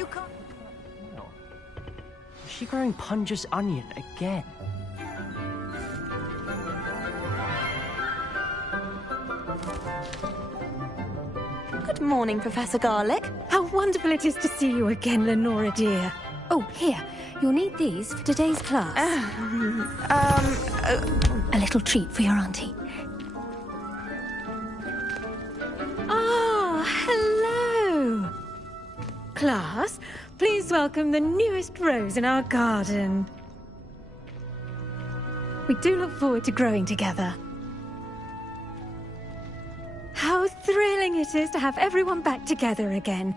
You can't... No. Is she growing Punja's onion again? Good morning, Professor Garlic. How wonderful it is to see you again, Lenora dear. Oh, here. You'll need these for today's class. A little treat for your auntie. Ah, hello. Class, please welcome the newest rose in our garden. We do look forward to growing together. How thrilling it is to have everyone back together again.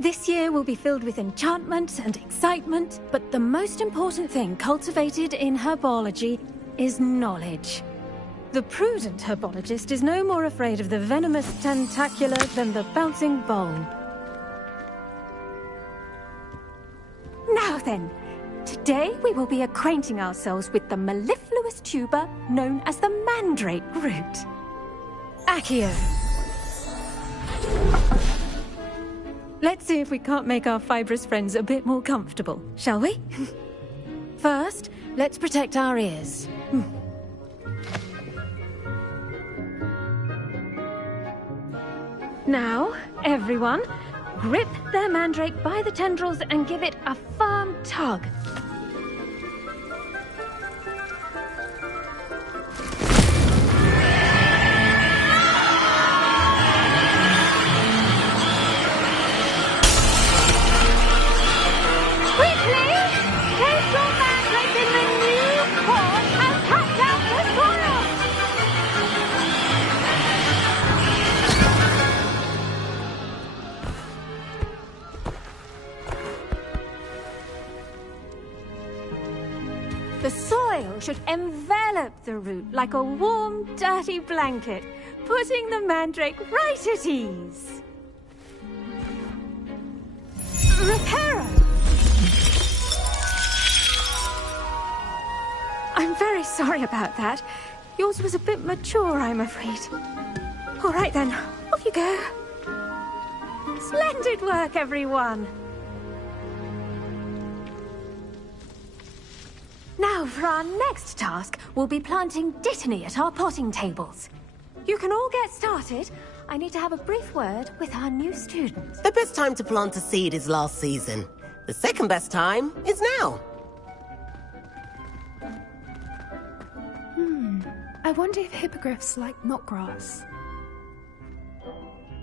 This year will be filled with enchantment and excitement, but the most important thing cultivated in herbology is knowledge. The prudent herbologist is no more afraid of the venomous tentacula than the bouncing bulb. Now then, today we will be acquainting ourselves with the mellifluous tuber known as the mandrake root. Accio. Let's see if we can't make our fibrous friends a bit more comfortable, shall we? First, let's protect our ears. Now, everyone, grip their mandrake by the tendrils and give it a firm tug. The soil should envelop the root like a warm, dirty blanket, putting the mandrake right at ease. Reparo! I'm very sorry about that. Yours was a bit mature, I'm afraid. All right then, off you go. Splendid work, everyone! Now, for our next task, we'll be planting dittany at our potting tables. You can all get started. I need to have a brief word with our new student. The best time to plant a seed is last season. The second best time is now. I wonder if hippogriffs like knotgrass.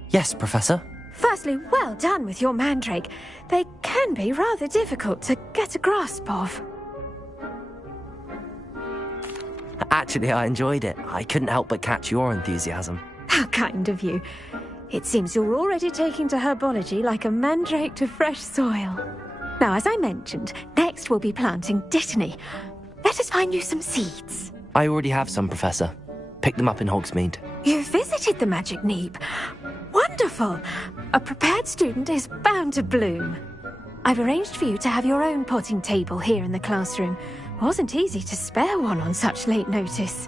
Yes, Professor. Firstly, well done with your mandrake. They can be rather difficult to get a grasp of. Actually, I enjoyed it. I couldn't help but catch your enthusiasm. How kind of you. It seems you're already taking to herbology like a mandrake to fresh soil. Now, as I mentioned, next we'll be planting dittany. Let us find you some seeds. I already have some, Professor. Picked them up in Hogsmeade. You visited the Magic Neep. Wonderful. A prepared student is bound to bloom. I've arranged for you to have your own potting table here in the classroom. Wasn't easy to spare one on such late notice.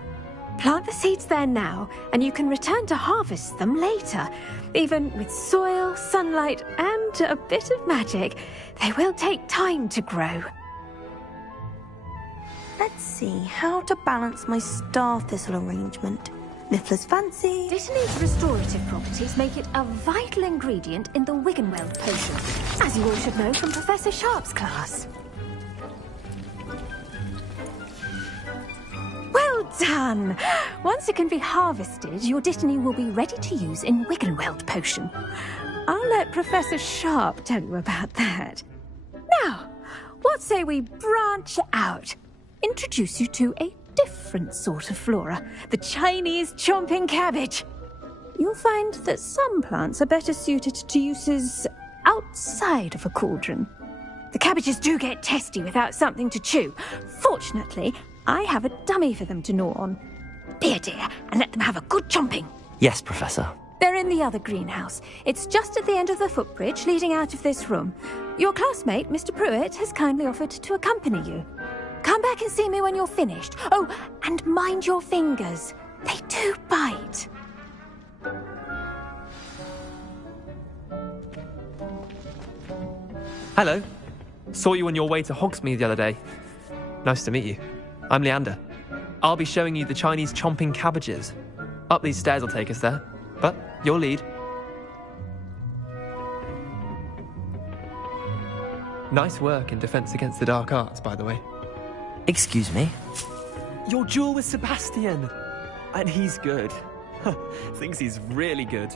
Plant the seeds there now, and you can return to harvest them later. Even with soil, sunlight, and a bit of magic, they will take time to grow. Let's see how to balance my star thistle arrangement. Miffler's fancy. Dittany's restorative properties make it a vital ingredient in the Wiggenweld potion, as you all should know from Professor Sharp's class. Well done! Once it can be harvested, your dittany will be ready to use in Wiggenweld potion. I'll let Professor Sharp tell you about that. Now, what say we branch out? Introduce you to a different sort of flora, the Chinese chomping cabbage. You'll find that some plants are better suited to uses outside of a cauldron. The cabbages do get testy without something to chew. Fortunately, I have a dummy for them to gnaw on. Be a dear and let them have a good chomping. Yes, Professor. They're in the other greenhouse. It's just at the end of the footbridge leading out of this room. Your classmate, Mr. Pruitt, has kindly offered to accompany you. Come back and see me when you're finished. Oh, and mind your fingers. They do bite. Hello. Saw you on your way to Hogsmeade the other day. Nice to meet you. I'm Leander. I'll be showing you the Chinese chomping cabbages. Up these stairs will take us there. But your lead. Nice work in Defense Against the Dark Arts, by the way. Excuse me? Your duel with Sebastian! And he's good. Thinks he's really good.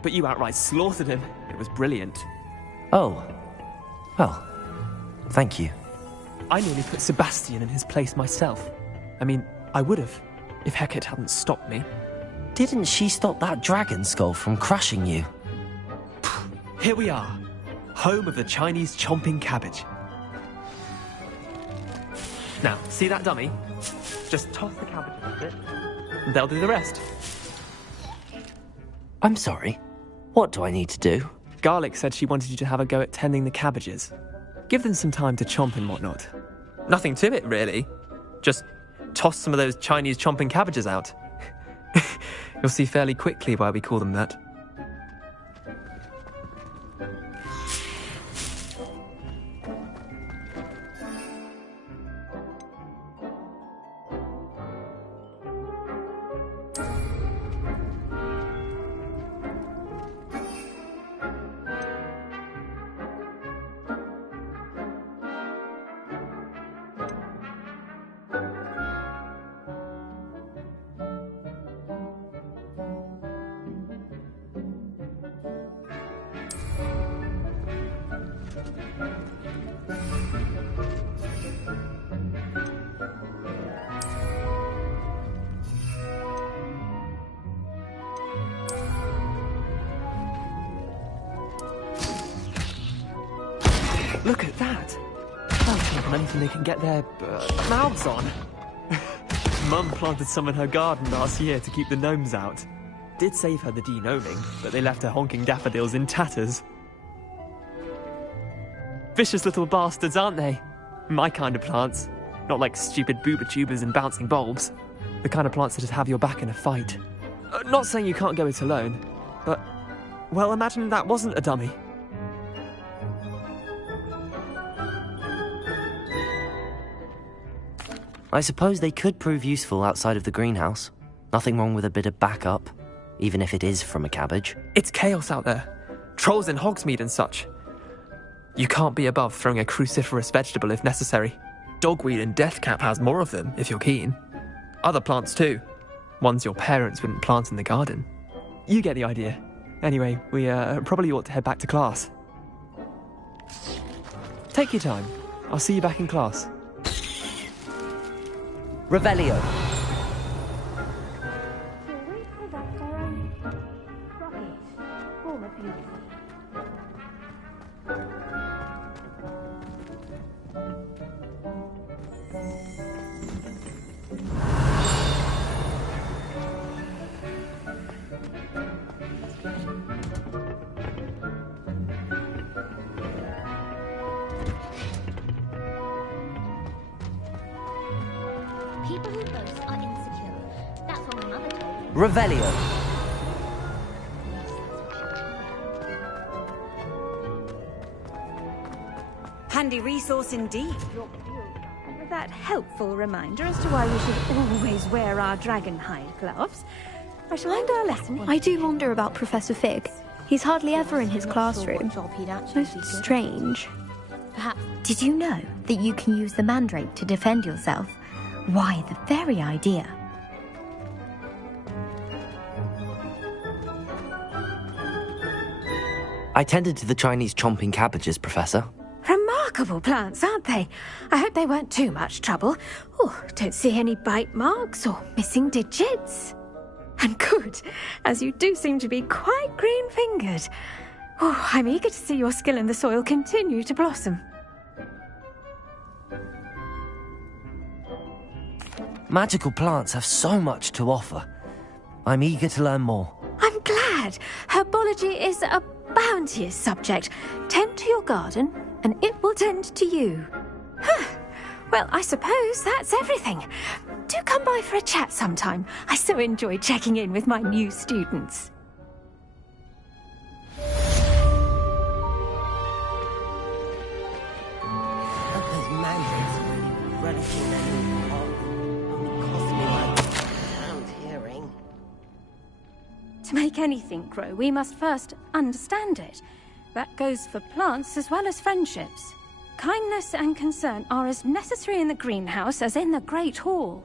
But you outright slaughtered him. It was brilliant. Oh. Well, thank you. I nearly put Sebastian in his place myself. I mean, I would have, if Hecate hadn't stopped me. Didn't she stop that dragon skull from crushing you? Here we are, home of the Chinese chomping cabbage. Now, see that dummy? Just toss the cabbage a bit, and they'll do the rest. I'm sorry. What do I need to do? Garlic said she wanted you to have a go at tending the cabbages. Give them some time to chomp and whatnot. Nothing to it, really. Just toss some of those Chinese chomping cabbages out. You'll see fairly quickly why we call them that. Look at that! That's not anything they can get their mouths on. Mum planted some in her garden last year to keep the gnomes out. Did save her the de-gnoming, but they left her honking daffodils in tatters. Vicious little bastards, aren't they? My kind of plants. Not like stupid booba tubers and bouncing bulbs. The kind of plants that just have your back in a fight. Not saying you can't go it alone, but... well, imagine that wasn't a dummy. I suppose they could prove useful outside of the greenhouse. Nothing wrong with a bit of backup, even if it is from a cabbage. It's chaos out there. Trolls in Hogsmeade and such. You can't be above throwing a cruciferous vegetable if necessary. Dogweed and deathcap has more of them, if you're keen. Other plants too. Ones your parents wouldn't plant in the garden. You get the idea. Anyway, we probably ought to head back to class. Take your time. I'll see you back in class. Revelio. People who boast are insecure. That's what my mother told me. Revelio. Handy resource indeed. With that helpful reminder as to why we should always wear our dragon hide gloves, I shall end our lesson. I do wonder about Professor Fig. He's hardly ever in his classroom. Most strange. Perhaps. Did you know that you can use the mandrake to defend yourself? Why, the very idea. I tended to the Chinese chomping cabbages, Professor. Remarkable plants, aren't they? I hope they weren't too much trouble. Oh, don't see any bite marks or missing digits. And good, as you do seem to be quite green-fingered. Oh, I'm eager to see your skill in the soil continue to blossom. Magical plants have so much to offer. I'm eager to learn more. I'm glad. Herbology is a bounteous subject. Tend to your garden, and it will tend to you. Well, I suppose that's everything. Do come by for a chat sometime. I so enjoy checking in with my new students. make anything grow, we must first understand it. That goes for plants as well as friendships. Kindness and concern are as necessary in the greenhouse as in the Great Hall.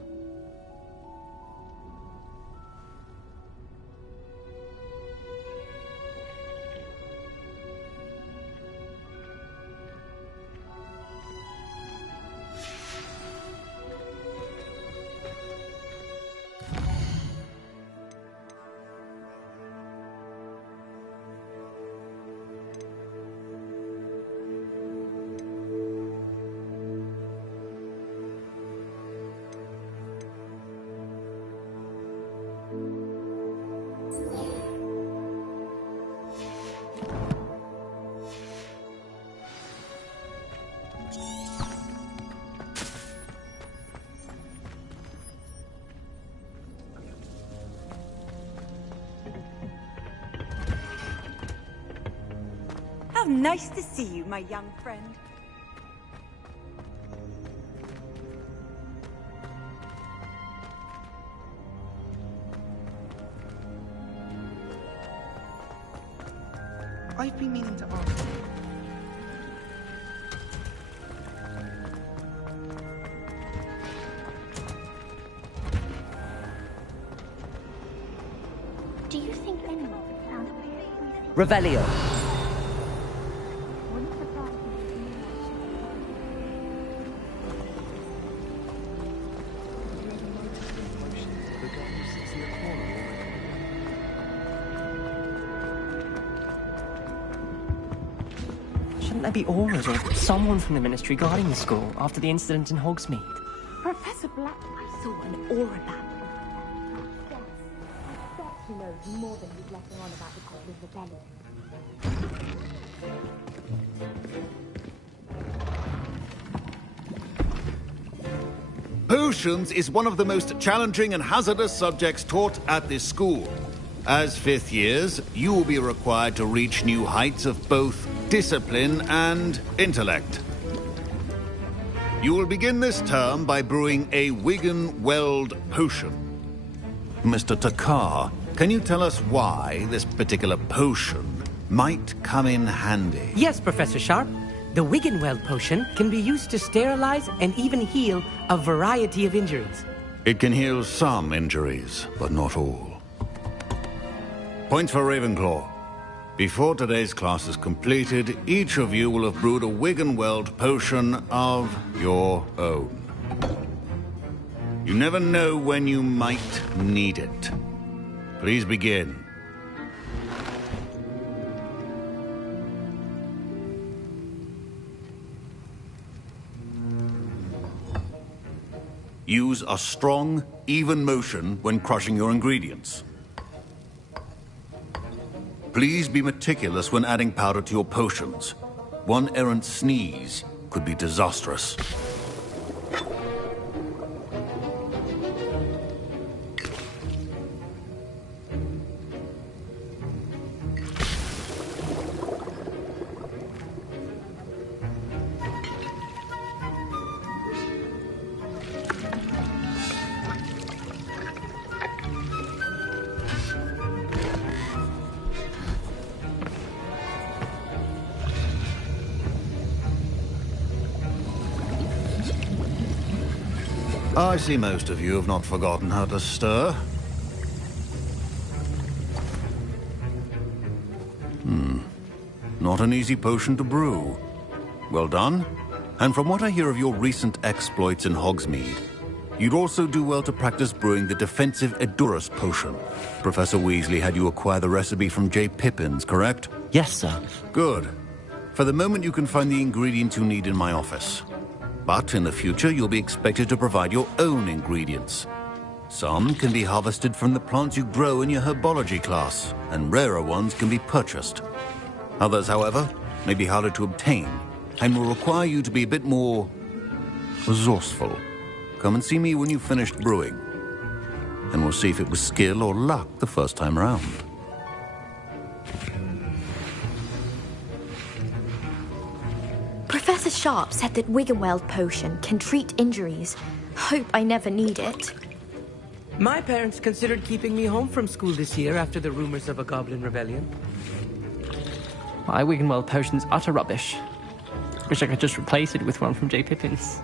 How nice to see you, my young friend. I've been meaning to ask. Do you think anyone found a way? Revelio. Shouldn't there be auras or someone from the Ministry guarding the school after the incident in Hogsmeade? Professor Black, I saw an aura banner. Yes, I bet he knows more than he's letting on about the Goblin Rebellion. Potions is one of the most challenging and hazardous subjects taught at this school. As fifth years, you will be required to reach new heights of both discipline and intellect. You will begin this term by brewing a Wiggenweld potion. Mr. Takar, can you tell us why this particular potion might come in handy? Yes, Professor Sharp. The Wiggenweld potion can be used to sterilize and even heal a variety of injuries. It can heal some injuries, but not all. Point for Ravenclaw. Before today's class is completed, each of you will have brewed a Wiggenweld potion of your own. You never know when you might need it. Please begin. Use a strong, even motion when crushing your ingredients. Please be meticulous when adding powder to your potions. One errant sneeze could be disastrous. I see most of you have not forgotten how to stir. Not an easy potion to brew. Well done. And from what I hear of your recent exploits in Hogsmeade, you'd also do well to practice brewing the defensive Edurus potion. Professor Weasley had you acquire the recipe from J. Pippins, correct? Yes, sir. Good. For the moment, you can find the ingredients you need in my office. But in the future, you'll be expected to provide your own ingredients. Some can be harvested from the plants you grow in your herbology class, and rarer ones can be purchased. Others, however, may be harder to obtain, and will require you to be a bit more resourceful. Come and see me when you've finished brewing, and we'll see if it was skill or luck the first time around. Professor Sharp said that Wiggenweld potion can treat injuries. Hope I never need it. My parents considered keeping me home from school this year after the rumors of a goblin rebellion. My Wiggenweld potion's utter rubbish. Wish I could just replace it with one from J. Pippin's.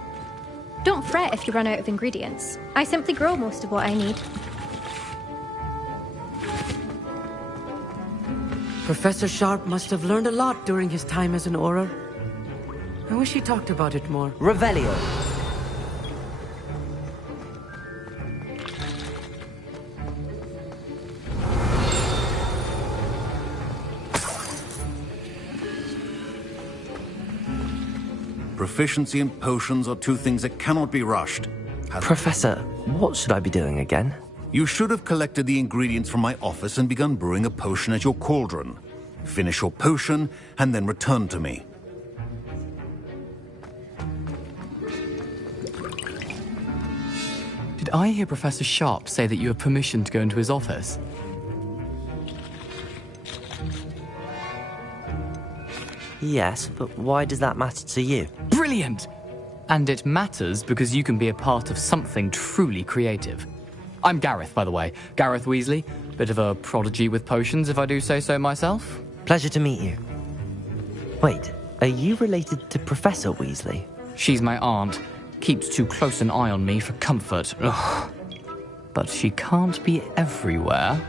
Don't fret if you run out of ingredients. I simply grow most of what I need. Professor Sharp must have learned a lot during his time as an Auror. I wish he talked about it more. Revelio. Proficiency and potions are two things that cannot be rushed. Professor, what should I be doing again? You should have collected the ingredients from my office and begun brewing a potion at your cauldron. Finish your potion, and then return to me. Did I hear Professor Sharp say that you have permission to go into his office? Yes, but why does that matter to you? Brilliant! And it matters because you can be a part of something truly creative. I'm Gareth, by the way. Gareth Weasley. Bit of a prodigy with potions, if I do say so myself. Pleasure to meet you. Wait, are you related to Professor Weasley? She's my aunt. Keeps too close an eye on me for comfort. Ugh. But she can't be everywhere.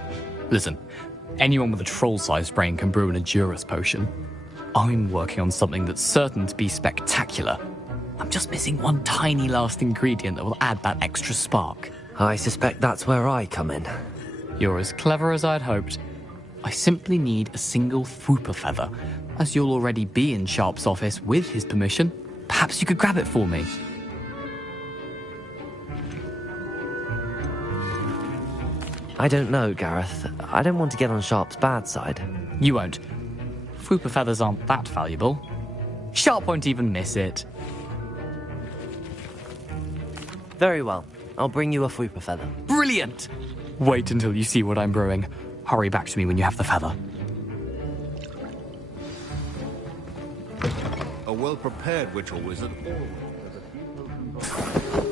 Listen, anyone with a troll-sized brain can brew an Edurus potion. I'm working on something that's certain to be spectacular. I'm just missing one tiny last ingredient that will add that extra spark. I suspect that's where I come in. You're as clever as I'd hoped. I simply need a single Fwooper feather. As you'll already be in Sharp's office with his permission, perhaps you could grab it for me. I don't know, Gareth. I don't want to get on Sharp's bad side. You won't. Fwooper feathers aren't that valuable. Sharp won't even miss it. Very well. I'll bring you a Fwooper feather. Brilliant! Wait until you see what I'm brewing. Hurry back to me when you have the feather. A well-prepared witch or wizard always has a few potions.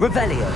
Revelio.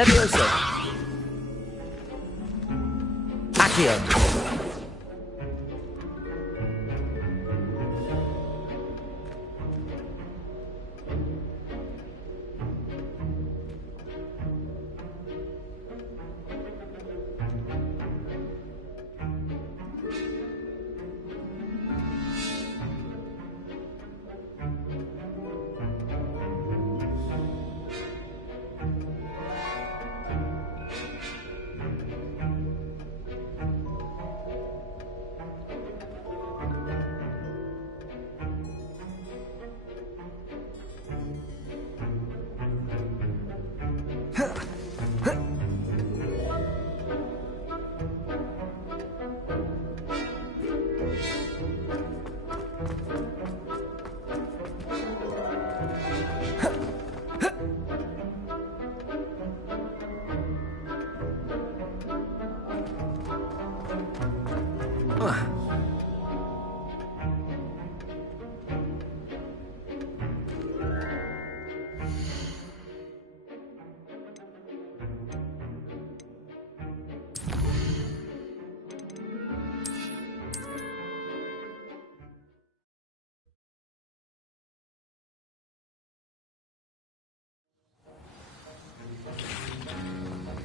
Levioso. Accio.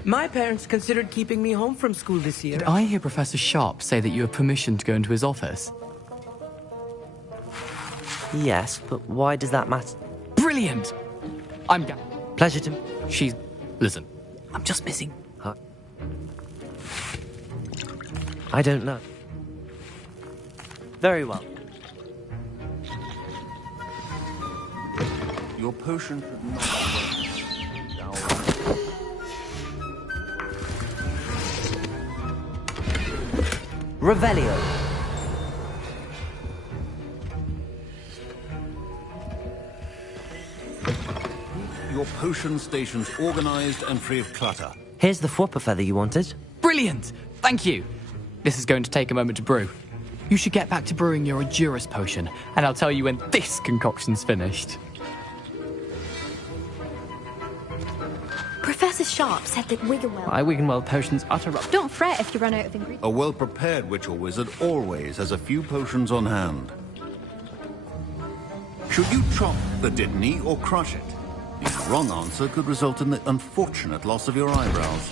My parents considered keeping me home from school this year. Did I hear Professor Sharp say that you have permission to go into his office? Yes, but why does that matter? Brilliant! Pleasure to... Listen, I'm just missing... Huh? I don't know. Very well. Your potion should not... Revelio. Your potion station's organized and free of clutter. Here's the Fwopper feather you wanted. Brilliant! Thank you. This is going to take a moment to brew. You should get back to brewing your Edurus potion, and I'll tell you when this concoction's finished. Professor Sharp said that Wiggenweld... My Wiggenweld potion's utter rubbish. Don't fret if you run out of ingredients. A well-prepared witch or wizard always has a few potions on hand. Should you chop the Dittany or crush it? The wrong answer could result in the unfortunate loss of your eyebrows.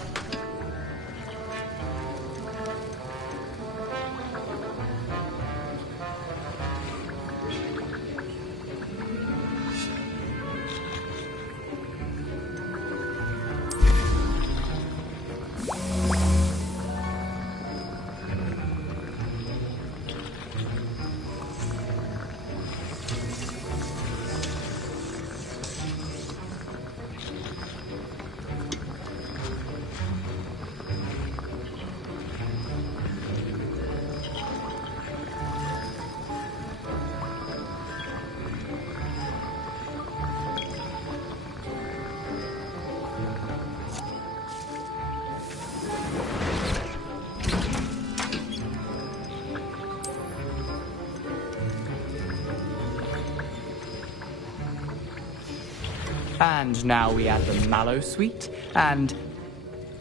And now we add the mallow sweet, and...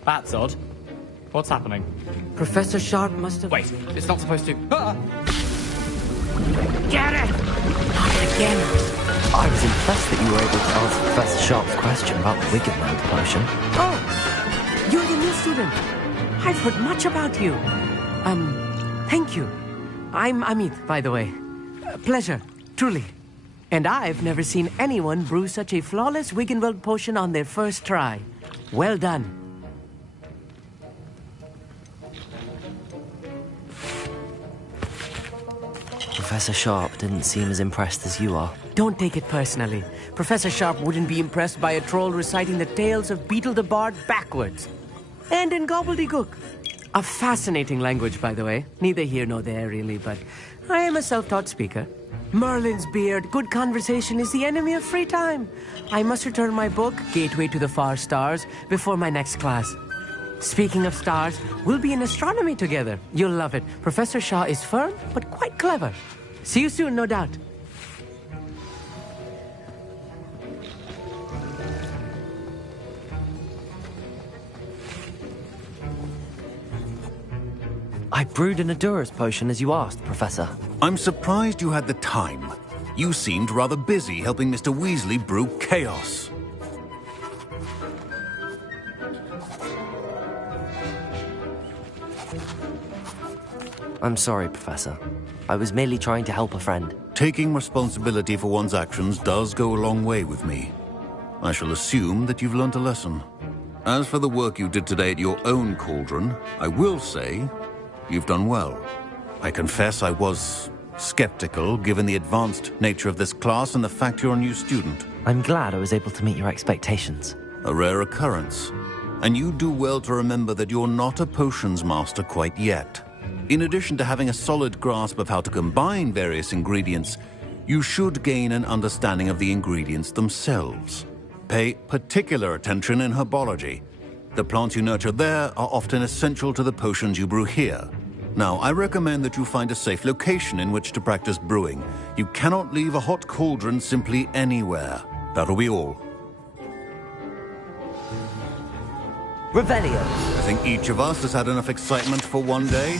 That's odd. What's happening? Professor Sharp must have... Wait, it's not supposed to... Ah! Get it! Not again! I was impressed that you were able to answer Professor Sharp's question about the Wiggenweld potion. Oh! You're the new student. I've heard much about you. Thank you. I'm Amit, by the way. Pleasure, truly. And I've never seen anyone brew such a flawless Wiggenweld potion on their first try. Well done. Professor Sharp didn't seem as impressed as you are. Don't take it personally. Professor Sharp wouldn't be impressed by a troll reciting the tales of Beetle the Bard backwards. And in gobbledygook. A fascinating language, by the way. Neither here nor there, really, but I am a self-taught speaker. Merlin's beard, good conversation is the enemy of free time. I must return my book, Gateway to the Far Stars, before my next class. Speaking of stars, we'll be in astronomy together. You'll love it. Professor Shah is firm, but quite clever. See you soon, no doubt. I brewed an Adurus potion as you asked, Professor. I'm surprised you had the time. You seemed rather busy helping Mr. Weasley brew chaos. I'm sorry, Professor. I was merely trying to help a friend. Taking responsibility for one's actions does go a long way with me. I shall assume that you've learnt a lesson. As for the work you did today at your own cauldron, I will say you've done well. I confess I was skeptical, given the advanced nature of this class and the fact you're a new student. I'm glad I was able to meet your expectations. A rare occurrence. And you do well to remember that you're not a potions master quite yet. In addition to having a solid grasp of how to combine various ingredients, you should gain an understanding of the ingredients themselves. Pay particular attention in herbology. The plants you nurture there are often essential to the potions you brew here. Now, I recommend that you find a safe location in which to practice brewing. You cannot leave a hot cauldron simply anywhere. That'll be all. Revelio! I think each of us has had enough excitement for one day.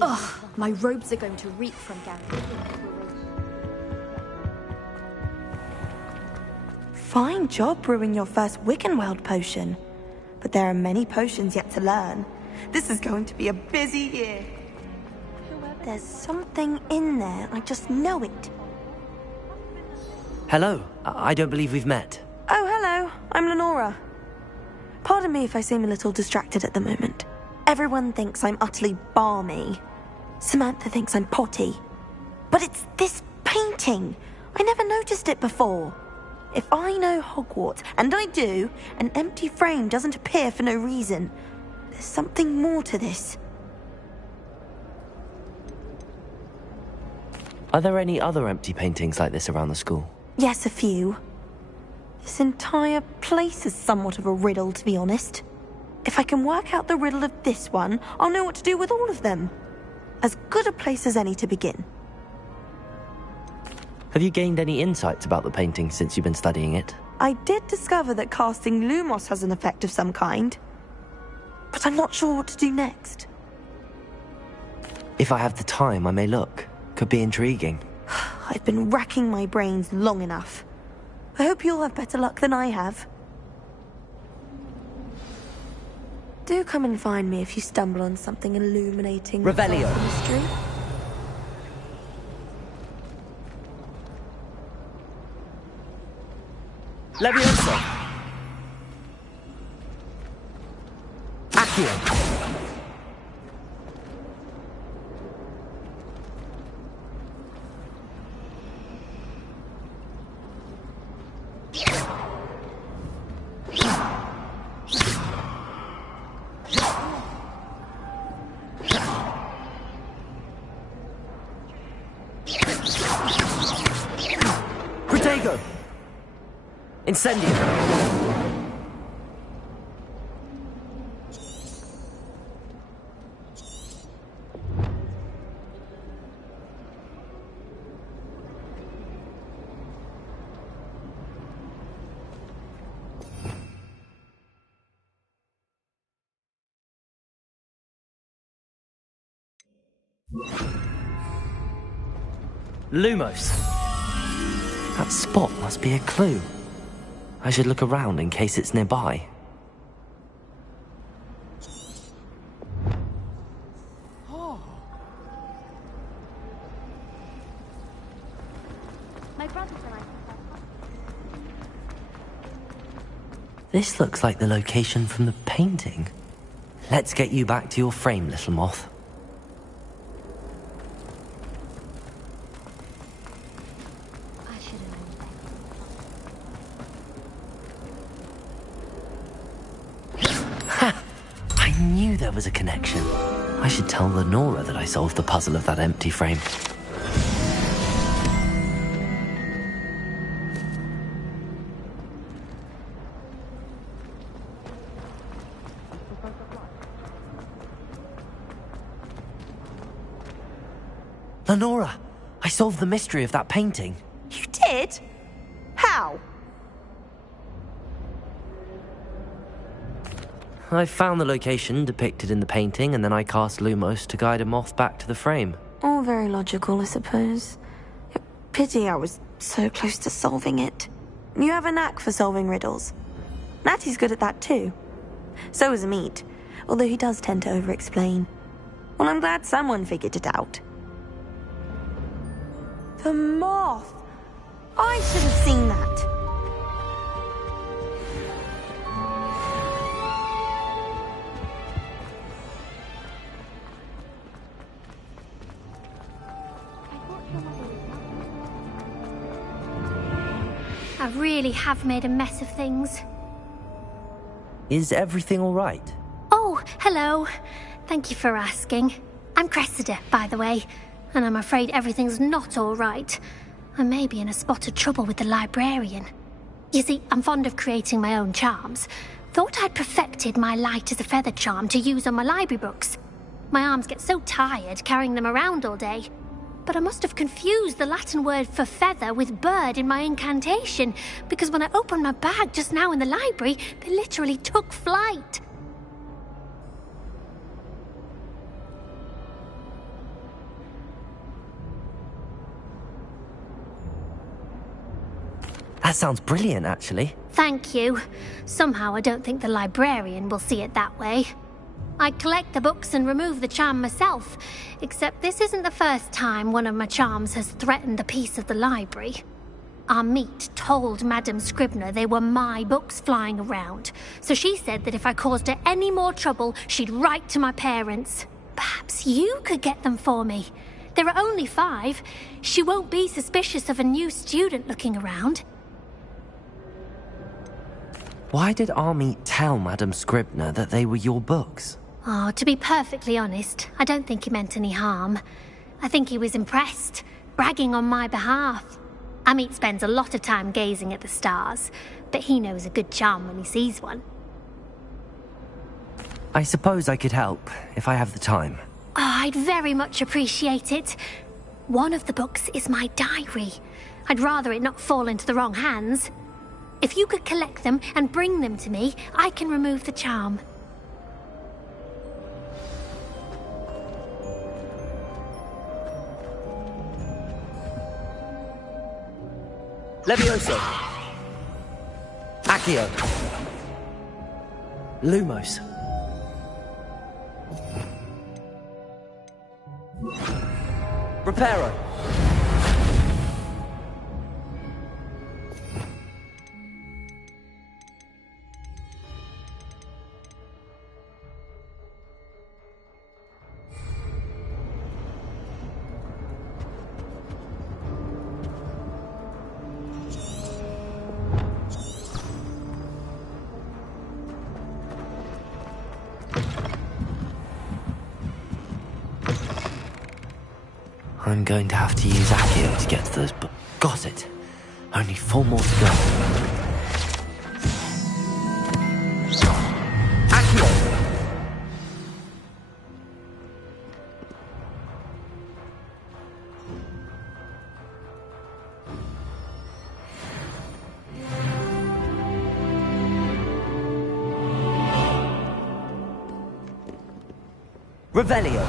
Ugh, my robes are going to reek from Gary. Fine job brewing your first Wiccanweld potion. But there are many potions yet to learn. This is going to be a busy year. There's something in there, I just know it. Hello, I don't believe we've met. Oh, hello, I'm Lenora. Pardon me if I seem a little distracted at the moment. Everyone thinks I'm utterly balmy. Samantha thinks I'm potty. But it's this painting. I never noticed it before. If I know Hogwarts, and I do, an empty frame doesn't appear for no reason. There's something more to this. Are there any other empty paintings like this around the school? Yes, a few. This entire place is somewhat of a riddle, to be honest. If I can work out the riddle of this one, I'll know what to do with all of them. As good a place as any to begin. Have you gained any insights about the painting since you've been studying it? I did discover that casting Lumos has an effect of some kind. But I'm not sure what to do next. If I have the time, I may look. Could be intriguing. I've been racking my brains long enough. I hope you'll have better luck than I have. Do come and find me if you stumble on something illuminating Revelio. the mystery. Leviosa! Accio! Protego! Incendio! Lumos. That spot must be a clue. I should look around in case it's nearby. My brothers and I. This looks like the location from the painting. Let's get you back to your frame, little moth. there was a connection. I should tell Lenora that I solved the puzzle of that empty frame. Lenora, I solved the mystery of that painting. You did? How? I found the location depicted in the painting, and then I cast Lumos to guide a moth back to the frame. All very logical, I suppose. Pity I was so close to solving it. You have a knack for solving riddles. Natty's good at that too. So is Amit, although he does tend to over-explain. Well, I'm glad someone figured it out. The moth! I should have seen that. I really have made a mess of things. Is everything all right? Oh, hello. Thank you for asking. I'm Cressida, by the way, and I'm afraid everything's not all right. I may be in a spot of trouble with the librarian. You see, I'm fond of creating my own charms. Thought I'd perfected my light as a feather charm to use on my library books. My arms get so tired carrying them around all day. But I must have confused the Latin word for feather with bird in my incantation, because when I opened my bag just now in the library, they literally took flight. That sounds brilliant, actually. Thank you. Somehow I don't think the librarian will see it that way. I collect the books and remove the charm myself, except this isn't the first time one of my charms has threatened the peace of the library. Amit told Madame Scribner they were my books flying around, so she said that if I caused her any more trouble, she'd write to my parents. Perhaps you could get them for me. There are only 5. She won't be suspicious of a new student looking around. Why did Amit tell Madame Scribner that they were your books? Oh, to be perfectly honest, I don't think he meant any harm. I think he was impressed, bragging on my behalf. Amit spends a lot of time gazing at the stars, but he knows a good charm when he sees one. I suppose I could help, if I have the time. Oh, I'd very much appreciate it. One of the books is my diary. I'd rather it not fall into the wrong hands. If you could collect them and bring them to me, I can remove the charm. Levioso! Accio! Lumos! Reparo! I'm going to have to use Accio to get to those books. Got it. Only 4 more to go. Accio! Revelio!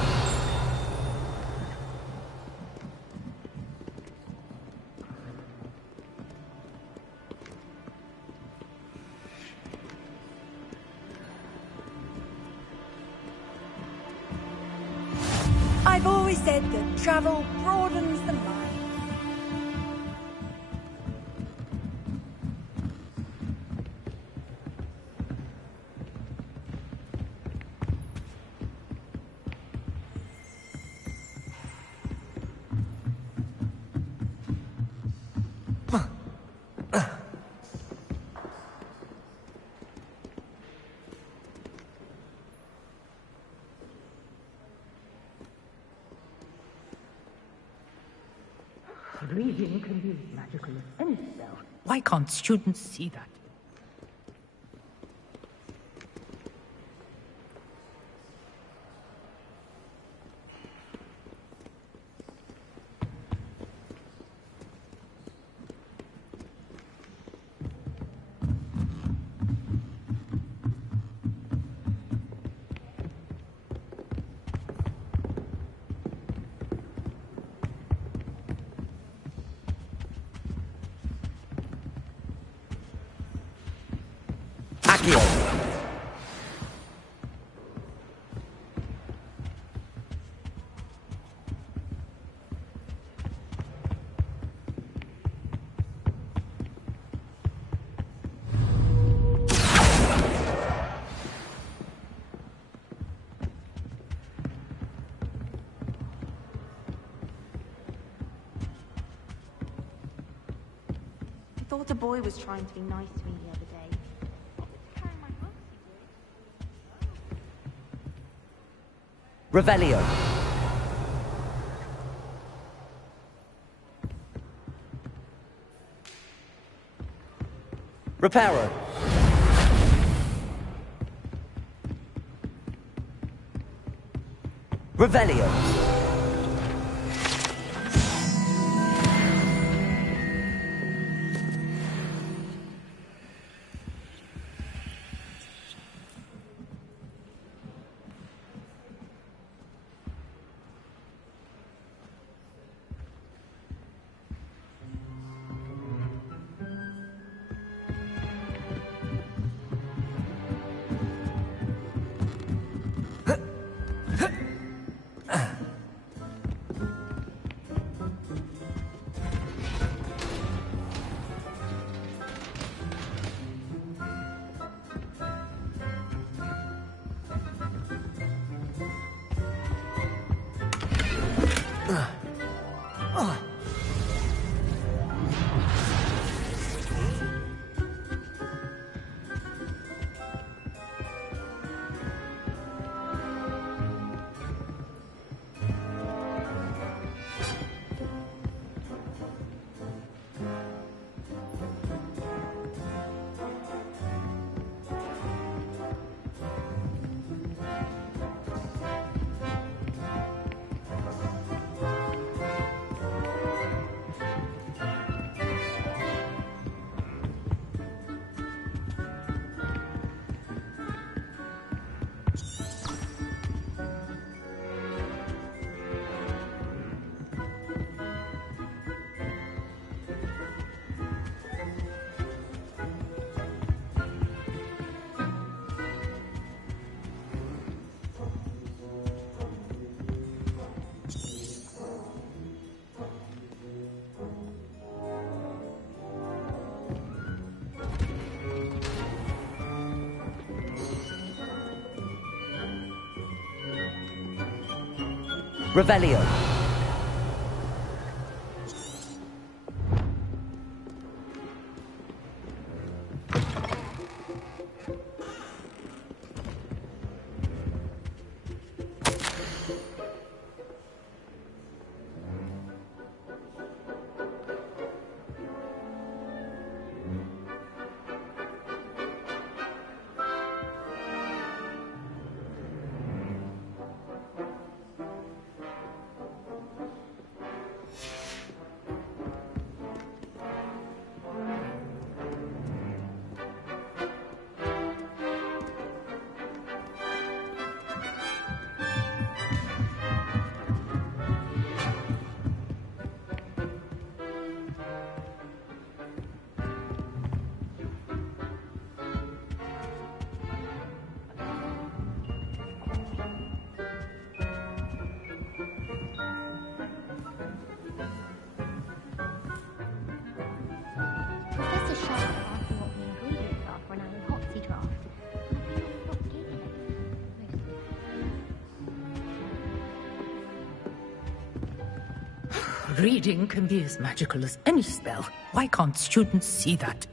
I've always said that travel broadens the mind. Reading can be as magical as any spell. Why can't students see that? I thought a boy was trying to be nice to me the other day. Revelio. Reparo. Revelio. Revelio. Reading can be as magical as any spell. Why can't students see that?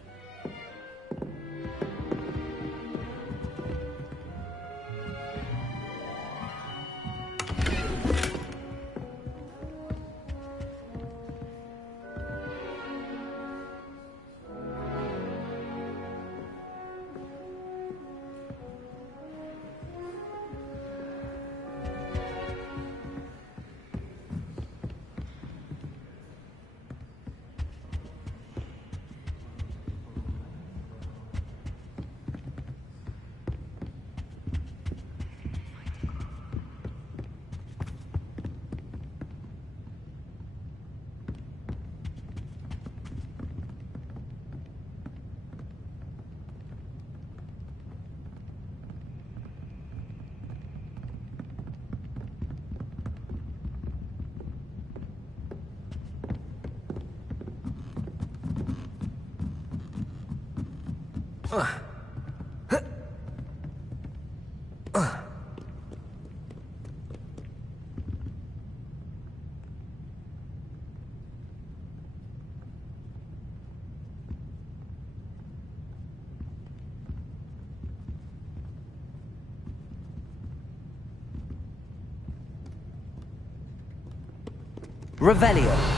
Revelio.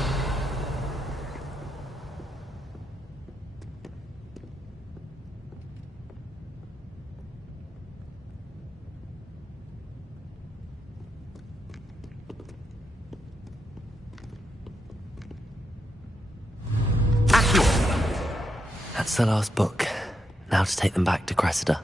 That's the last book. Now to take them back to Cressida.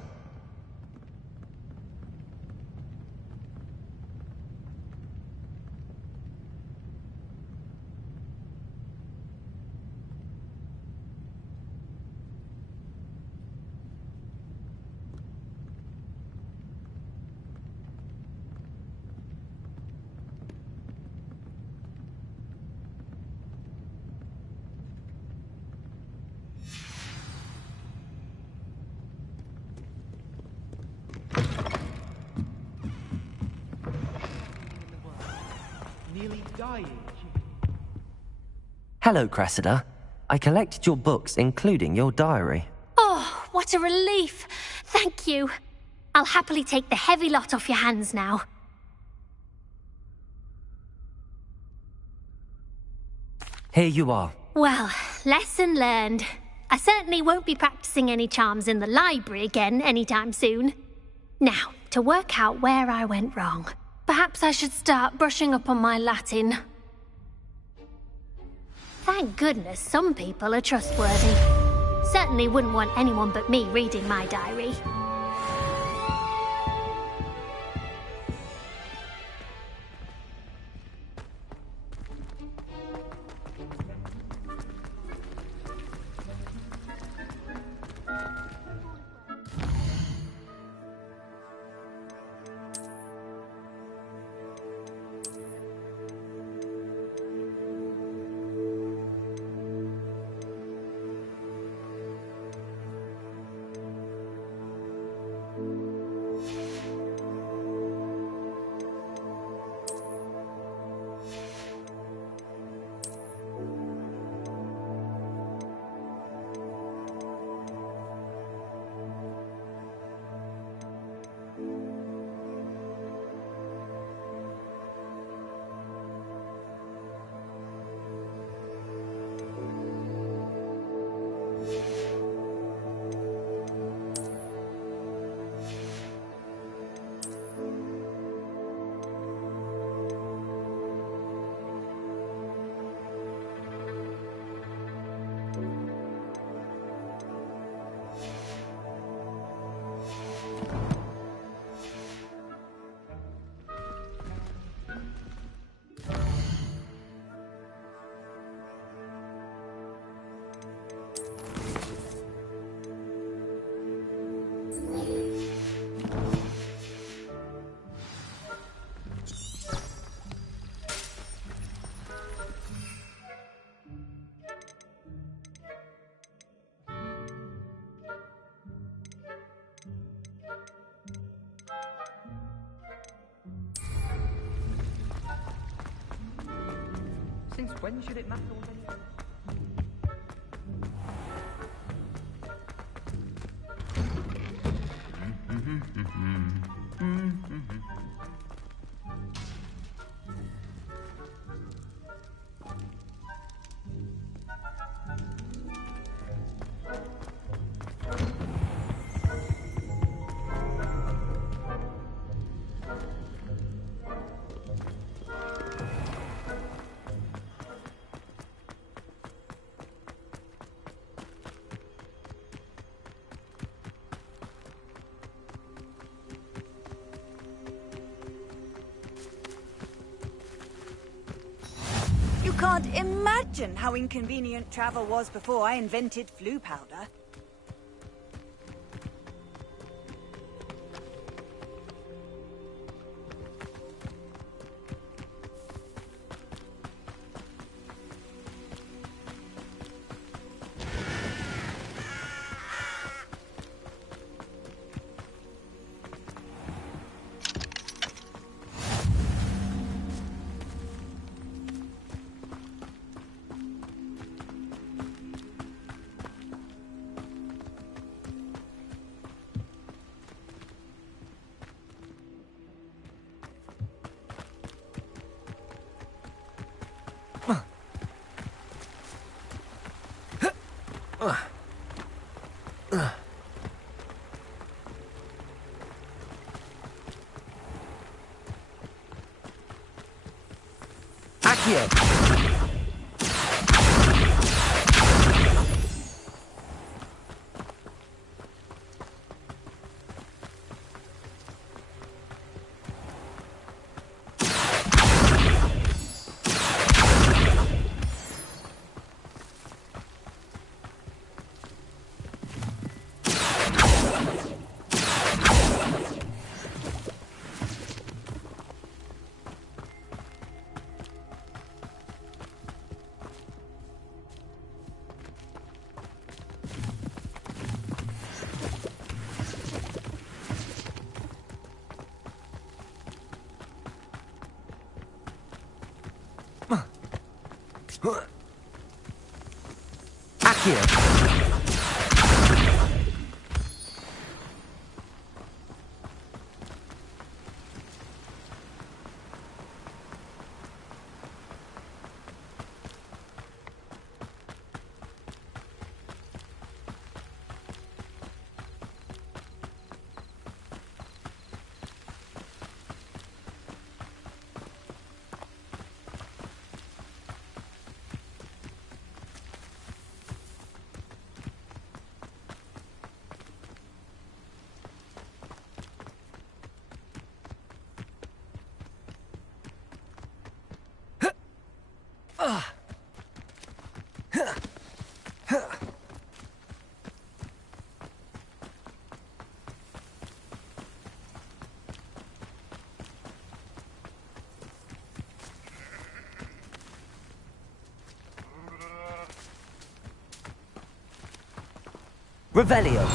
Hello, Cressida. I collected your books, including your diary. Oh, what a relief. Thank you. I'll happily take the heavy lot off your hands now. Here you are. Well, lesson learned. I certainly won't be practicing any charms in the library again anytime soon. Now, to work out where I went wrong. Perhaps I should start brushing up on my Latin. Thank goodness some people are trustworthy. Certainly wouldn't want anyone but me reading my diary. Since when should it matter already? You can't imagine how inconvenient travel was before I invented flu powder. Accio! Accio! Revelio.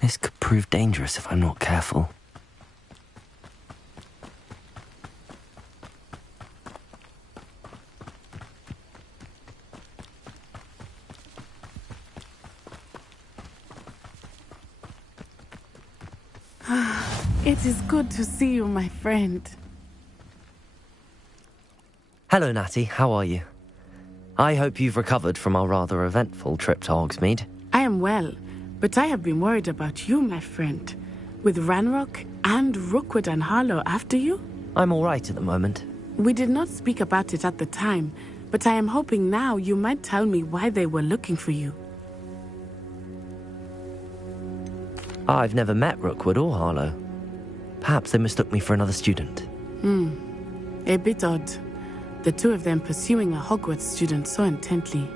This could prove dangerous if I'm not careful. It is good to see you, my friend. Hello, Natty. How are you? I hope you've recovered from our rather eventful trip to Hogsmeade. I am well, but I have been worried about you, my friend. With Ranrock and Rookwood and Harlow after you? I'm all right at the moment. We did not speak about it at the time, but I am hoping now you might tell me why they were looking for you. I've never met Rookwood or Harlow. Perhaps they mistook me for another student. A bit odd. The two of them pursuing a Hogwarts student so intently.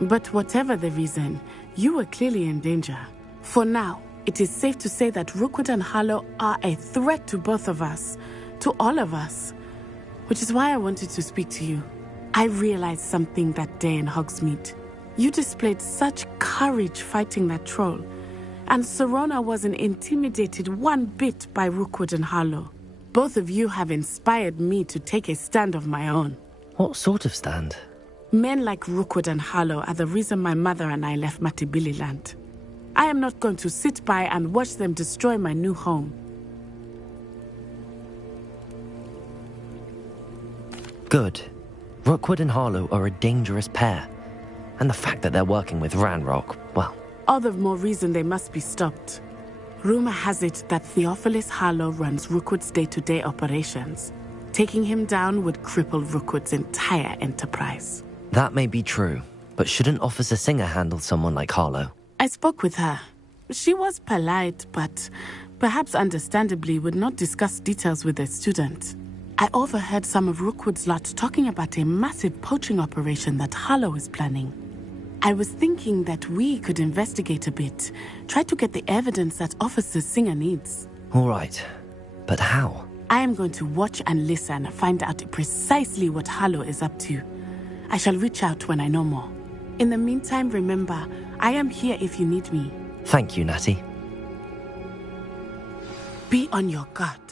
But whatever the reason, you were clearly in danger. For now, it is safe to say that Rookwood and Harlow are a threat to both of us, to all of us. Which is why I wanted to speak to you. I realized something that day in Hogsmeade. You displayed such courage fighting that troll. And Serona wasn't intimidated one bit by Rookwood and Harlow. Both of you have inspired me to take a stand of my own. What sort of stand? Men like Rookwood and Harlow are the reason my mother and I left Matibili land. I am not going to sit by and watch them destroy my new home. Good. Rookwood and Harlow are a dangerous pair. And the fact that they're working with Ranrock, well... all the more reason they must be stopped. Rumor has it that Theophilus Harlow runs Rookwood's day-to-day operations. Taking him down would cripple Rookwood's entire enterprise. That may be true, but shouldn't Officer Singer handle someone like Harlow? I spoke with her. She was polite, but perhaps understandably would not discuss details with a student. I overheard some of Rookwood's lot talking about a massive poaching operation that Harlow is planning. I was thinking that we could investigate a bit, try to get the evidence that Officer Singer needs. All right, but how? I am going to watch and listen and find out precisely what Harlow is up to. I shall reach out when I know more. In the meantime, remember, I am here if you need me. Thank you, Natty. Be on your guard.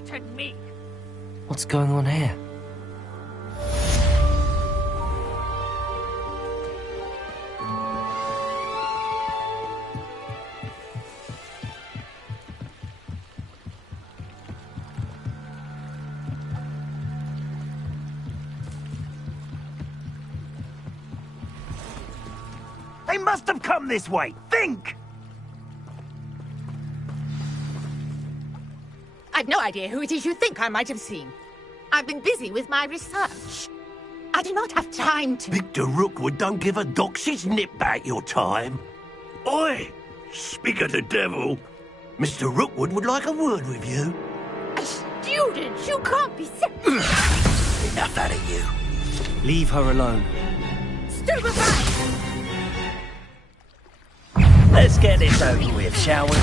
threaten me? What's going on here? They must have come this way. Think! I've no idea who it is you think I might have seen. I've been busy with my research. I do not have time to... Victor Rookwood don't give a doxy's nip back your time. Oi! Speak of the devil. Mr. Rookwood would like a word with you. A student? You can't be serious. Enough out of you. Leave her alone. Stupefy! Let's get this over with, shall we?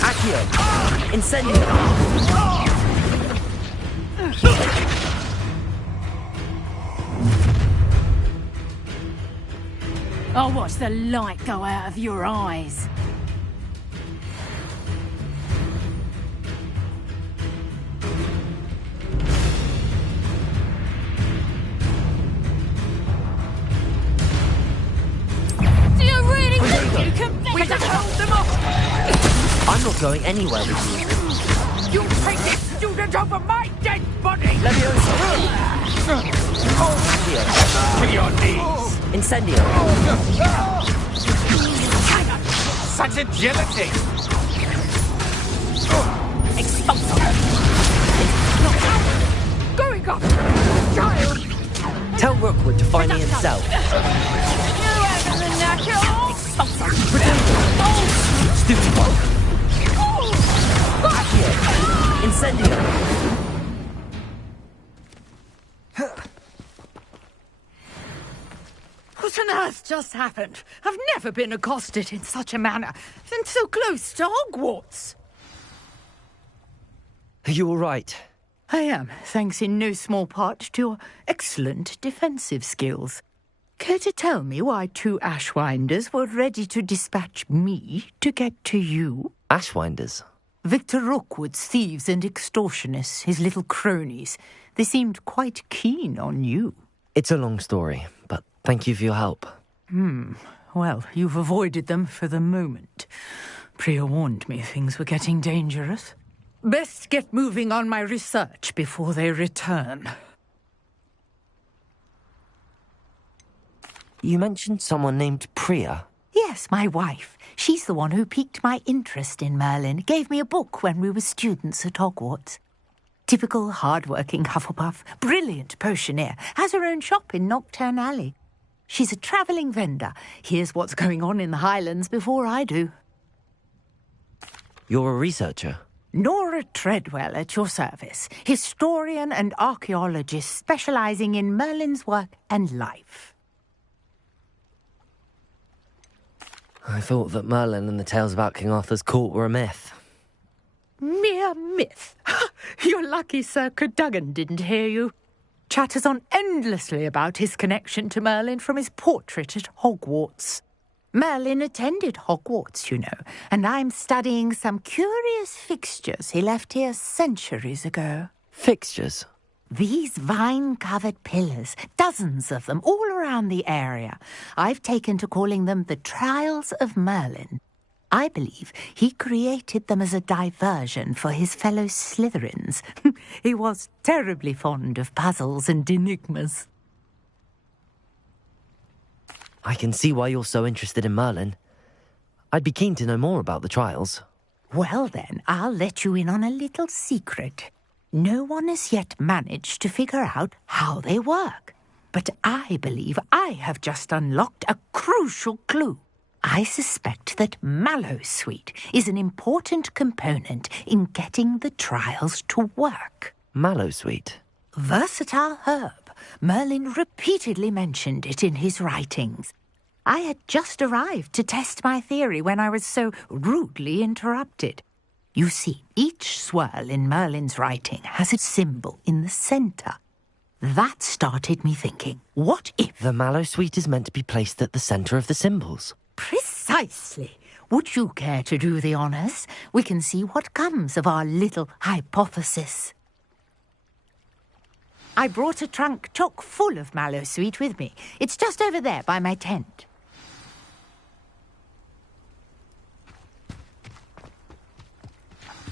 Accio! Incendio! I'll watch the light go out of your eyes. Do you really think you can We can hold them off! I'm not going anywhere with you. You take this student over my dead body! Leviosa! Accio! To your knees! Incendio! Such agility! Expulso! Going up! Child! Tell Rookwood to find me himself. Expulso! Stupid one! Accio! Incendio! What on earth just happened? I've never been accosted in such a manner, and so close to Hogwarts. Are you all right? I am, thanks in no small part to your excellent defensive skills. Care to tell me why 2 Ashwinders were ready to dispatch me to get to you? Ashwinders? Victor Rookwood's thieves and extortionists, his little cronies. They seemed quite keen on you. It's a long story, but thank you for your help. Well, you've avoided them for the moment. Priya warned me things were getting dangerous. Best get moving on my research before they return. You mentioned someone named Priya. Yes, my wife. She's the one who piqued my interest in Merlin, gave me a book when we were students at Hogwarts. Typical hard-working Hufflepuff, brilliant potioneer, has her own shop in Knockturn Alley. She's a travelling vendor. Hears what's going on in the Highlands before I do. You're a researcher? Nora Treadwell at your service, historian and archaeologist specialising in Merlin's work and life. I thought that Merlin and the tales about King Arthur's court were a myth. Mere myth. You're lucky Sir Cadogan didn't hear you. Chatters on endlessly about his connection to Merlin from his portrait at Hogwarts. Merlin attended Hogwarts, you know, and I'm studying some curious fixtures he left here centuries ago. Fixtures? These vine-covered pillars, dozens of them, all around the area. I've taken to calling them the Trials of Merlin. I believe he created them as a diversion for his fellow Slytherins. He was terribly fond of puzzles and enigmas. I can see why you're so interested in Merlin. I'd be keen to know more about the trials. Well then, I'll let you in on a little secret. No one has yet managed to figure out how they work. But I believe I have just unlocked a crucial clue. I suspect that Mallowsweet is an important component in getting the trials to work. Mallowsweet? Versatile herb. Merlin repeatedly mentioned it in his writings. I had just arrived to test my theory when I was so rudely interrupted. You see, each swirl in Merlin's writing has a symbol in the centre. That started me thinking, what if... The Mallowsweet is meant to be placed at the centre of the symbols. Precisely. Precisely. Would you care to do the honors? We can see what comes of our little hypothesis. I brought a trunk chock full of mallow sweet with me. It's just over there by my tent.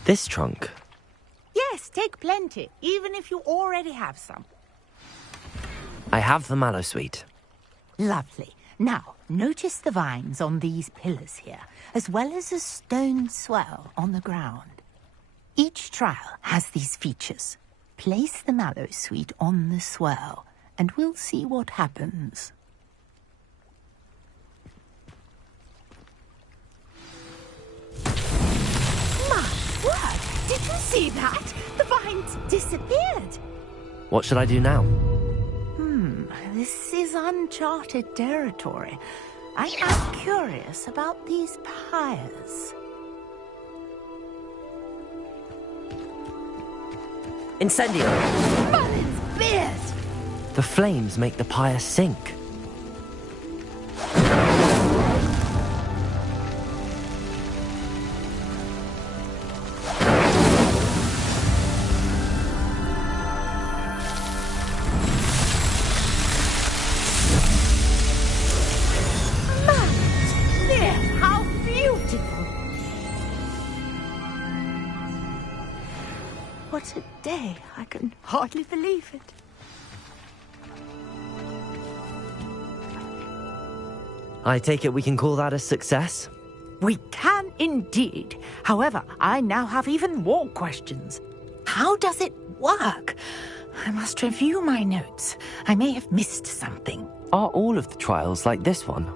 This trunk? Yes, take plenty, even if you already have some. I have the mallow sweet. Lovely. Now, notice the vines on these pillars here, as well as a stone swell on the ground. Each trial has these features. Place the mallow sweet on the swell, and we'll see what happens. My word! Did you see that? The vines disappeared. What should I do now? This is uncharted territory. I'm curious about these pyres. Incendio! Merlin's beard! The flames make the pyre sink. What a day. I can hardly believe it. I take it we can call that a success? We can indeed. However, I now have even more questions. How does it work? I must review my notes. I may have missed something. Are all of the trials like this one?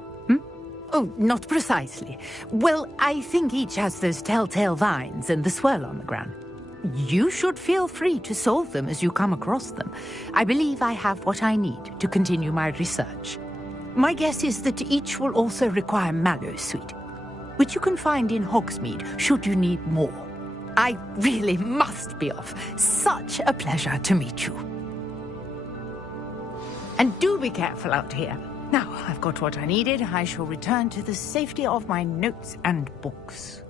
Oh, not precisely. Well, I think each has those telltale vines and the swirl on the ground. You should feel free to solve them as you come across them. I believe I have what I need to continue my research. My guess is that each will also require mallow sweet, which you can find in Hogsmeade should you need more. I really must be off. Such a pleasure to meet you. And do be careful out here. Now, I've got what I needed. I shall return to the safety of my notes and books.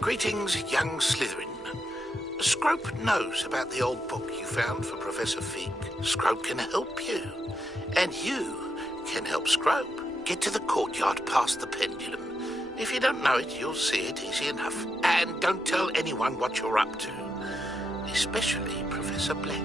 Greetings, young Slytherin. Scrope knows about the old book you found for Professor Fig. Scrope can help you. And you can help Scrope get to the courtyard past the pendulum. If you don't know it, you'll see it easy enough. And don't tell anyone what you're up to. Especially Professor Black.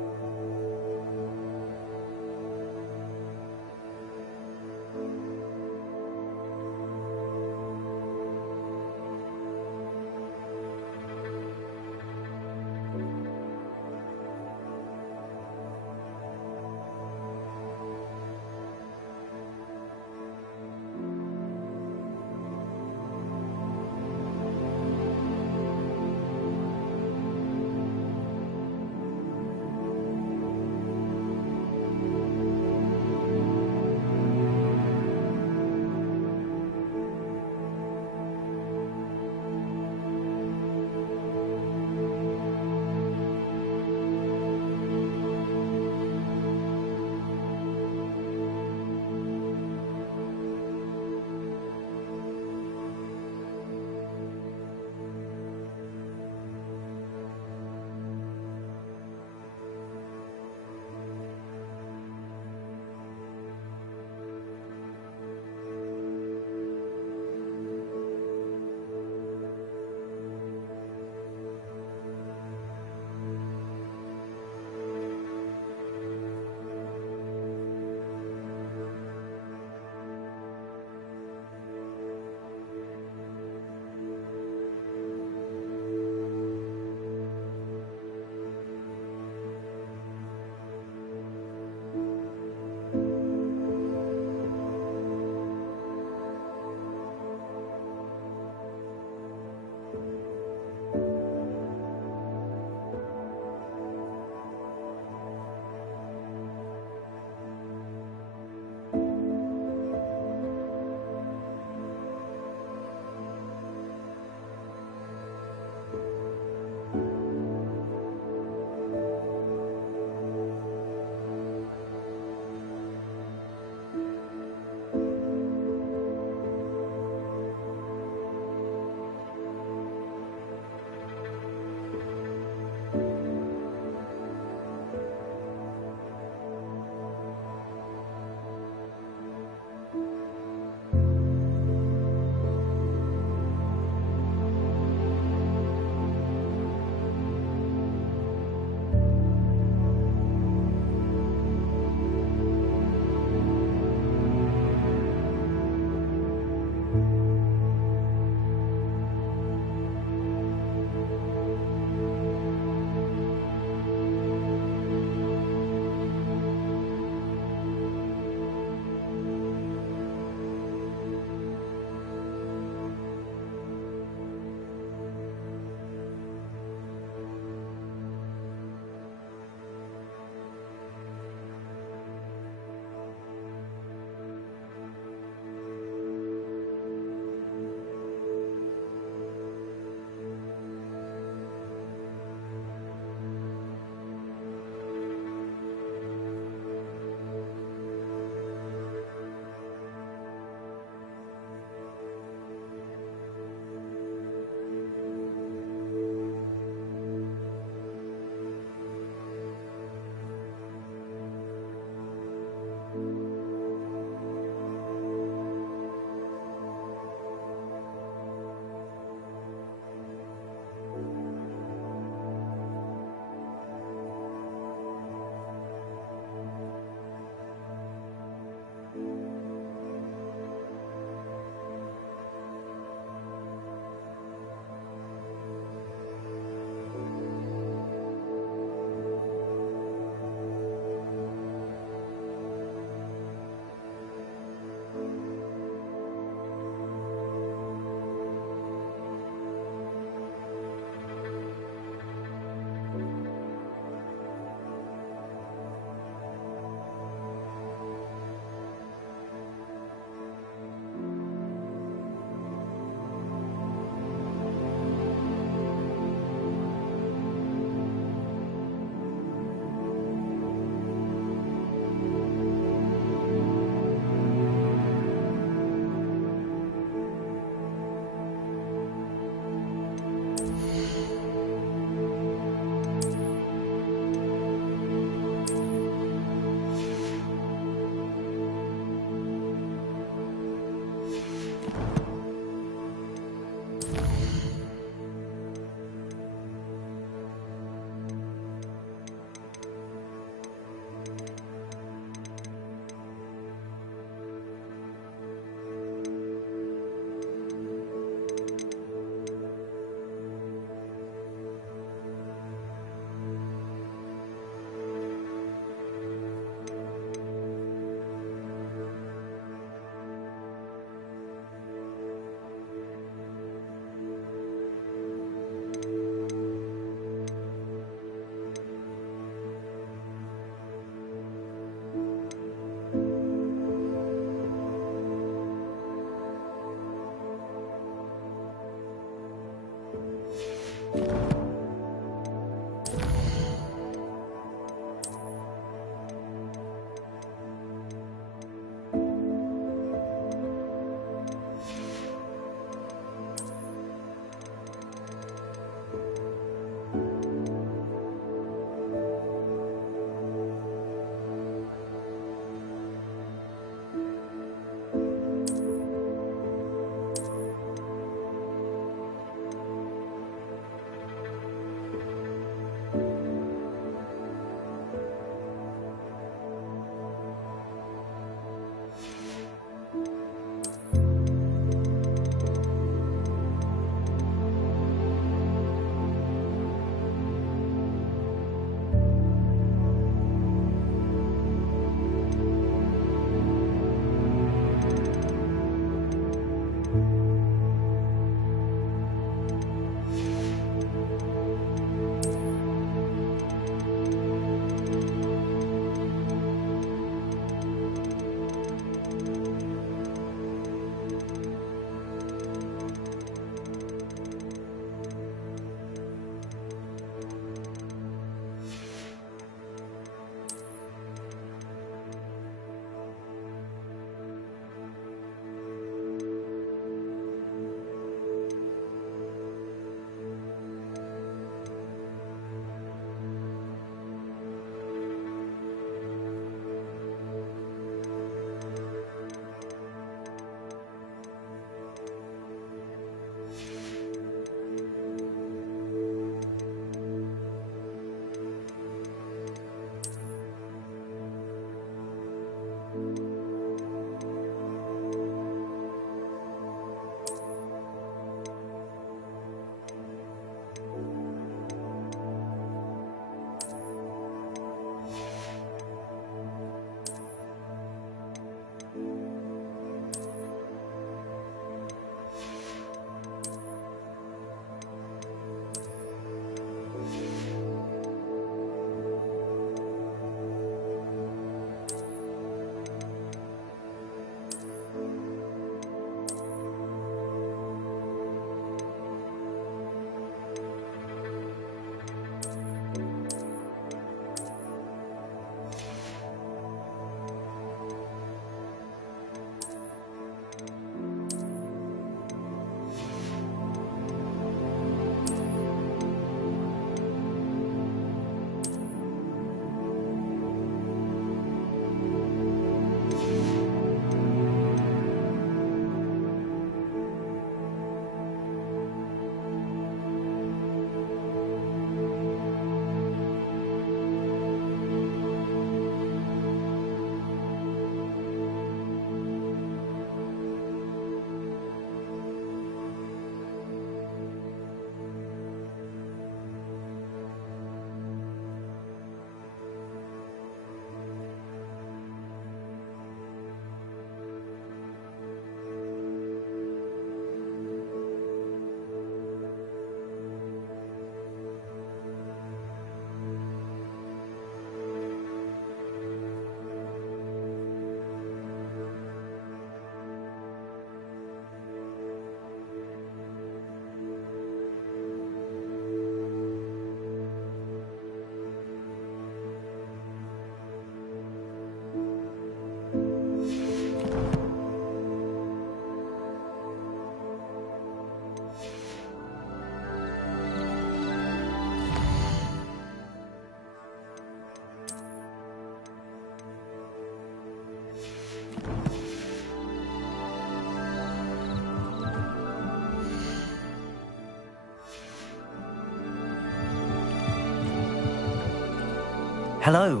Hello.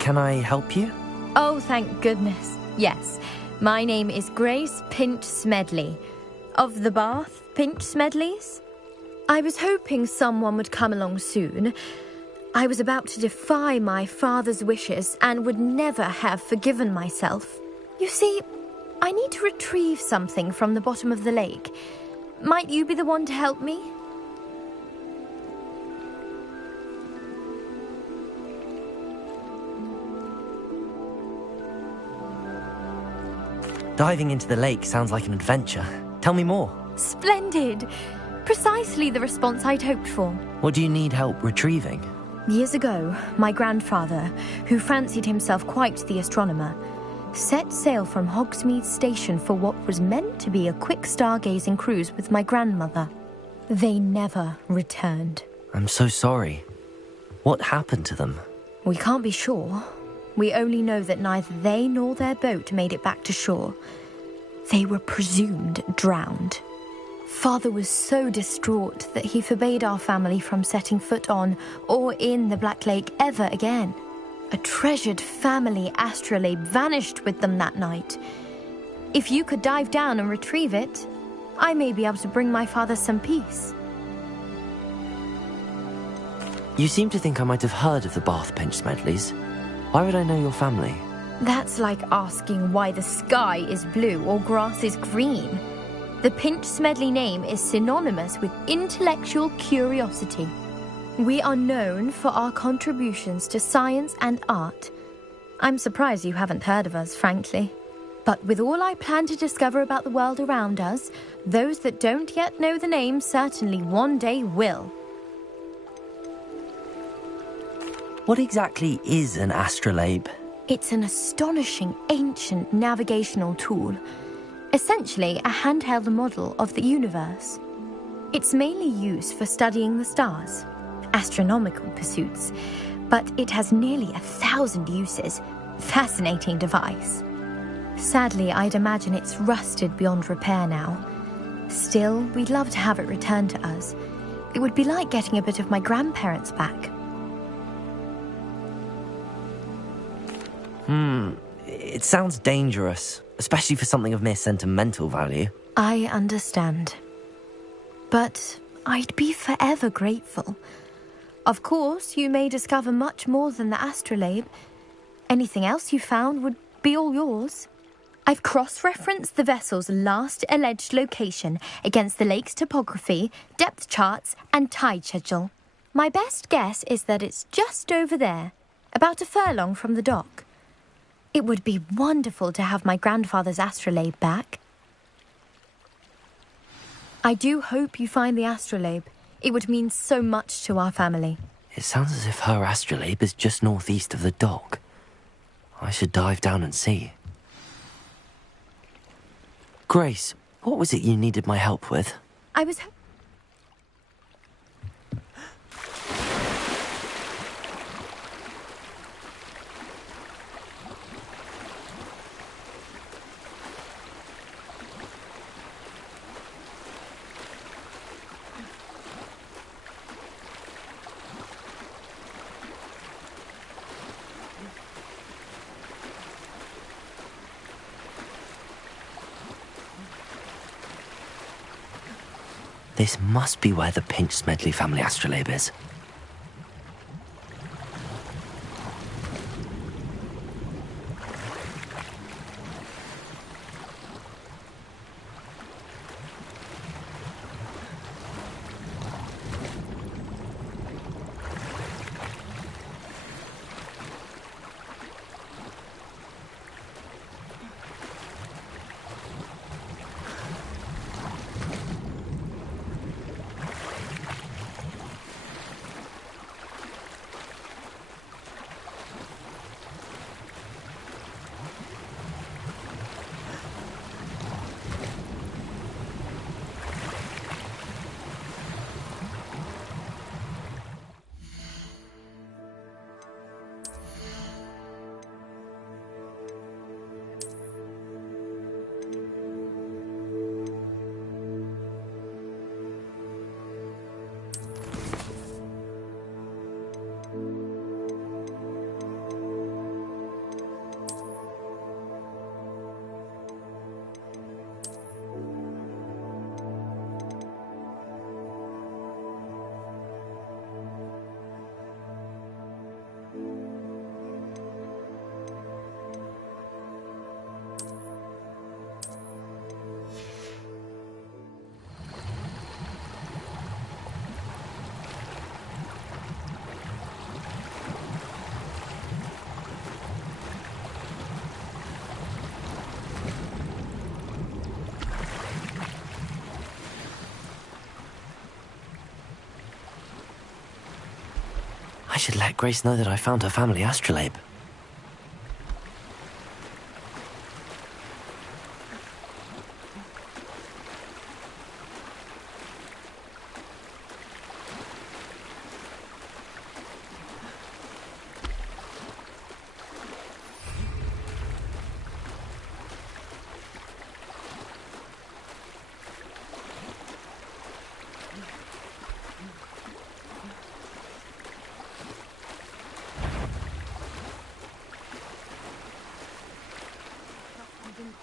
Can I help you? Oh, thank goodness. Yes. My name is Grace Pinch Smedley. Of the Bath Pinch Smedleys? I was hoping someone would come along soon. I was about to defy my father's wishes and would never have forgiven myself. You see, I need to retrieve something from the bottom of the lake. Might you be the one to help me? Diving into the lake sounds like an adventure. Tell me more. Splendid! Precisely the response I'd hoped for. What do you need help retrieving? Years ago, my grandfather, who fancied himself quite the astronomer, set sail from Hogsmeade Station for what was meant to be a quick stargazing cruise with my grandmother. They never returned. I'm so sorry. What happened to them? We can't be sure. We only know that neither they nor their boat made it back to shore. They were presumed drowned. Father was so distraught that he forbade our family from setting foot on or in the Black Lake ever again. A treasured family astrolabe vanished with them that night. If you could dive down and retrieve it, I may be able to bring my father some peace. You seem to think I might have heard of the Bath Pinch Smedleys. Why would I know your family? That's like asking why the sky is blue or grass is green. The Pinch Smedley name is synonymous with intellectual curiosity. We are known for our contributions to science and art. I'm surprised you haven't heard of us, frankly. But with all I plan to discover about the world around us, those that don't yet know the name certainly one day will. What exactly is an astrolabe? It's an astonishing ancient navigational tool. Essentially a handheld model of the universe. It's mainly used for studying the stars, astronomical pursuits, but it has nearly 1,000 uses. Fascinating device. Sadly, I'd imagine it's rusted beyond repair now. Still, we'd love to have it returned to us. It would be like getting a bit of my grandparents back. It sounds dangerous, especially for something of mere sentimental value. I understand. But I'd be forever grateful. Of course, you may discover much more than the astrolabe. Anything else you found would be all yours. I've cross-referenced the vessel's last alleged location against the lake's topography, depth charts, and tide schedule. My best guess is that it's just over there, about a furlong from the dock. It would be wonderful to have my grandfather's astrolabe back. I do hope you find the astrolabe. It would mean so much to our family. It sounds as if her astrolabe is just northeast of the dock. I should dive down and see. Grace, what was it you needed my help with? I was... This must be where the Pinch Smedley family astrolabe is. I should let Grace know that I found her family astrolabe.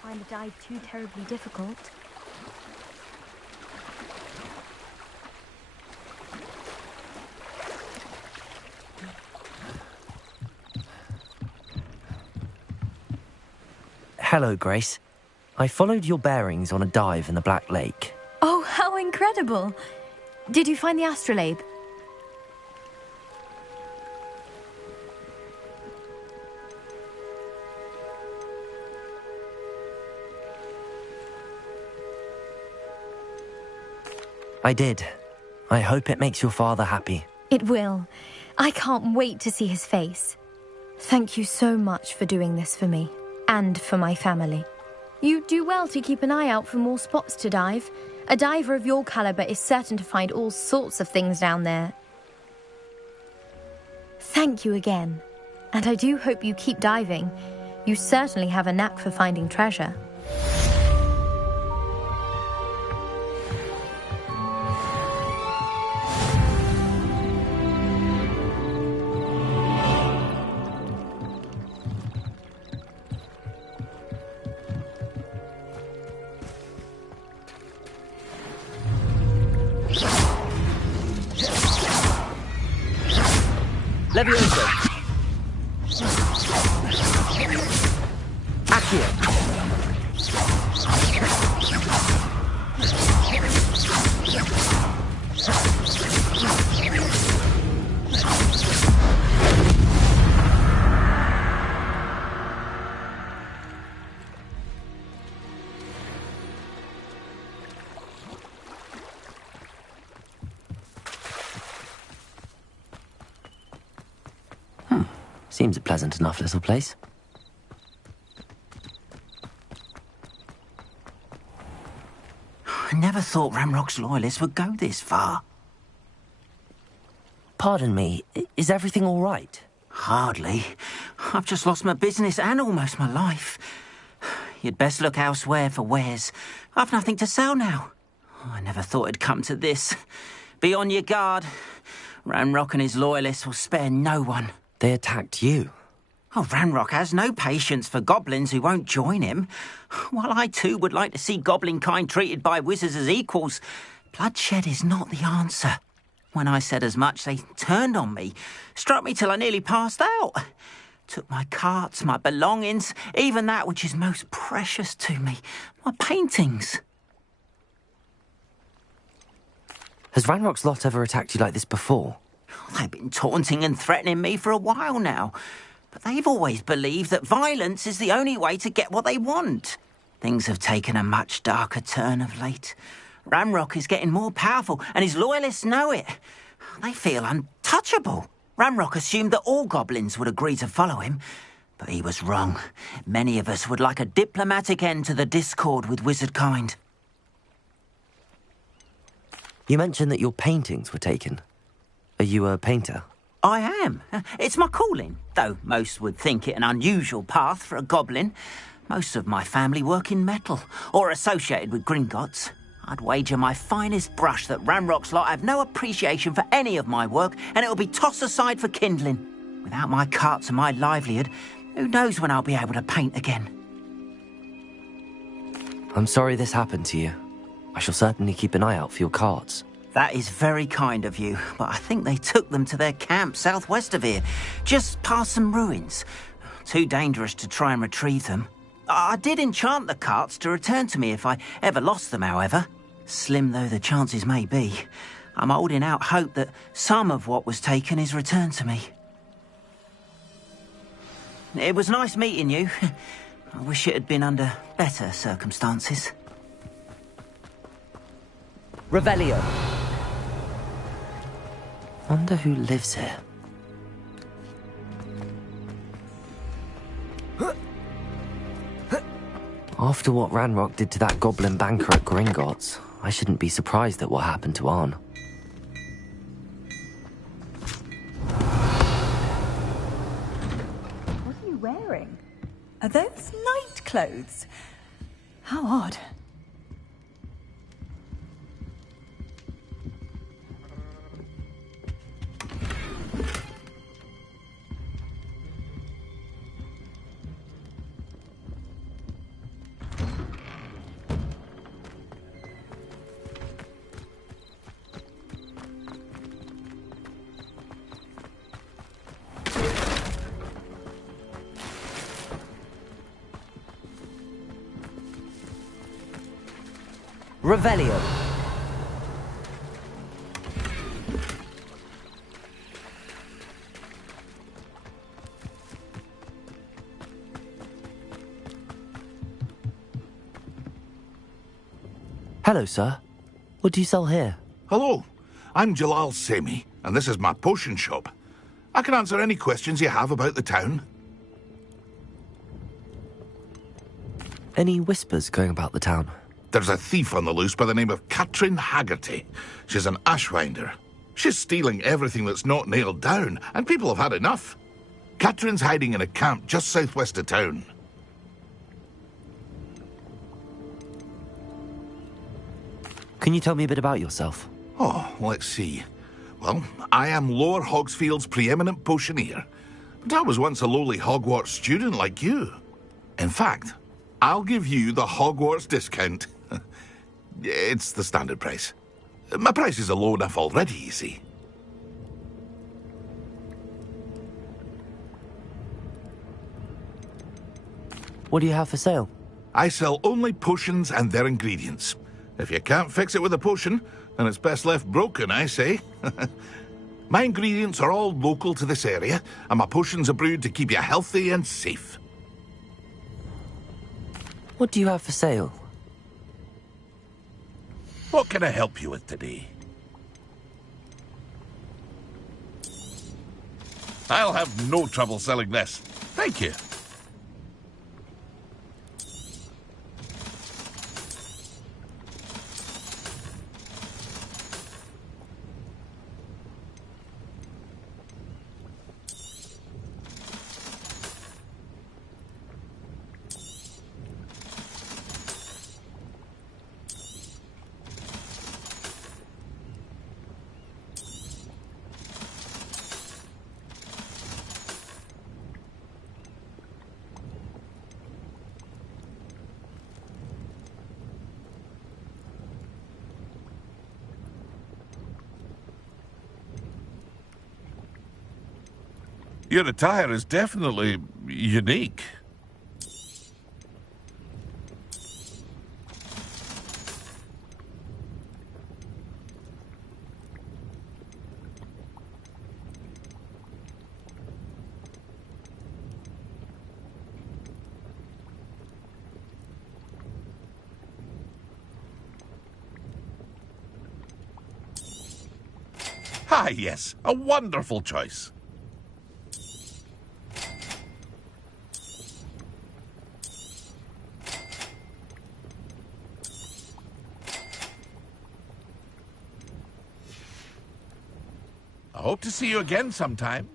Find the dive too terribly difficult. Hello, Grace. I followed your bearings on a dive in the Black Lake. Oh, how incredible! Did you find the astrolabe? I did. I hope it makes your father happy. It will. I can't wait to see his face. Thank you so much for doing this for me, and for my family. You do well to keep an eye out for more spots to dive. A diver of your caliber is certain to find all sorts of things down there. Thank you again. And I do hope you keep diving. You certainly have a knack for finding treasure. Levioso. Accio. Seems a pleasant enough little place. I never thought Ramrock's loyalists would go this far. Pardon me, is everything all right? Hardly. I've just lost my business and almost my life. You'd best look elsewhere for wares. I've nothing to sell now. I never thought it'd come to this. Be on your guard. Ramrock and his loyalists will spare no one. They attacked you. Oh, Ramrock has no patience for goblins who won't join him. While I too would like to see goblin kind treated by wizards as equals, bloodshed is not the answer. When I said as much, they turned on me, struck me till I nearly passed out. Took my carts, my belongings, even that which is most precious to me, my paintings. Has Ranrock's lot ever attacked you like this before? They've been taunting and threatening me for a while now. But they've always believed that violence is the only way to get what they want. Things have taken a much darker turn of late. Ramrock is getting more powerful, and his loyalists know it. They feel untouchable. Ramrock assumed that all goblins would agree to follow him, but he was wrong. Many of us would like a diplomatic end to the discord with wizard kind. You mentioned that your paintings were taken. Are you a painter? I am. It's my calling, though most would think it an unusual path for a goblin. Most of my family work in metal, or associated with Gringotts. I'd wager my finest brush that Ramrock's lot have no appreciation for any of my work, and it'll be tossed aside for kindling. Without my carts and my livelihood, who knows when I'll be able to paint again. I'm sorry this happened to you. I shall certainly keep an eye out for your carts. That is very kind of you, but I think they took them to their camp southwest of here, just past some ruins. Too dangerous to try and retrieve them. I did enchant the carts to return to me if I ever lost them, however. Slim though the chances may be, I'm holding out hope that some of what was taken is returned to me. It was nice meeting you. I wish it had been under better circumstances. Revelio. Wonder who lives here. After what Ranrock did to that goblin banker at Gringotts, I shouldn't be surprised at what happened to Arn. What are you wearing? Are those night clothes? How odd. Revelio. Hello, sir. What do you sell here? Hello, I'm Jalal Semi, and this is my potion shop. I can answer any questions you have about the town. Any whispers going about the town? There's a thief on the loose by the name of Katrin Haggerty. She's an ashwinder. She's stealing everything that's not nailed down, and people have had enough. Katrin's hiding in a camp just southwest of town. Can you tell me a bit about yourself? Oh, let's see. Well, I am Lower Hogsfield's preeminent potioneer. But I was once a lowly Hogwarts student like you. In fact, I'll give you the Hogwarts discount. It's the standard price. My prices are low enough already, you see. What do you have for sale? I sell only potions and their ingredients. If you can't fix it with a potion, then it's best left broken, I say. My ingredients are all local to this area, and my potions are brewed to keep you healthy and safe. What do you have for sale? What can I help you with today? I'll have no trouble selling this. Thank you. Your attire is definitely unique. Ah, yes, a wonderful choice. I hope to see you again sometime.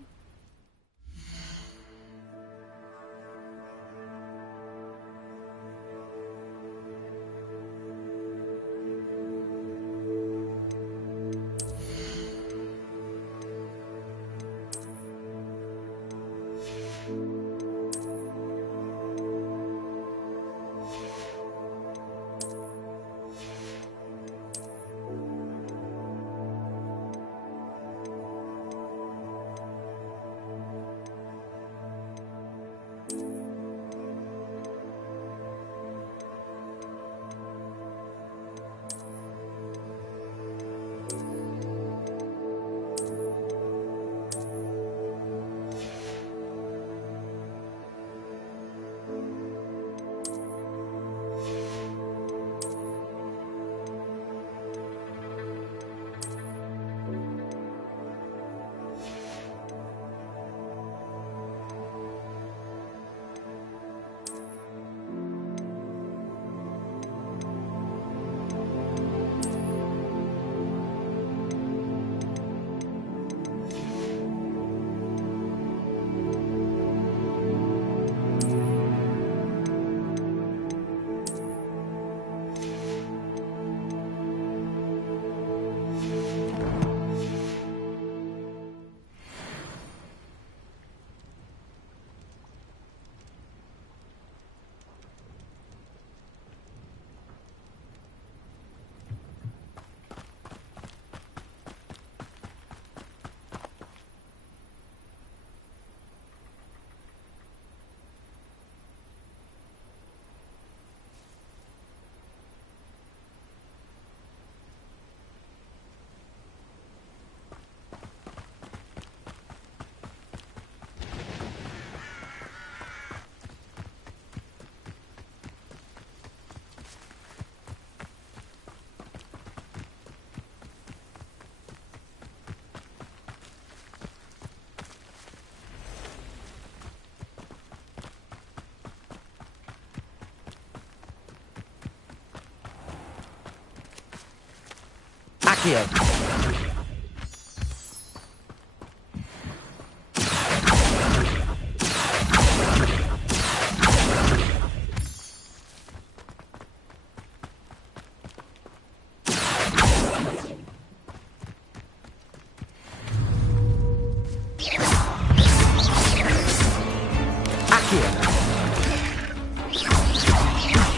Accio.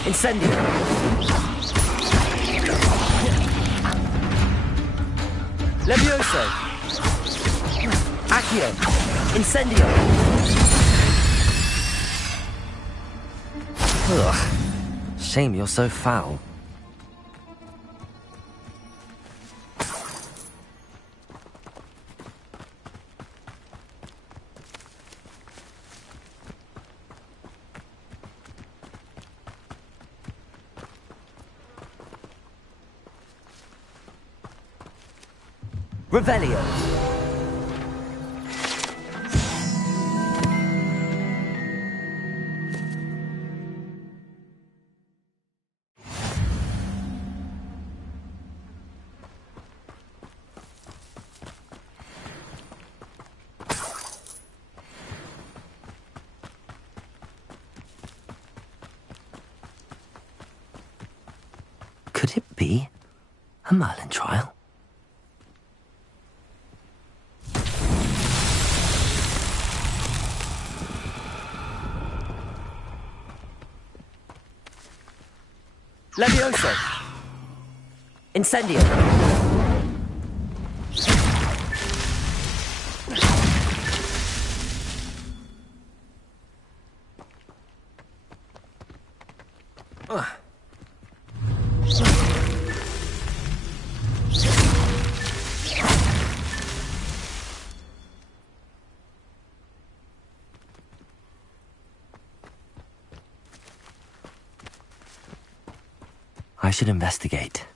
Incendio. Levioso. Accio. Incendio. Ugh. Shame you're so foul. Revelio. Could it be a Merlin trial? Levioso. Incendio. I should investigate.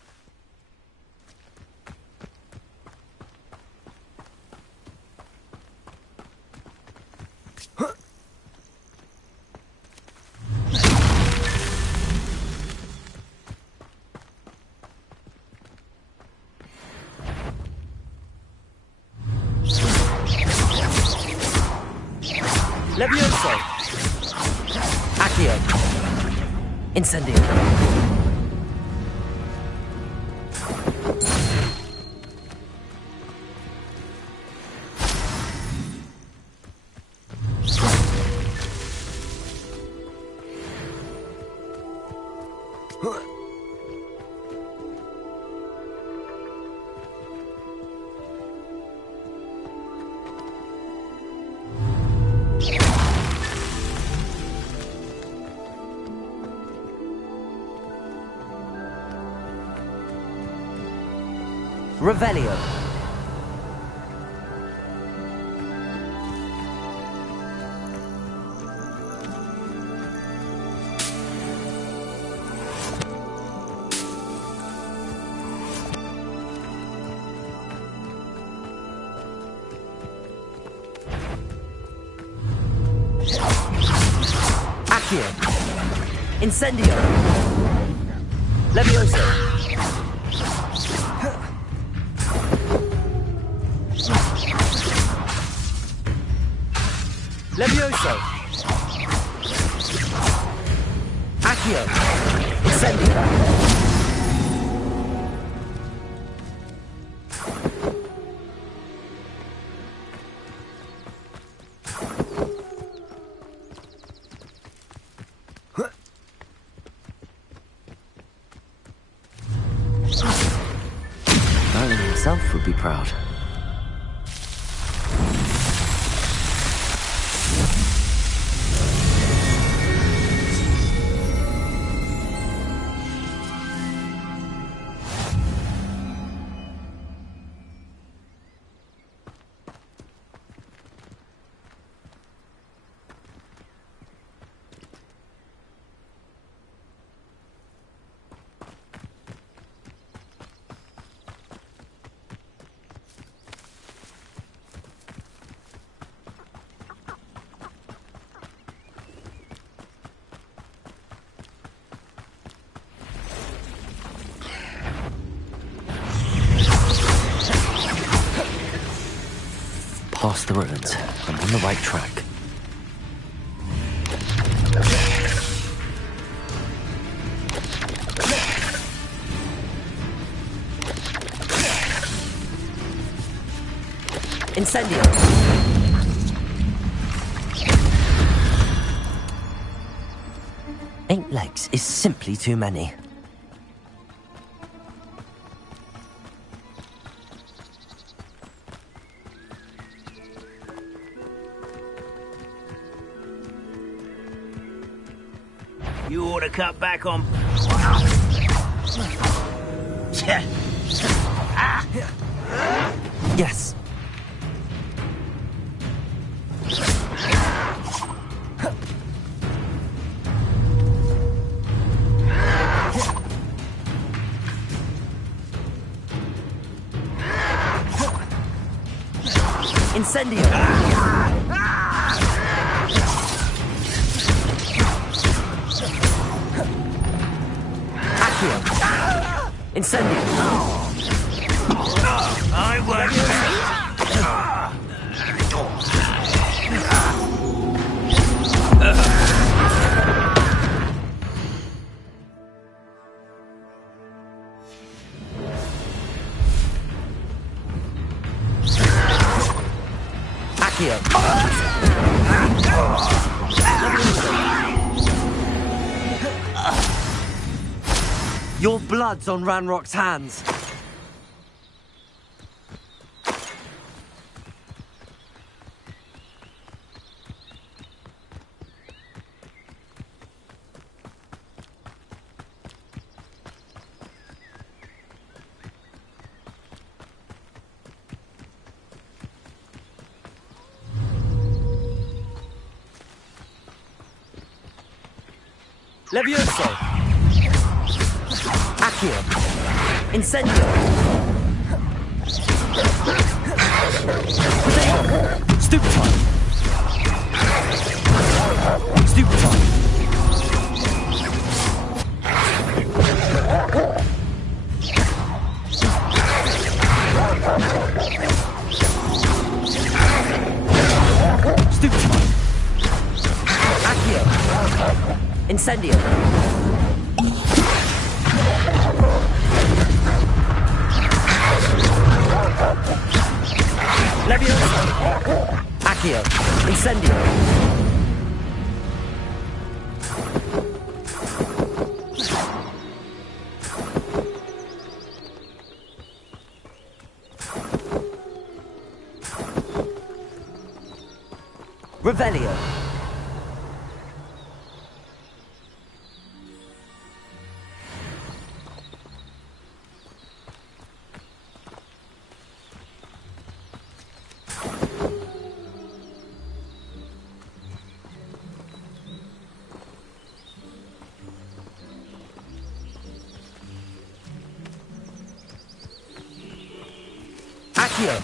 Levioso. Accio. Incendio. Revelio. Accio. Incendio. Levioso. Levioso. Accio. Incendio. Merlin himself would be proud. past the ruins. I'm on the right track. Incendio! 8 legs is simply too many. You ought to cut back on... Yes. Incendio! Accio! Incendio! I work. Accio! Your blood's on Ranrock's hands. Levioso! Accio! Incendio! Stupefy! Stupefy! Stupefy! Accio! Incendio! Levioso! Accio! Incendio! Revelio! Accio!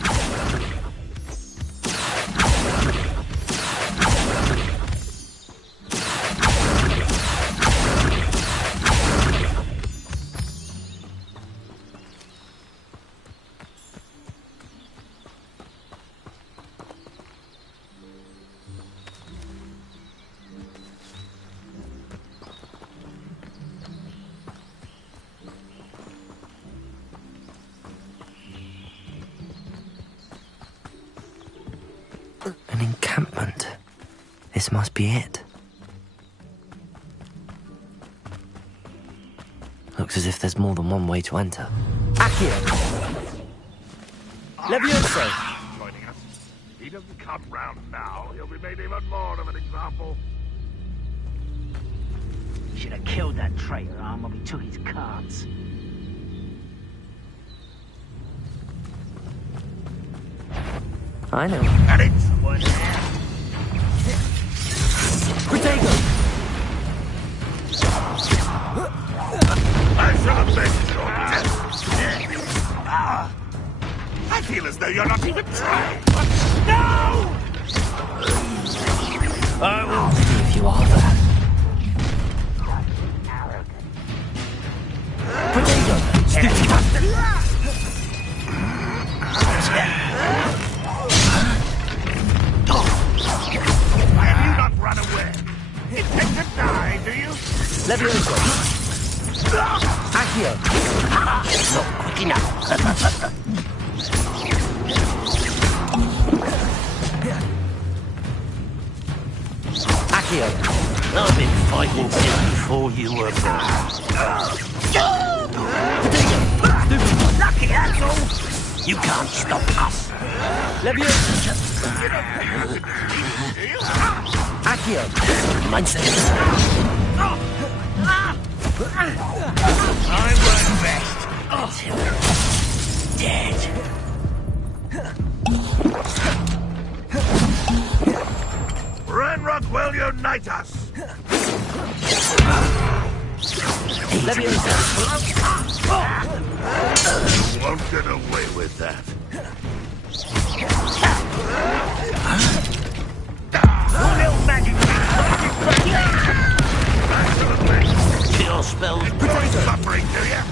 An encampment. This must be it. Looks as if there's more than one way to enter. Accio! Levioso! Joining us. If he doesn't come round now, he'll be made even more of an example. Should have killed that traitor arm when we took his cards. I know. And it's One there. Protego! I shall have mentioned your death. I feel as though you're not even trying. No! I will believe you are there. Protego! Accio! Not quick enough. Accio! I've been fighting since before you were born. Lucky, that's all. You can't stop us. Leviosa! Accio! I work best until dead. Ranrock will unite us! Leviosa! You won't get away with that. Little magic! Your spells Suffering, do ya?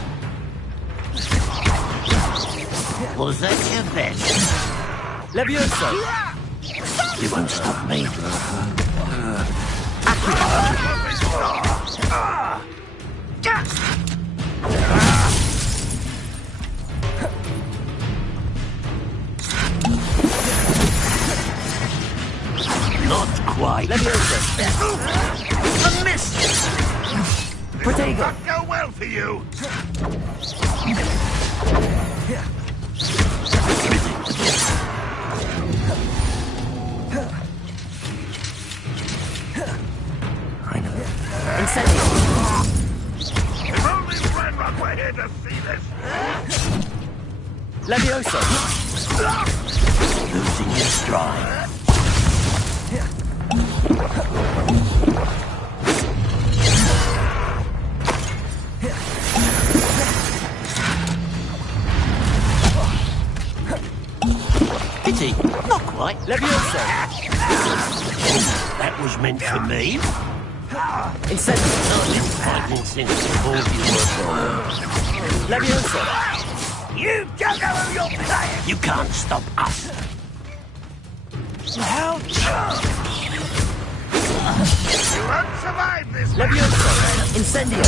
Was that your best? Leviosa! You won't stop me. Not quite. Leviosa! A miss! Protego! Not go well for you! Incendio! If only Ranrock were here to see this! Leviosa! Losing your stride. Pity, not quite. Leviosa! That was meant for me. Incendio! I've been fighting since before you were born. Leviosa! You don't know who you're playing! You can't stop us. Ouch! You won't survive this! Leviosa! Incendio!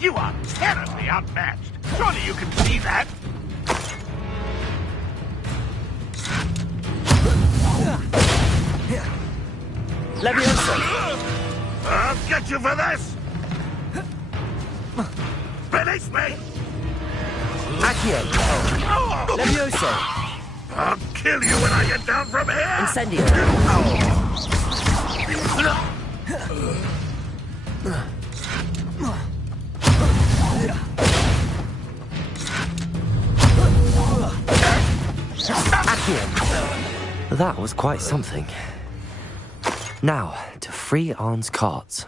You are terribly outmatched! Surely you can see that! Leviosa! I'll get you for this! Finish me! Accio! Leviosa! I'll kill you when I get down from here! Incendio! Accio! That was quite something. Now, to free Arn's carts.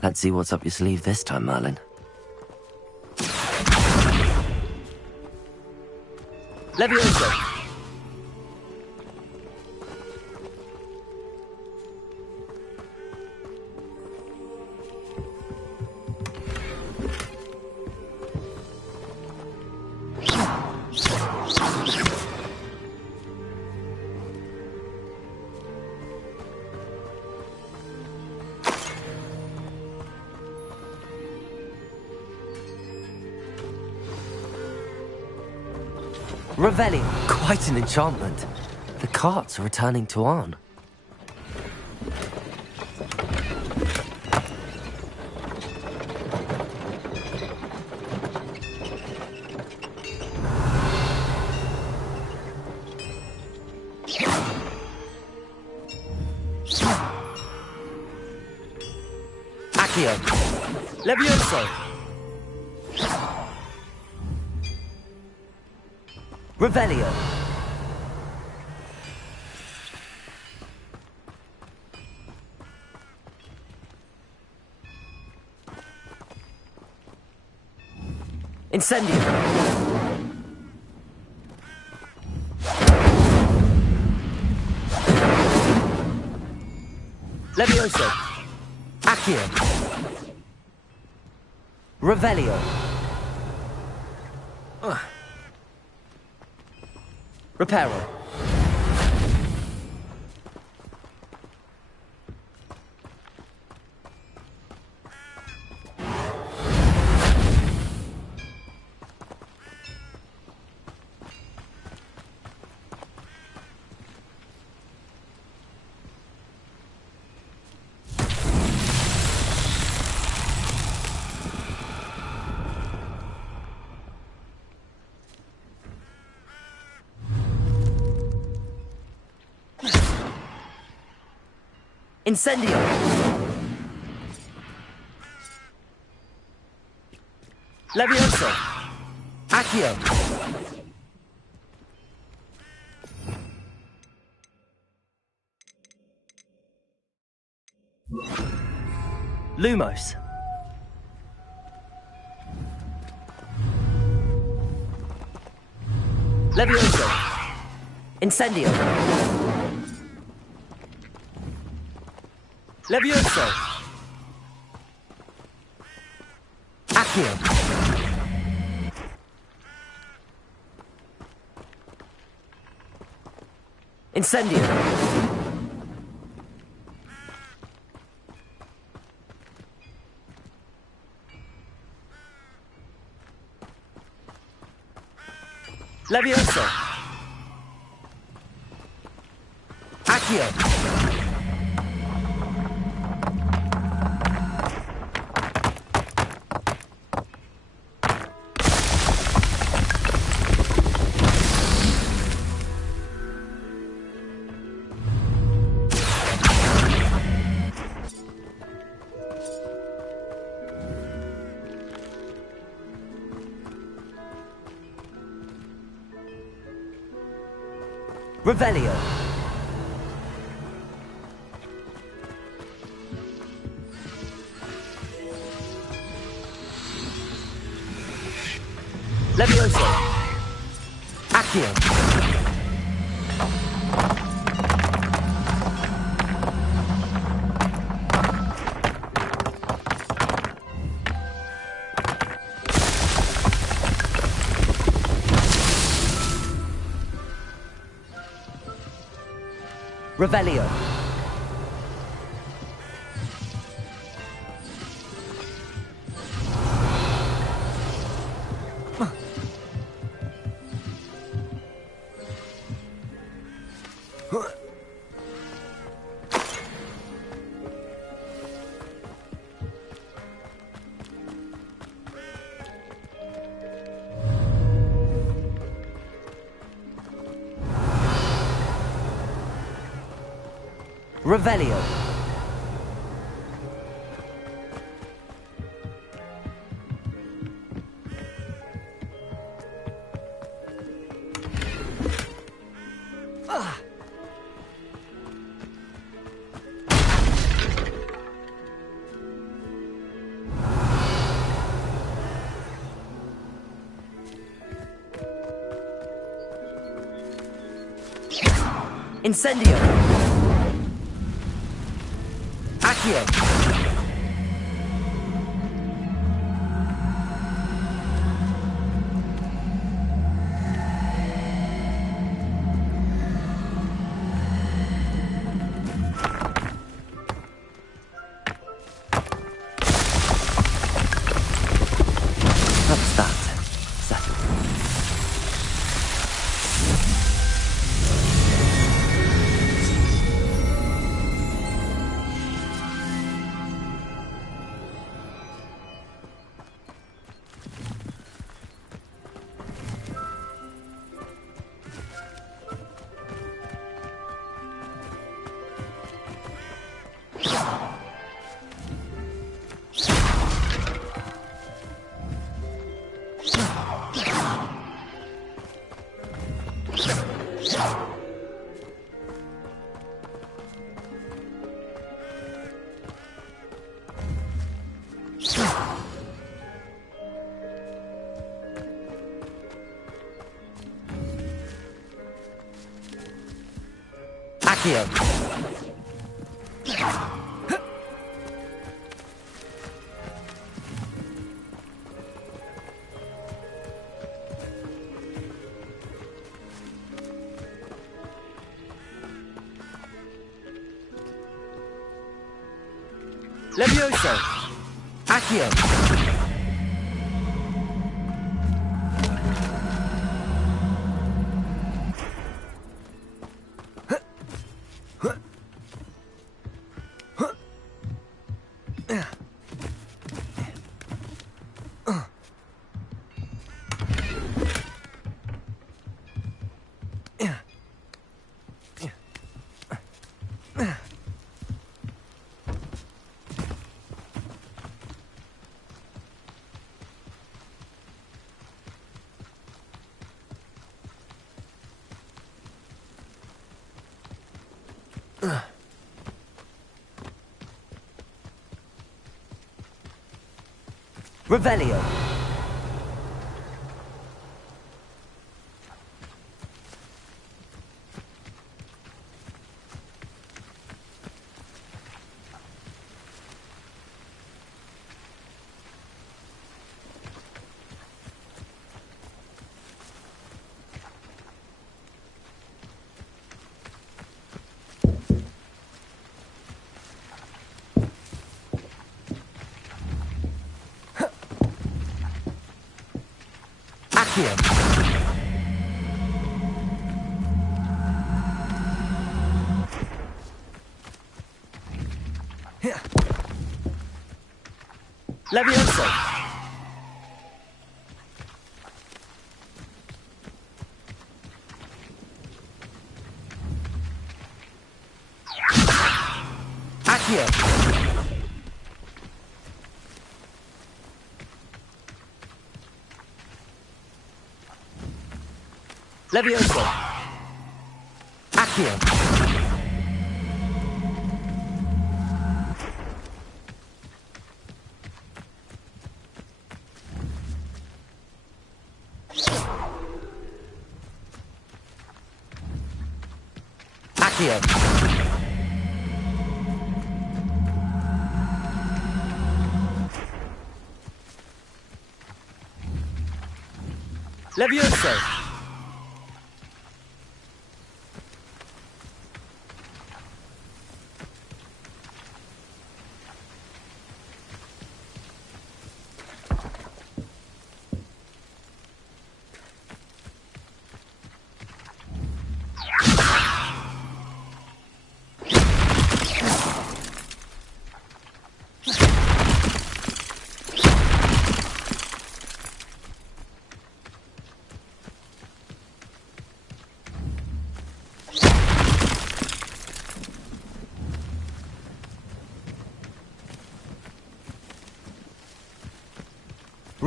Let's see what's up your sleeve this time, Merlin. Leviosa! Revelli, quite an enchantment. The carts are returning to Arn. Accio! Leviosa! Revelio. Incendio. Levioso. Accio. Revelio. Reparo. Incendio. Levioso. Accio. Lumos. Levioso. Incendio. Levioso. Accio. Incendio. Levioso. Accio. Revelio. Levioso. Accio. Revelio. Revelio. Incendio. Accio. What's that? Accio. Levioso. Accio. Revelio. Accio. Levioso. Accio. Levioso. Accio. Accio. Levioso.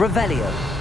Revelio.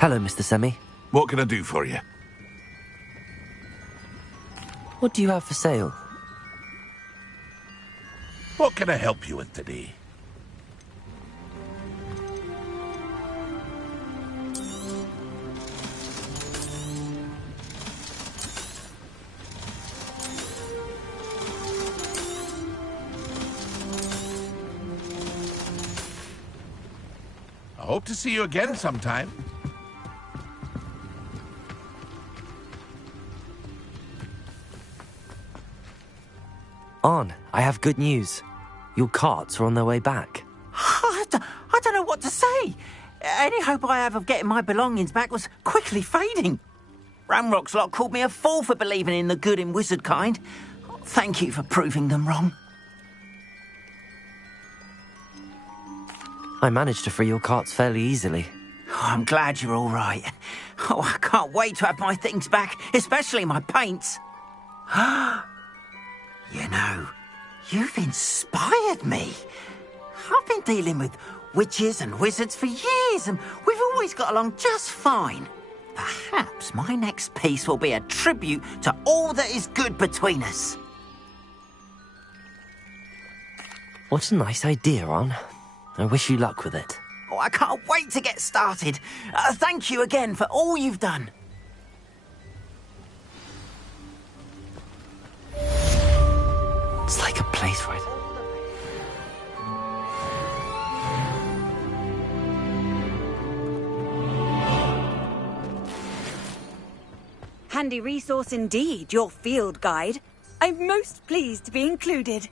Hello, Mr. Semi. What can I do for you? What do you have for sale? What can I help you with today? I hope to see you again sometime. On, I have good news. Your carts are on their way back. I don't know what to say. Any hope I have of getting my belongings back was quickly fading. Ramrock's lot called me a fool for believing in the good in wizard kind. Thank you for proving them wrong. I managed to free your carts fairly easily. Oh, I'm glad you're all right. Oh, I can't wait to have my things back, especially my paints. You know, you've inspired me. I've been dealing with witches and wizards for years, and we've always got along just fine. Perhaps my next piece will be a tribute to all that is good between us. What a nice idea, On. I wish you luck with it. Oh, I can't wait to get started. Thank you again for all you've done. It's like a place right. Handy resource indeed, your field guide. I'm most pleased to be included.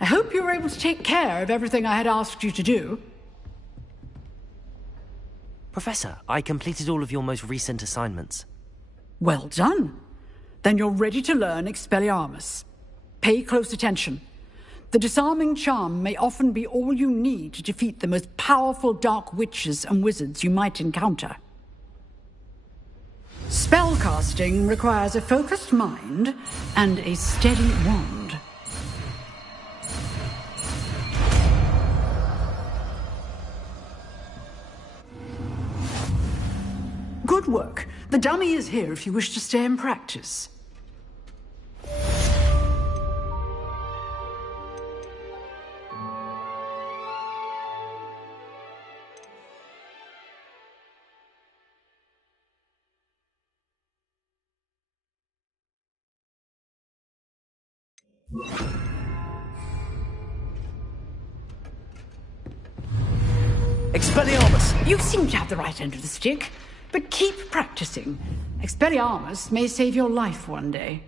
I hope you were able to take care of everything I had asked you to do. Professor, I completed all of your most recent assignments. Well done. Then you're ready to learn Expelliarmus. Pay close attention. The disarming charm may often be all you need to defeat the most powerful dark witches and wizards you might encounter. Spellcasting requires a focused mind and a steady wand. Good work. The dummy is here if you wish to stay and practice. Expelliarmus! You seem to have the right end of the stick, but keep practicing. Expelliarmus may save your life one day.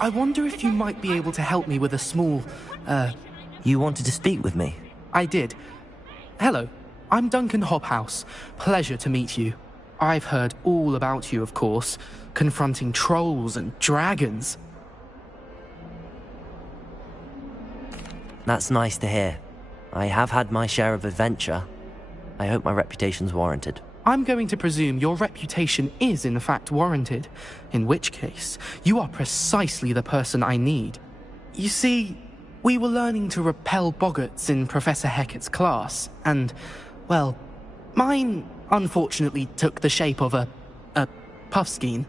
I wonder if you might be able to help me with a small, You wanted to speak with me? I did. Hello, I'm Duncan Hobhouse. Pleasure to meet you. I've heard all about you, of course, confronting trolls and dragons. That's nice to hear. I have had my share of adventure. I hope my reputation's warranted. I'm going to presume your reputation is in fact warranted, in which case, you are precisely the person I need. You see, we were learning to repel boggarts in Professor Hecat's class, and, well, mine unfortunately took the shape of a puffskein.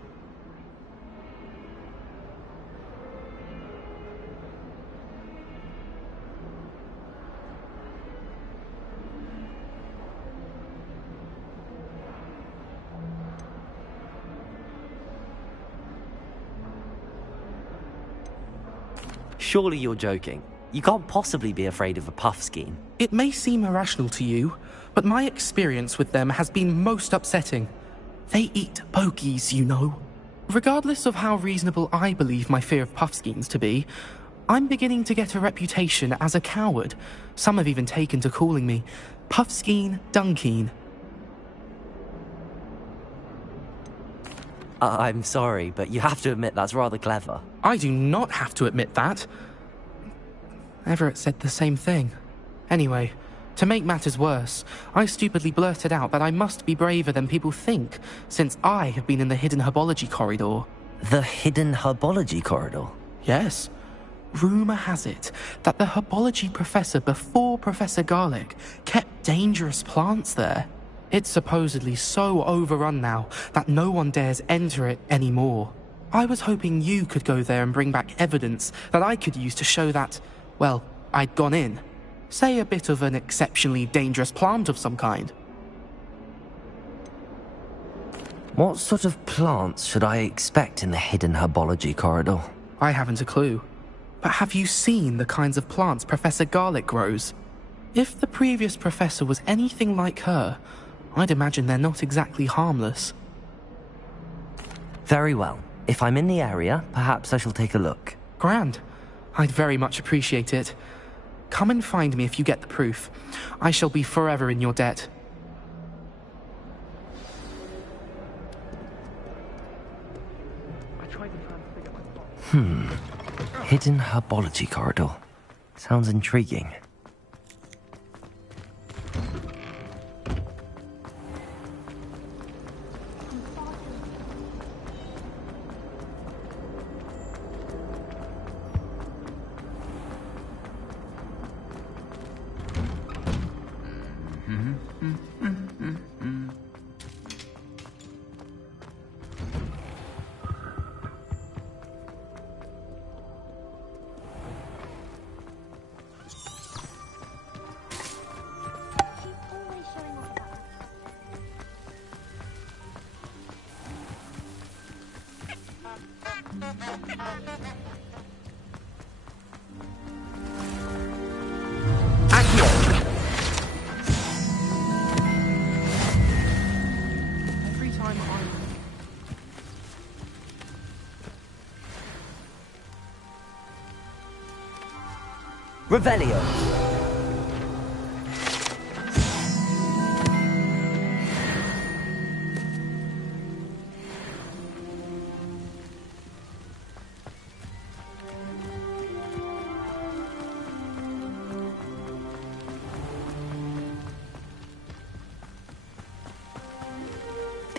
Surely you're joking. You can't possibly be afraid of a puffskein. It may seem irrational to you, but my experience with them has been most upsetting. They eat bogies, you know. Regardless of how reasonable I believe my fear of puffskeins to be, I'm beginning to get a reputation as a coward. Some have even taken to calling me Puffskein Dunkeen. I'm sorry, but you have to admit that's rather clever. I do not have to admit that. Everett said the same thing. Anyway, to make matters worse, I stupidly blurted out that I must be braver than people think, since I have been in the hidden herbology corridor. The hidden herbology corridor? Yes. Rumour has it that the herbology professor before Professor Garlic kept dangerous plants there. It's supposedly so overrun now that no one dares enter it anymore. I was hoping you could go there and bring back evidence that I could use to show that, well, I'd gone in. Say a bit of an exceptionally dangerous plant of some kind. What sort of plants should I expect in the hidden herbology corridor? I haven't a clue. But have you seen the kinds of plants Professor Garlic grows? If the previous professor was anything like her, I'd imagine they're not exactly harmless. Very well. If I'm in the area, perhaps I shall take a look. Grand. I'd very much appreciate it. Come and find me if you get the proof. I shall be forever in your debt. Hidden herbology corridor. Sounds intriguing. Revelio.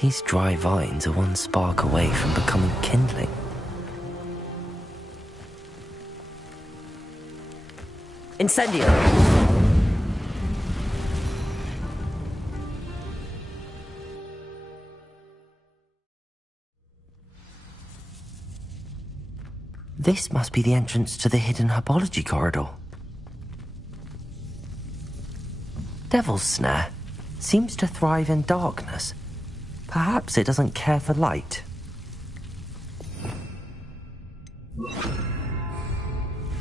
These dry vines are one spark away from becoming kindling. Incendio! This must be the entrance to the hidden herbology corridor. Devil's Snare seems to thrive in darkness. Perhaps it doesn't care for light.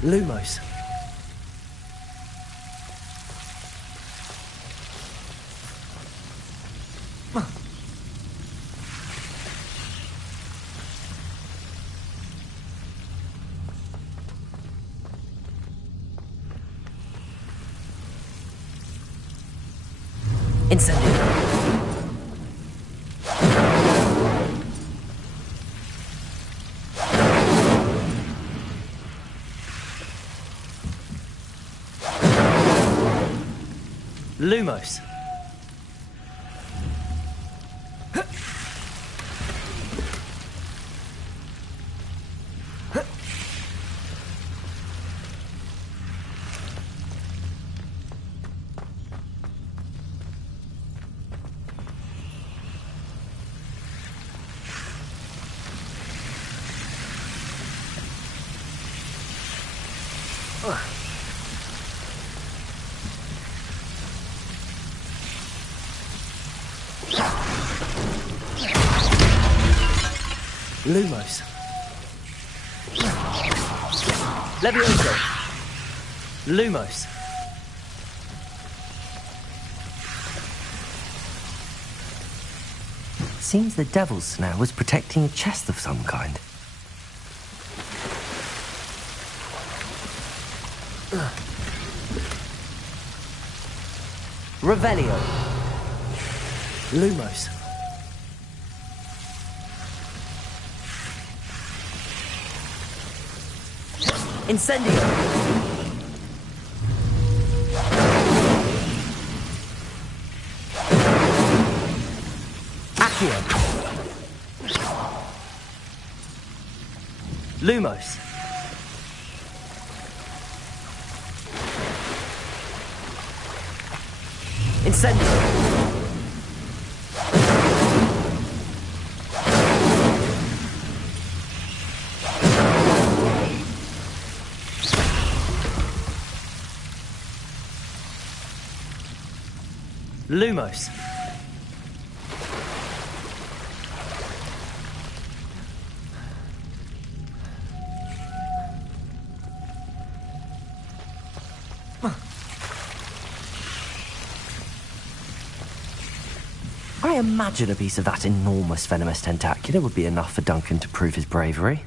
Lumos. Incendio. Lumos. Lumos. Levioso. Lumos. Seems the Devil's Snare was protecting a chest of some kind. Revelio. Lumos. Incendio. Accio. Lumos. Incendio. Lumos. I imagine a piece of that enormous venomous tentacula would be enough for Duncan to prove his bravery.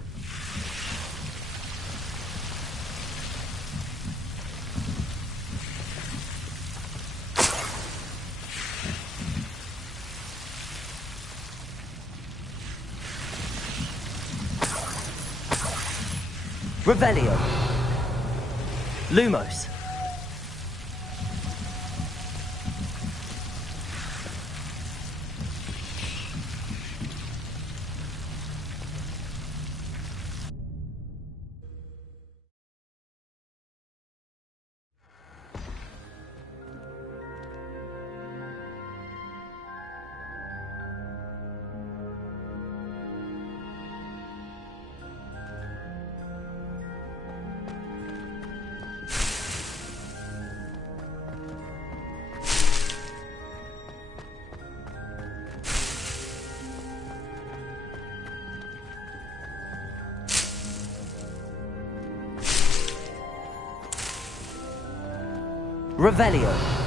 Revelio. Lumos. Revelio.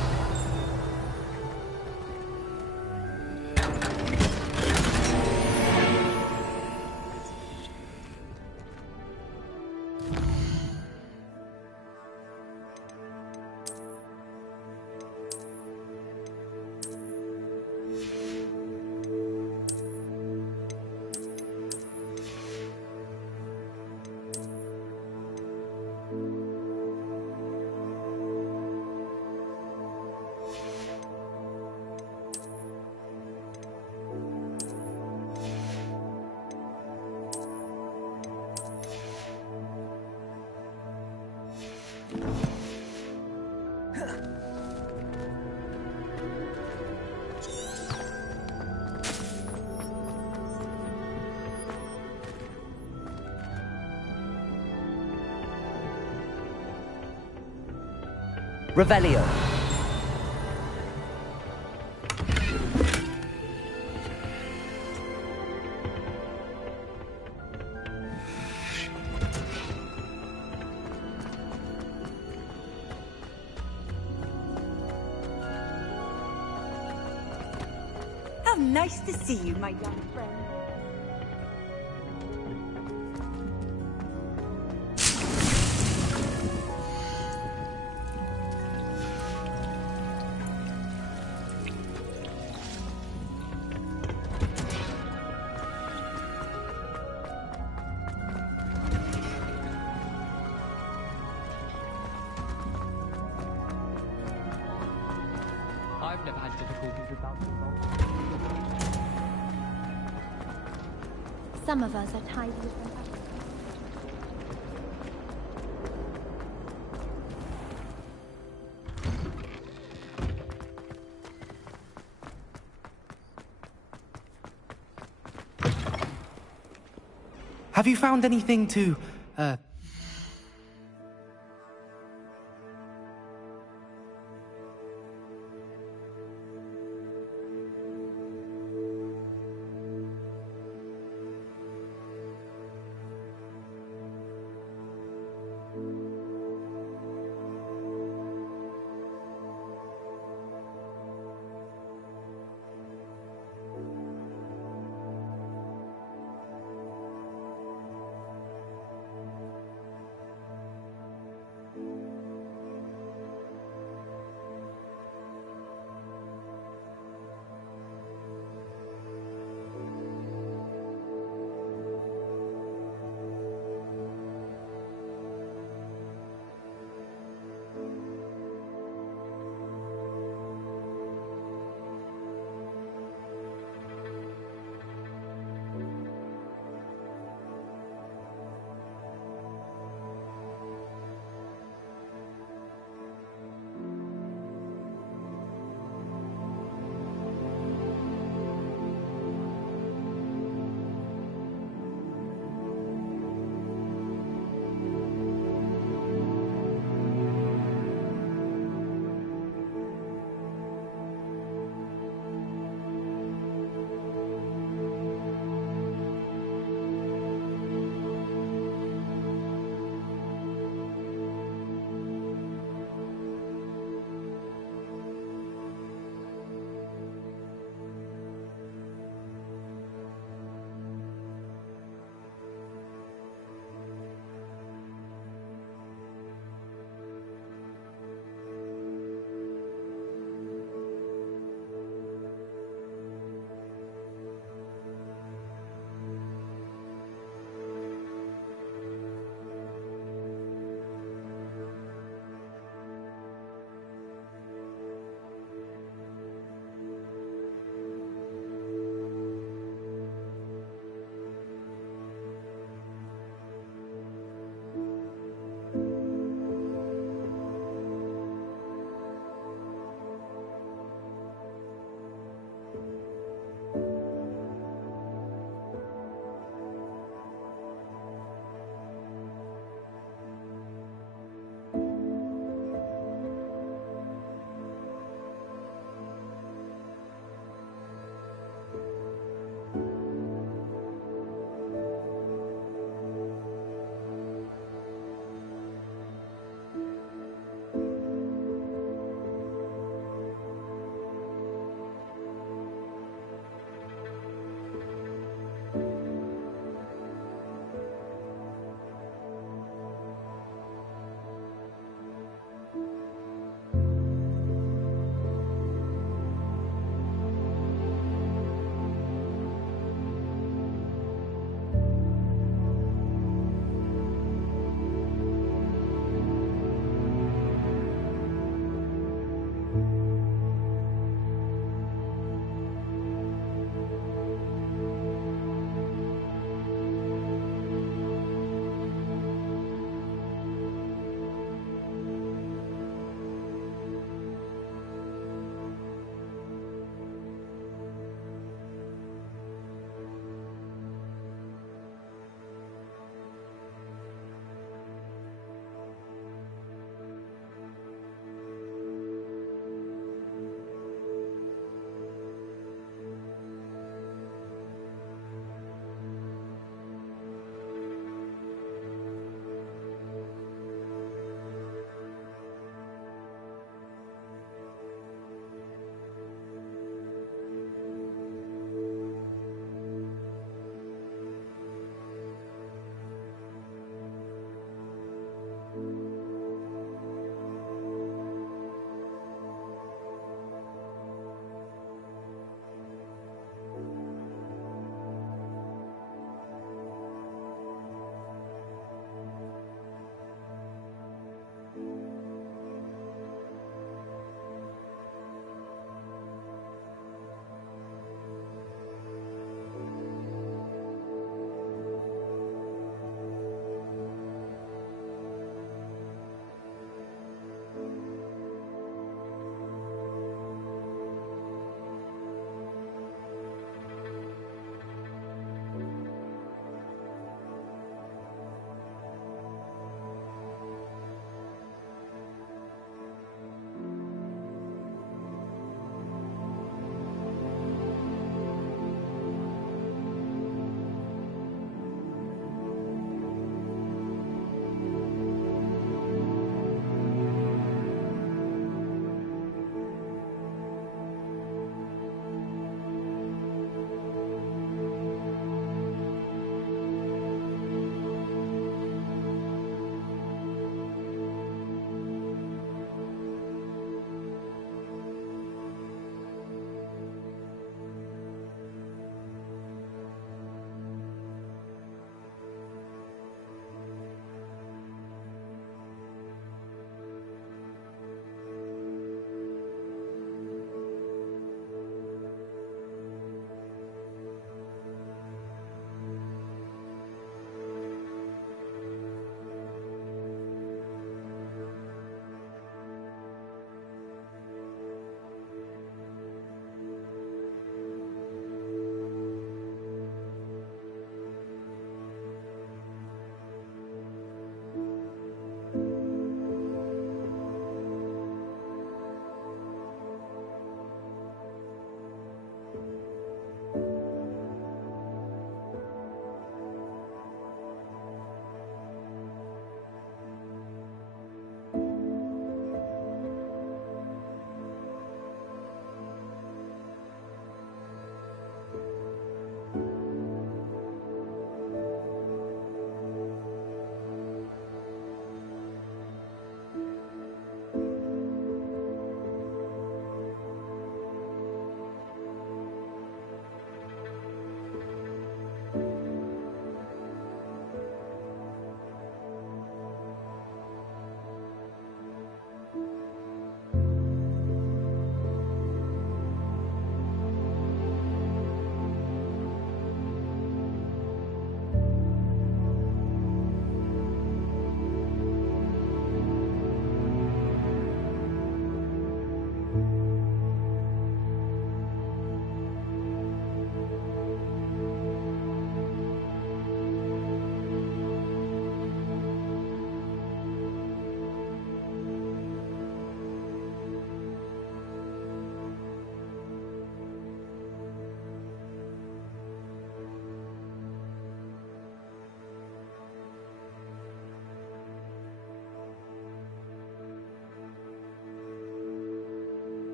Revelio. How nice to see you, my young friend. I've never had difficulties with that. Some of us are tidy with them. Have you found anything to,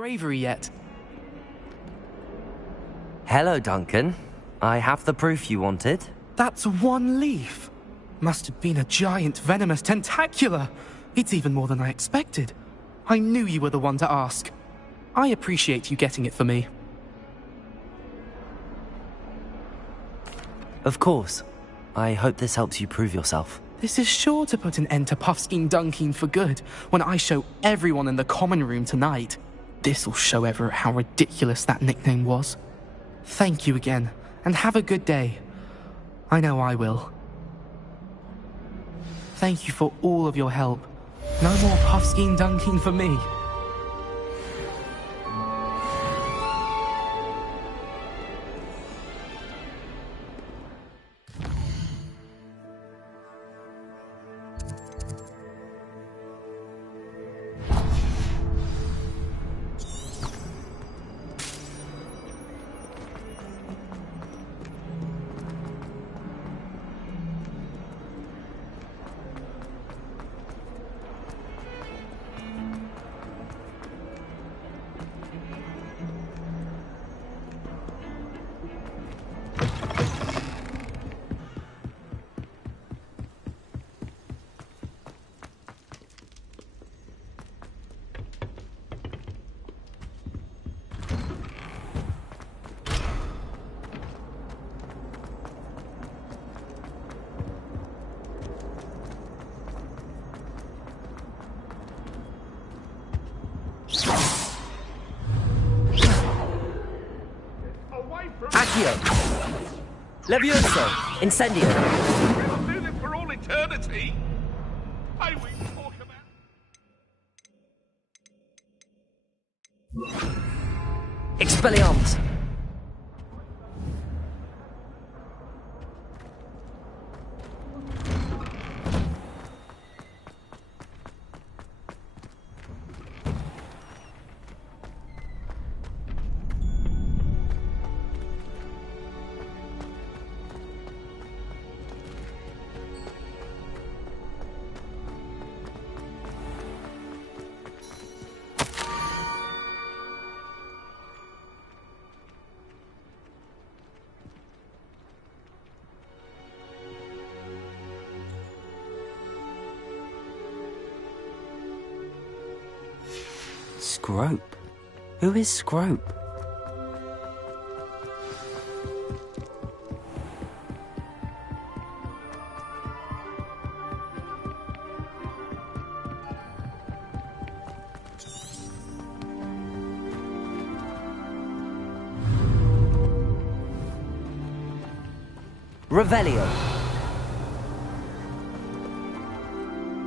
bravery yet. Hello, Duncan. I have the proof you wanted. That's one leaf. Must have been a giant venomous tentacula. It's even more than I expected. I knew you were the one to ask. I appreciate you getting it for me. Of course. I hope this helps you prove yourself. This is sure to put an end to Puffskein Dunkeen for good when I show everyone in the common room tonight. This'll show Everett how ridiculous that nickname was. Thank you again, and have a good day. I know I will. Thank you for all of your help. No more Puffskein Dunkeen for me. Levioso! Incendio! I'll do this for all eternity! I will talk about... Expelliarmus! Scrope? Who is Scrope? Revelio.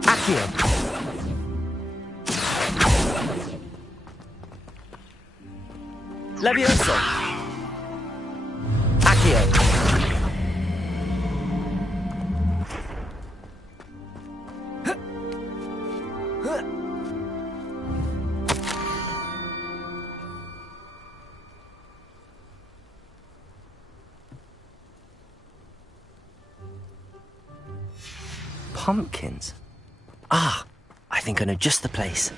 Accio. Levioso. Accio. Pumpkins? Ah, I think I know just the place.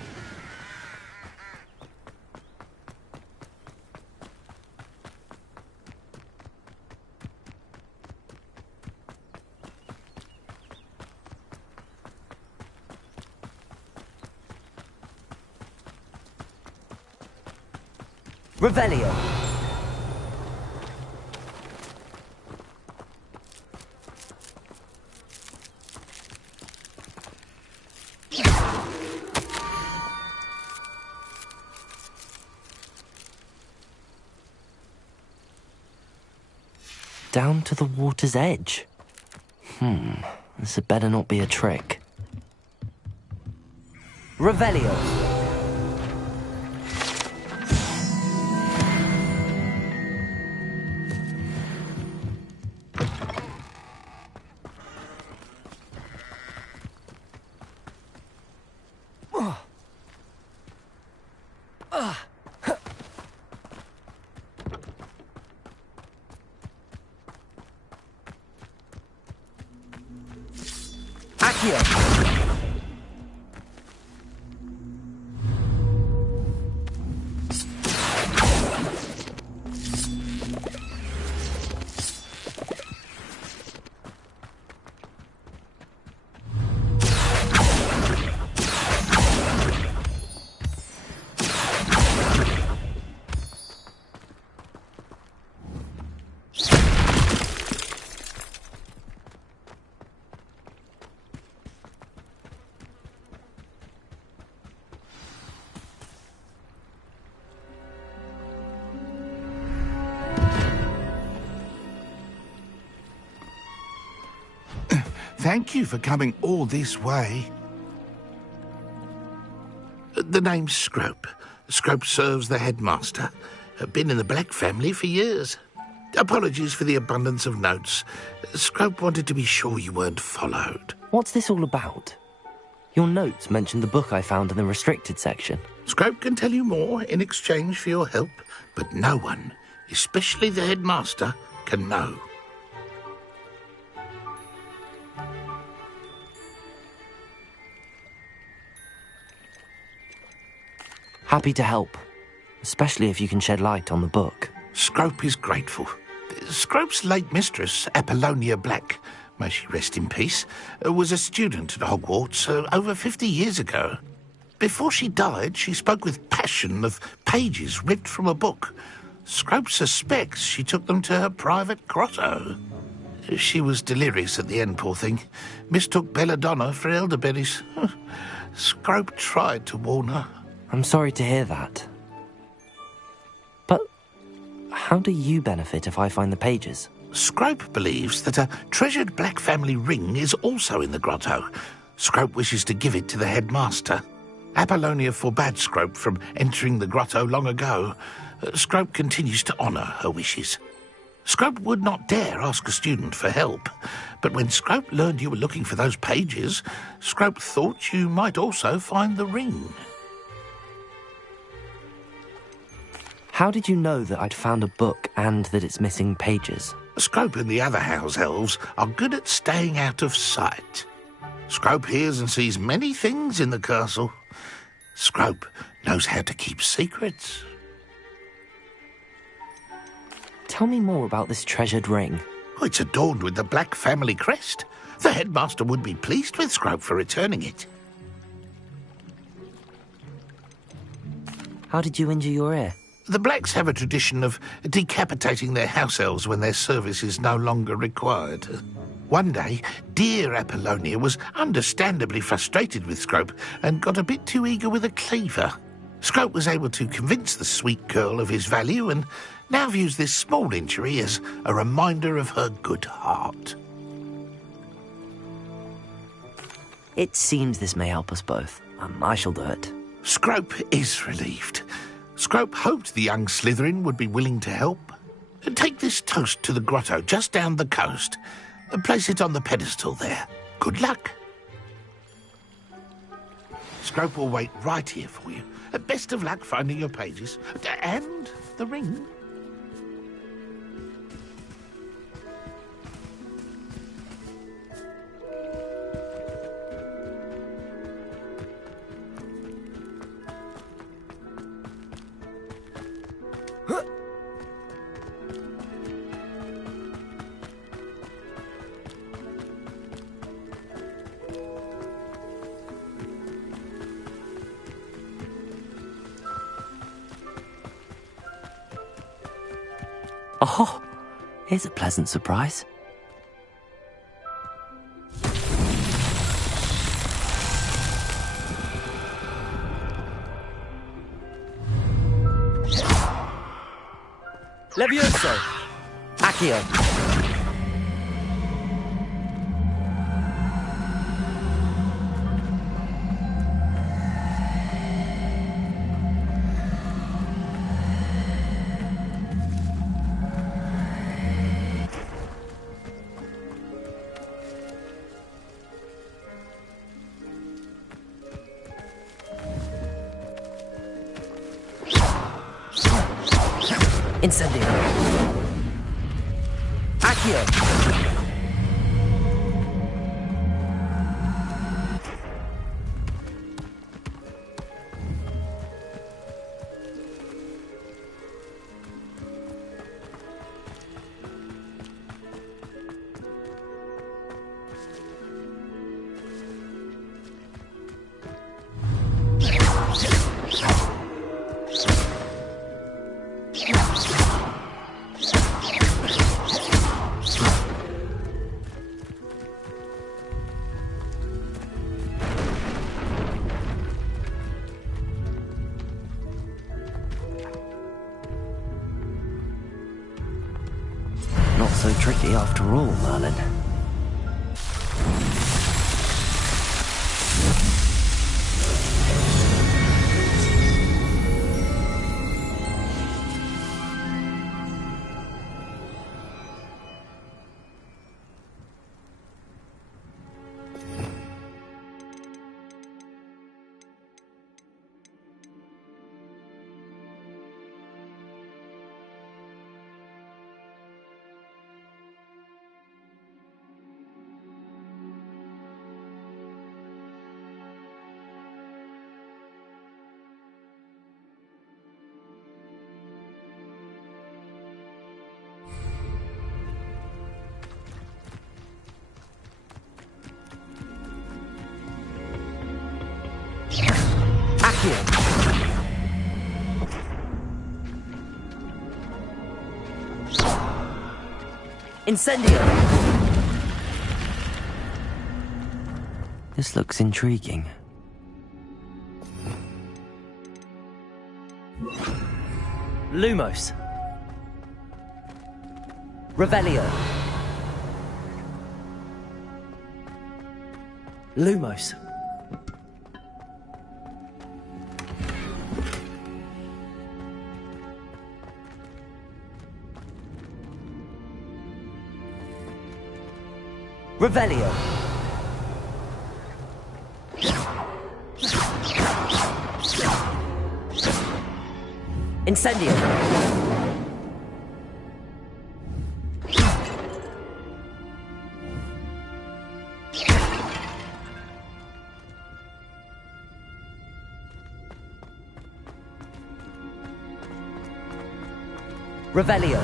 Revelio. Down to the water's edge. This had better not be a trick. Revelio. Thank you for coming all this way. The name's Scrope. Scrope serves the headmaster. Been in the Black family for years. Apologies for the abundance of notes. Scrope wanted to be sure you weren't followed. What's this all about? Your notes mentioned the book I found in the restricted section. Scrope can tell you more in exchange for your help, but no one, especially the headmaster, can know. Happy to help, especially if you can shed light on the book. Scrope is grateful. Scrope's late mistress, Apollonia Black, may she rest in peace, was a student at Hogwarts over 50 years ago. Before she died, she spoke with passion of pages ripped from a book. Scrope suspects she took them to her private grotto. She was delirious at the end, poor thing. Mistook belladonna for elderberries. Scrope tried to warn her. I'm sorry to hear that. But how do you benefit if I find the pages? Scrope believes that a treasured Black family ring is also in the grotto. Scrope wishes to give it to the headmaster. Apollonia forbade Scrope from entering the grotto long ago. Scrope continues to honour her wishes. Scrope would not dare ask a student for help, but when Scrope learned you were looking for those pages, Scrope thought you might also find the ring. How did you know that I'd found a book and that it's missing pages? Scrope and the other house elves are good at staying out of sight. Scrope hears and sees many things in the castle. Scrope knows how to keep secrets. Tell me more about this treasured ring. Oh, it's adorned with the Black family crest. The headmaster would be pleased with Scrope for returning it. How did you injure your ear? The Blacks have a tradition of decapitating their house elves when their service is no longer required. One day, dear Apollonia was understandably frustrated with Scrope and got a bit too eager with a cleaver. Scrope was able to convince the sweet girl of his value and now views this small injury as a reminder of her good heart. It seems this may help us both. I shall do it. Scrope is relieved. Scrope hoped the young Slytherin would be willing to help. Take this toast to the grotto just down the coast and place it on the pedestal there. Good luck. Scrope will wait right here for you. Best of luck finding your pages. And the ring. Oh, here's a pleasant surprise. Levioso! Accio! Incendio. Accio. Not so tricky after all, Merlin. Incendio! This looks intriguing. Lumos. Revelio. Lumos. Revelio. Incendio. Revelio.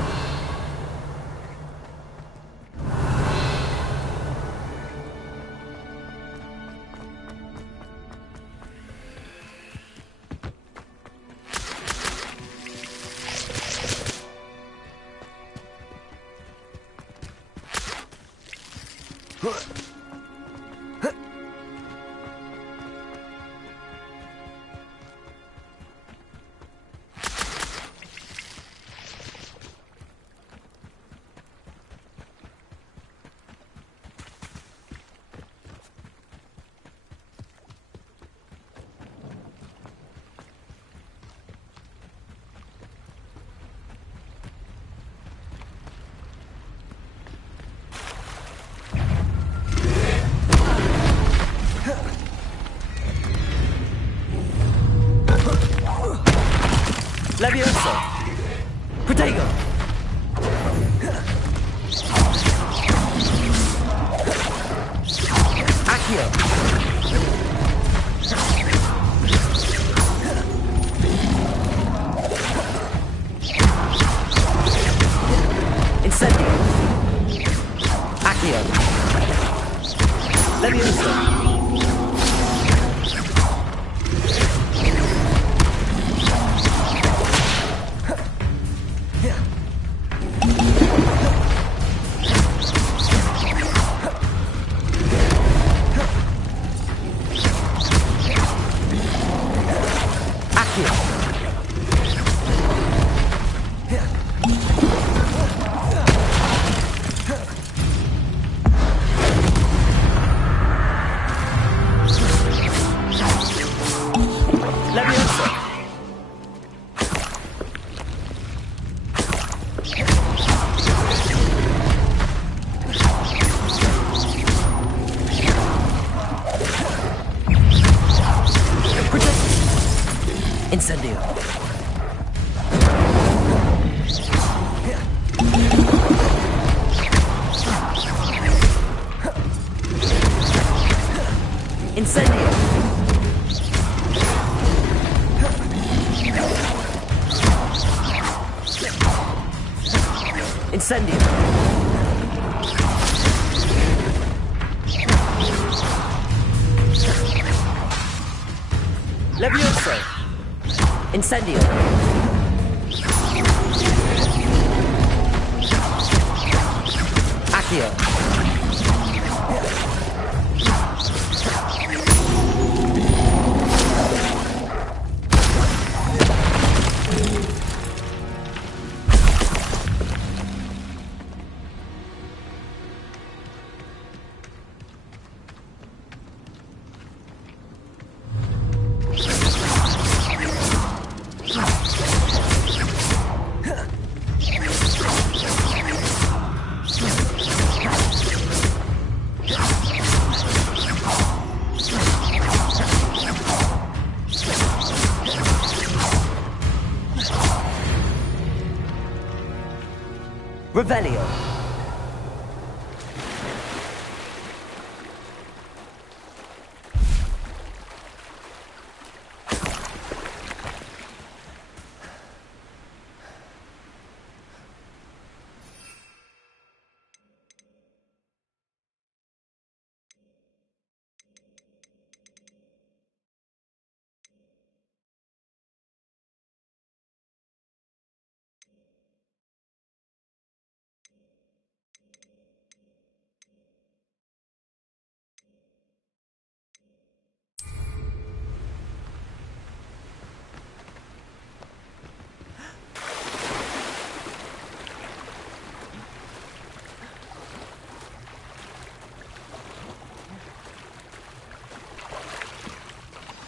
Levioso! Protego! Accio! Incendio! Accio! Levioso! Incendio. Incendio. Incendio. Levioso. Incendio. Accio. Revelio.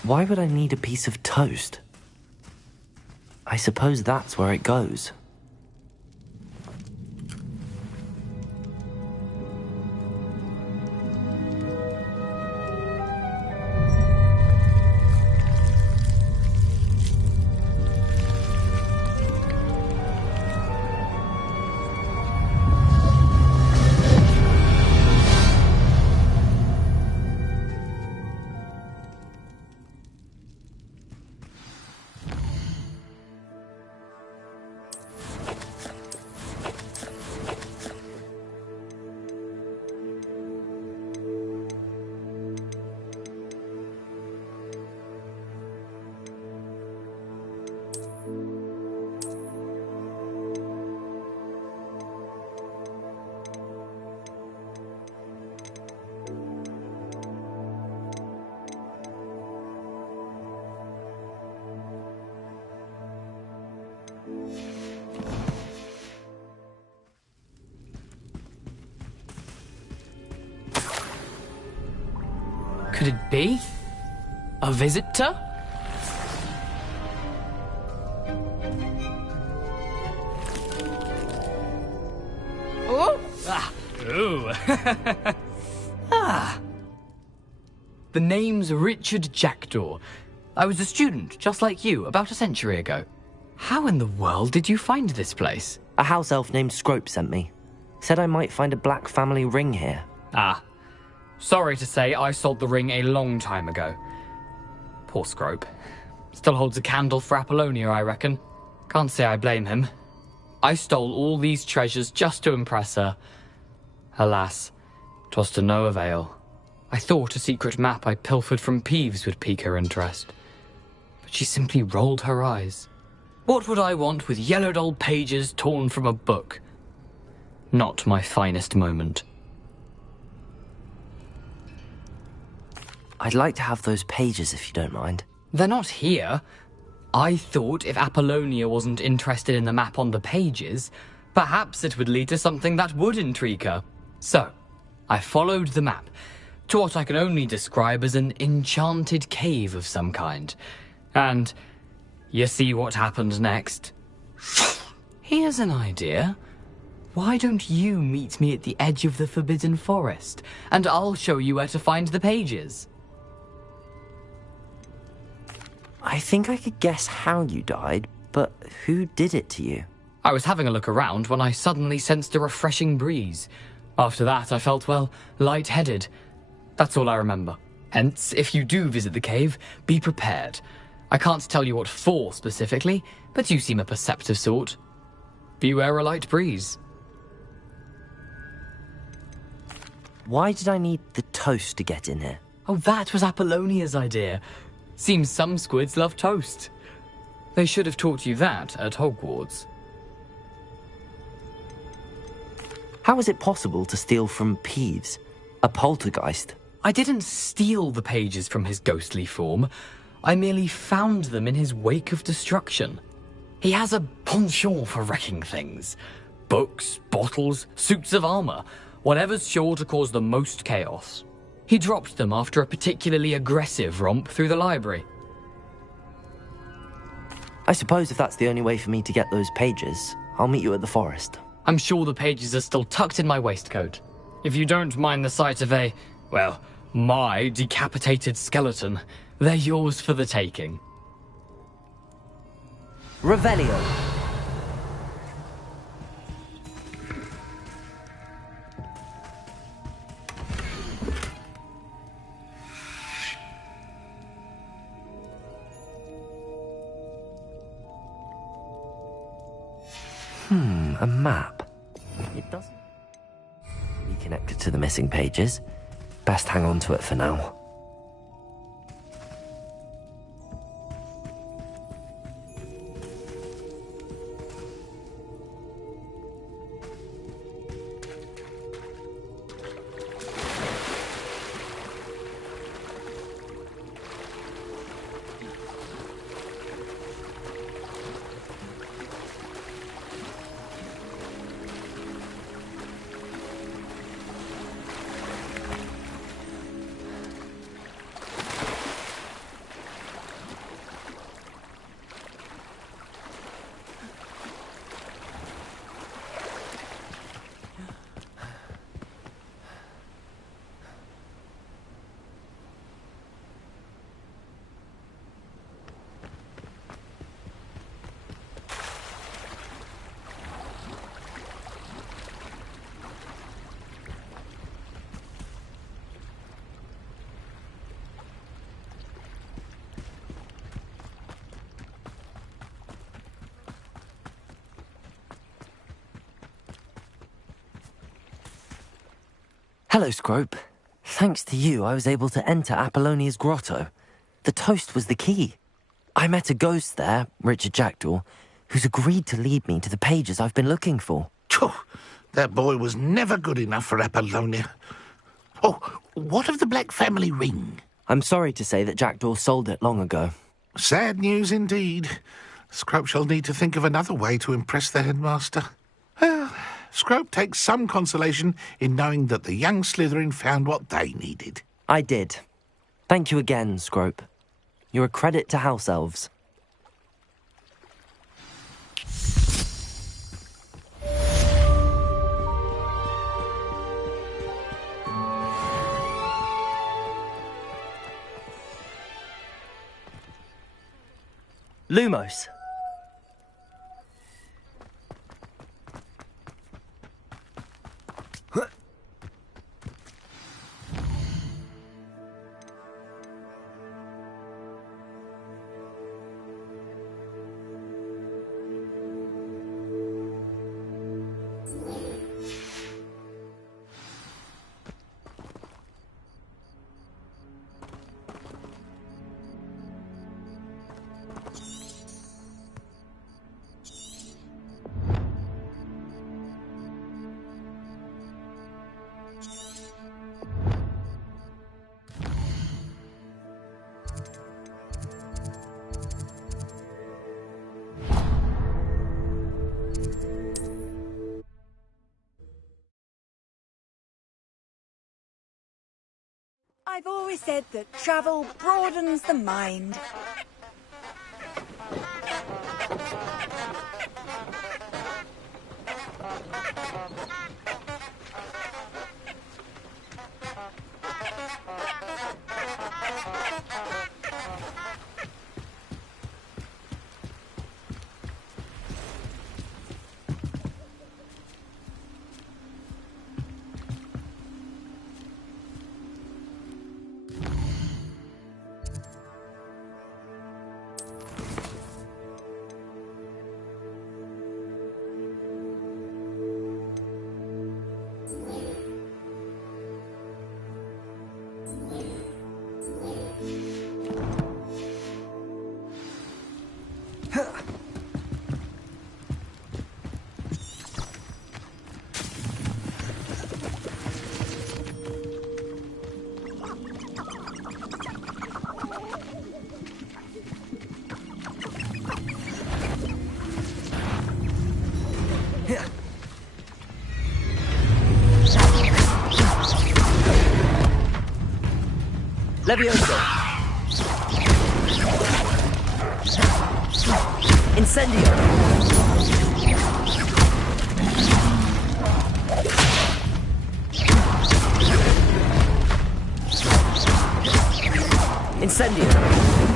Why would I need a piece of toast? I suppose that's where it goes. Could it be? A visitor? Oh! Ah! Ooh! Ah! The name's Richard Jackdaw. I was a student, just like you, about a century ago. How in the world did you find this place? A house elf named Scrope sent me. Said I might find a black family ring here. Ah. Sorry to say, I sold the ring a long time ago. Poor Scrope. Still holds a candle for Apollonia, I reckon. Can't say I blame him. I stole all these treasures just to impress her. Alas, 'twas to no avail. I thought a secret map I pilfered from Peeves would pique her interest. But she simply rolled her eyes. What would I want with yellowed old pages torn from a book? Not my finest moment. I'd like to have those pages if you don't mind. They're not here. I thought if Apollonia wasn't interested in the map on the pages, perhaps it would lead to something that would intrigue her. So, I followed the map to what I can only describe as an enchanted cave of some kind. And you see what happened next? Here's an idea. Why don't you meet me at the edge of the Forbidden Forest, and I'll show you where to find the pages? I think I could guess how you died, but who did it to you? I was having a look around when I suddenly sensed a refreshing breeze. After that, I felt, well, lightheaded. That's all I remember. Hence, if you do visit the cave, be prepared. I can't tell you what for specifically, but you seem a perceptive sort. Beware a light breeze. Why did I need the toast to get in here? Oh, that was Apollonia's idea. Seems some squids love toast. They should have taught you that at Hogwarts. How is it possible to steal from Peeves, a poltergeist? I didn't steal the pages from his ghostly form. I merely found them in his wake of destruction. He has a penchant for wrecking things. Books, bottles, suits of armor, whatever's sure to cause the most chaos. He dropped them after a particularly aggressive romp through the library. I suppose if that's the only way for me to get those pages, I'll meet you at the forest. I'm sure the pages are still tucked in my waistcoat. If you don't mind the sight of my decapitated skeleton, they're yours for the taking. Revelio. A map. It doesn't be connected to the missing pages. Best hang on to it for now. Hello, Scrope. Thanks to you, I was able to enter Apollonia's grotto. The toast was the key. I met a ghost there, Richard Jackdaw, who's agreed to lead me to the pages I've been looking for. That boy was never good enough for Apollonia. Oh, what of the Black family ring? I'm sorry to say that Jackdaw sold it long ago. Sad news indeed. Scrope shall need to think of another way to impress the headmaster. Well, Scrope takes some consolation in knowing that the young Slytherin found what they needed. I did. Thank you again, Scrope. You're a credit to house elves. Lumos. I've always said that travel broadens the mind. Levioso. Incendio. Incendio.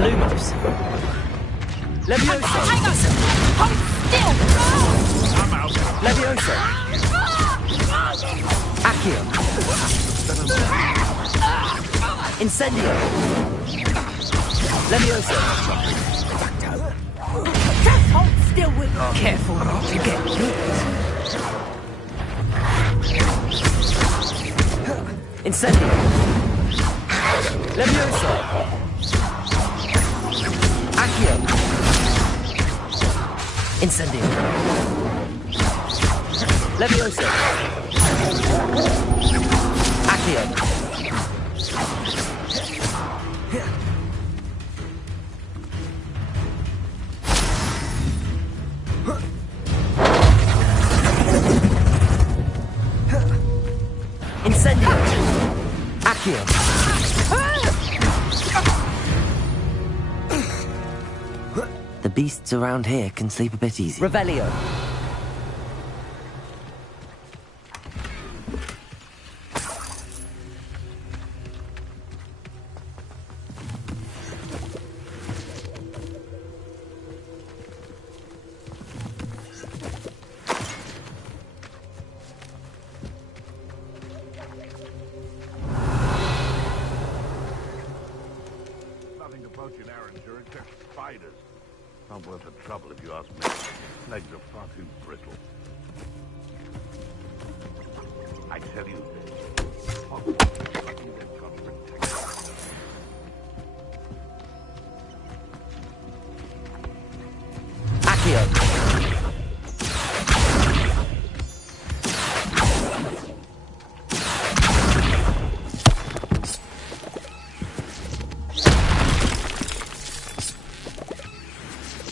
Lumos. Levioso. Hold still! I'm out. Levioso. Accio. Incendio. Levioso. Just hold still with me. Careful not to get hit. Incendio. Levioso. Accio. Incendio. Levioso. Accio. the beasts around here can sleep a bit easier. Revelio. Nothing approaching Arranger except spiders. Not worth the trouble if you ask me. Legs are far too brittle. I tell you,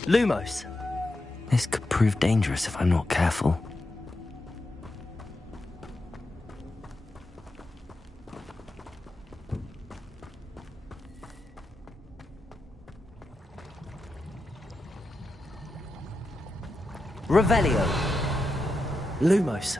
Lumos! This could prove dangerous if I'm not careful. Revelio. Lumos.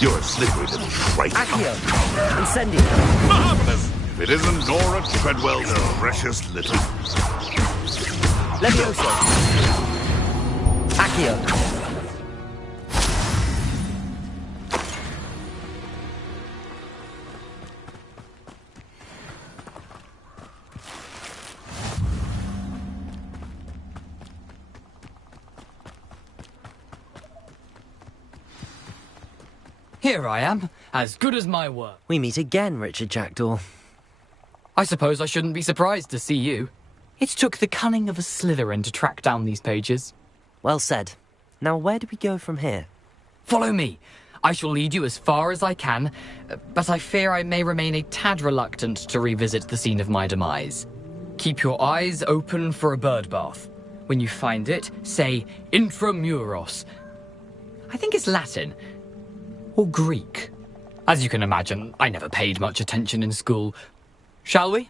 You're a slippery little traitor. Accio. Incendio. Marvelous! If it isn't Nora Treadwell's precious little... Levioso. Accio. Here I am, as good as my word. We meet again, Richard Jackdaw. I suppose I shouldn't be surprised to see you. It took the cunning of a Slytherin to track down these pages. Well said. Now where do we go from here? Follow me. I shall lead you as far as I can, but I fear I may remain a tad reluctant to revisit the scene of my demise. Keep your eyes open for a bird bath. When you find it, say intramuros. I think it's Latin. Or Greek. As you can imagine, I never paid much attention in school. Shall we?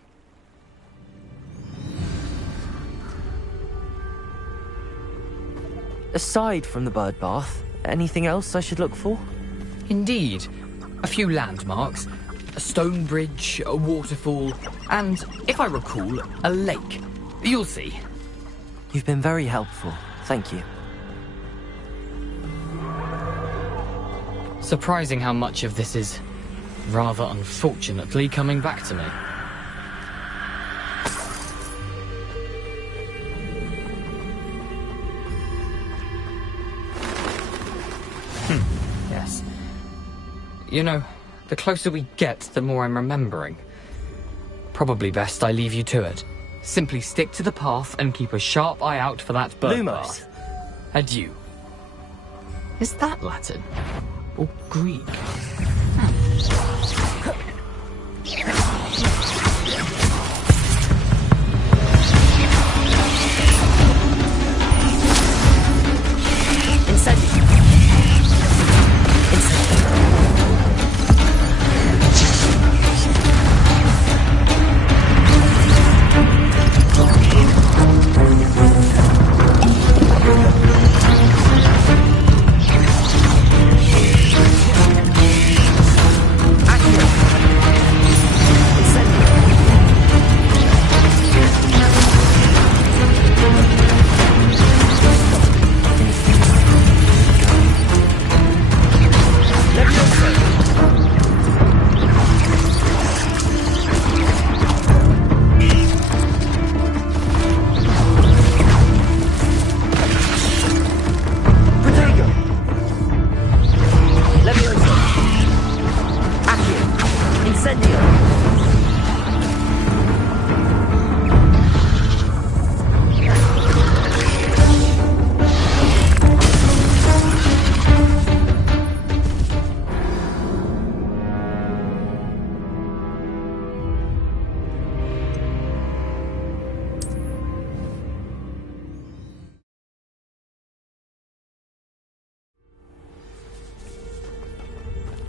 Aside from the bird bath, anything else I should look for? Indeed. A few landmarks, a stone bridge, a waterfall, and, if I recall, a lake. You'll see. You've been very helpful. Thank you. Surprising how much of this is, rather unfortunately, coming back to me. Yes. You know, the closer we get, the more I'm remembering. Probably best I leave you to it. Simply stick to the path and keep a sharp eye out for that bird bath. Adieu. Is that Latin? Or Greek? Accio.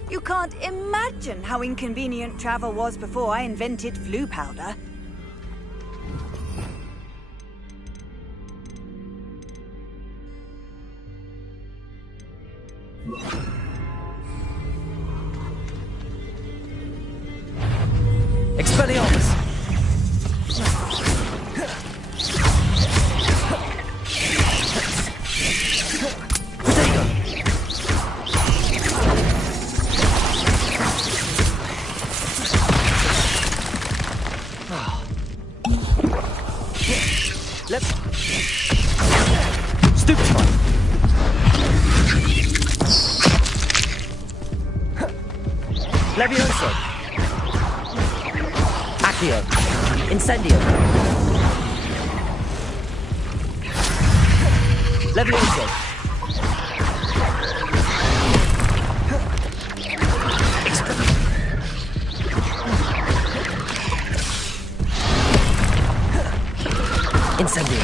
You can't imagine how inconvenient travel was before I invented flu powder. Expelliarmus! Levioso. Accio. Incendio. Levioso. Incendio.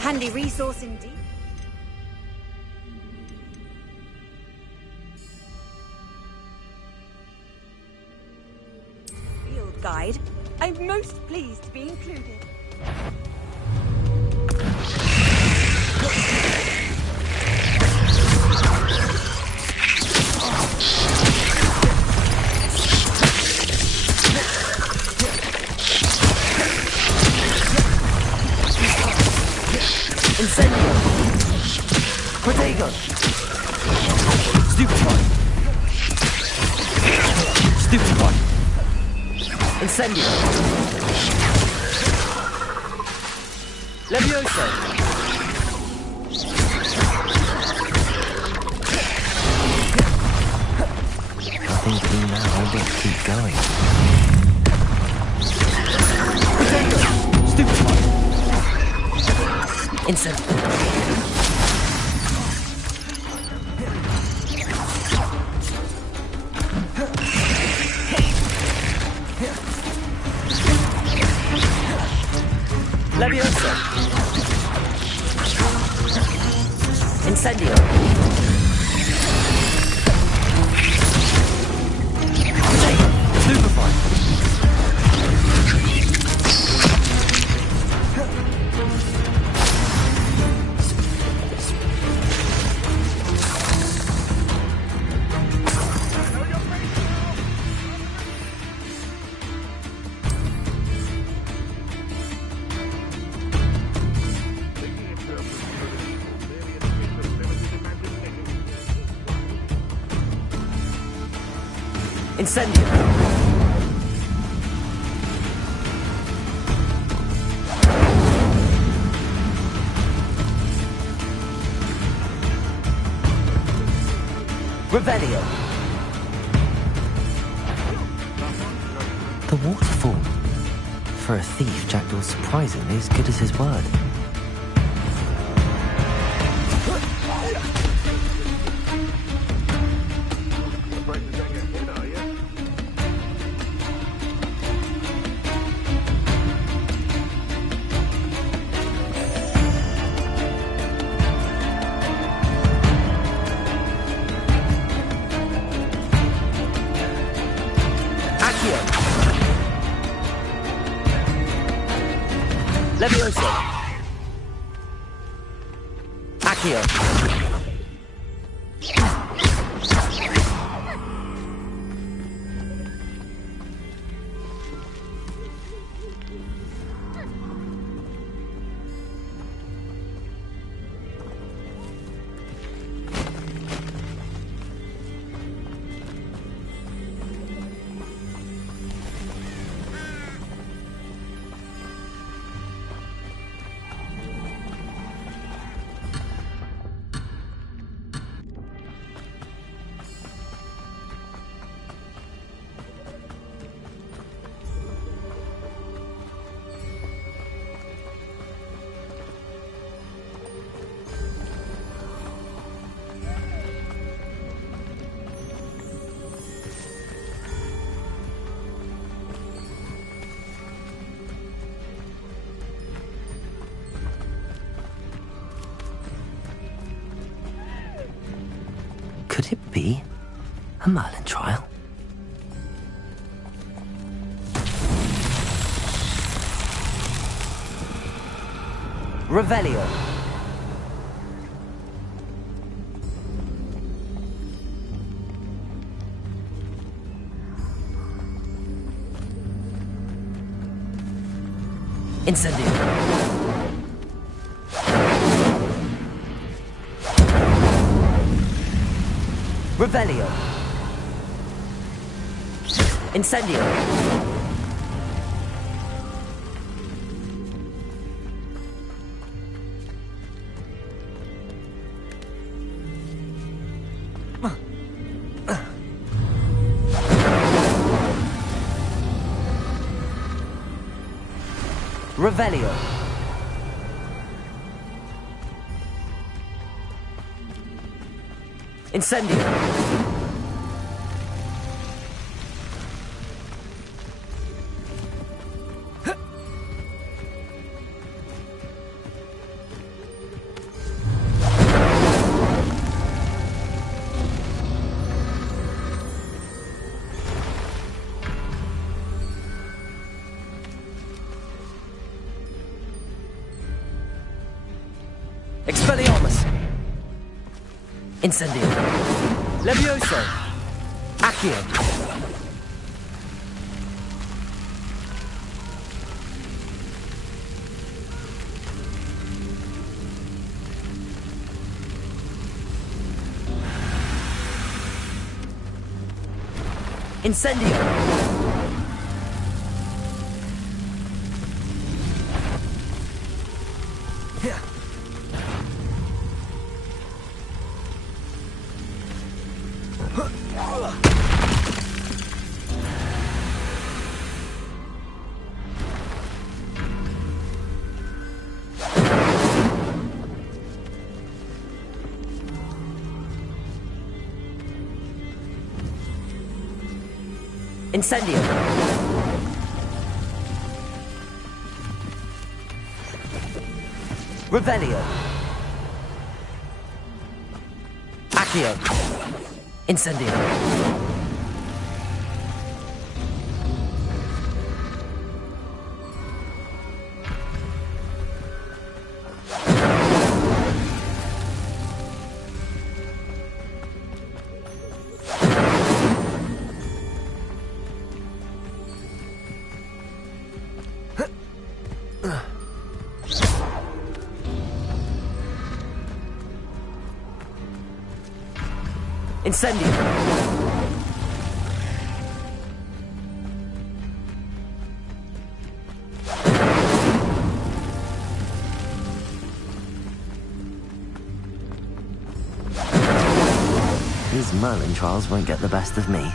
Handy resource indeed. Field guide. I'm most pleased to be included. Incendio! Protego! Stupefy! Stupefy! Incendio! Levioso! Nothing to do now but keep going. Protego! Stupefy! Incendio! Levioso! Incendio! Stupefy! Incendio! Revelio! The waterfall. For a thief, Jackdaw's surprisingly as good as his word. Levioso! Accio! Could it be a Merlin trial? Revelio. Incendio. Revelio. Incendio. Revelio. Incendio. Expelliarmus. Incendio. Levioso. Accio. Incendio. Incendio. Revelio. Accio. Incendio. Incendio. These Merlin trials won't get the best of me.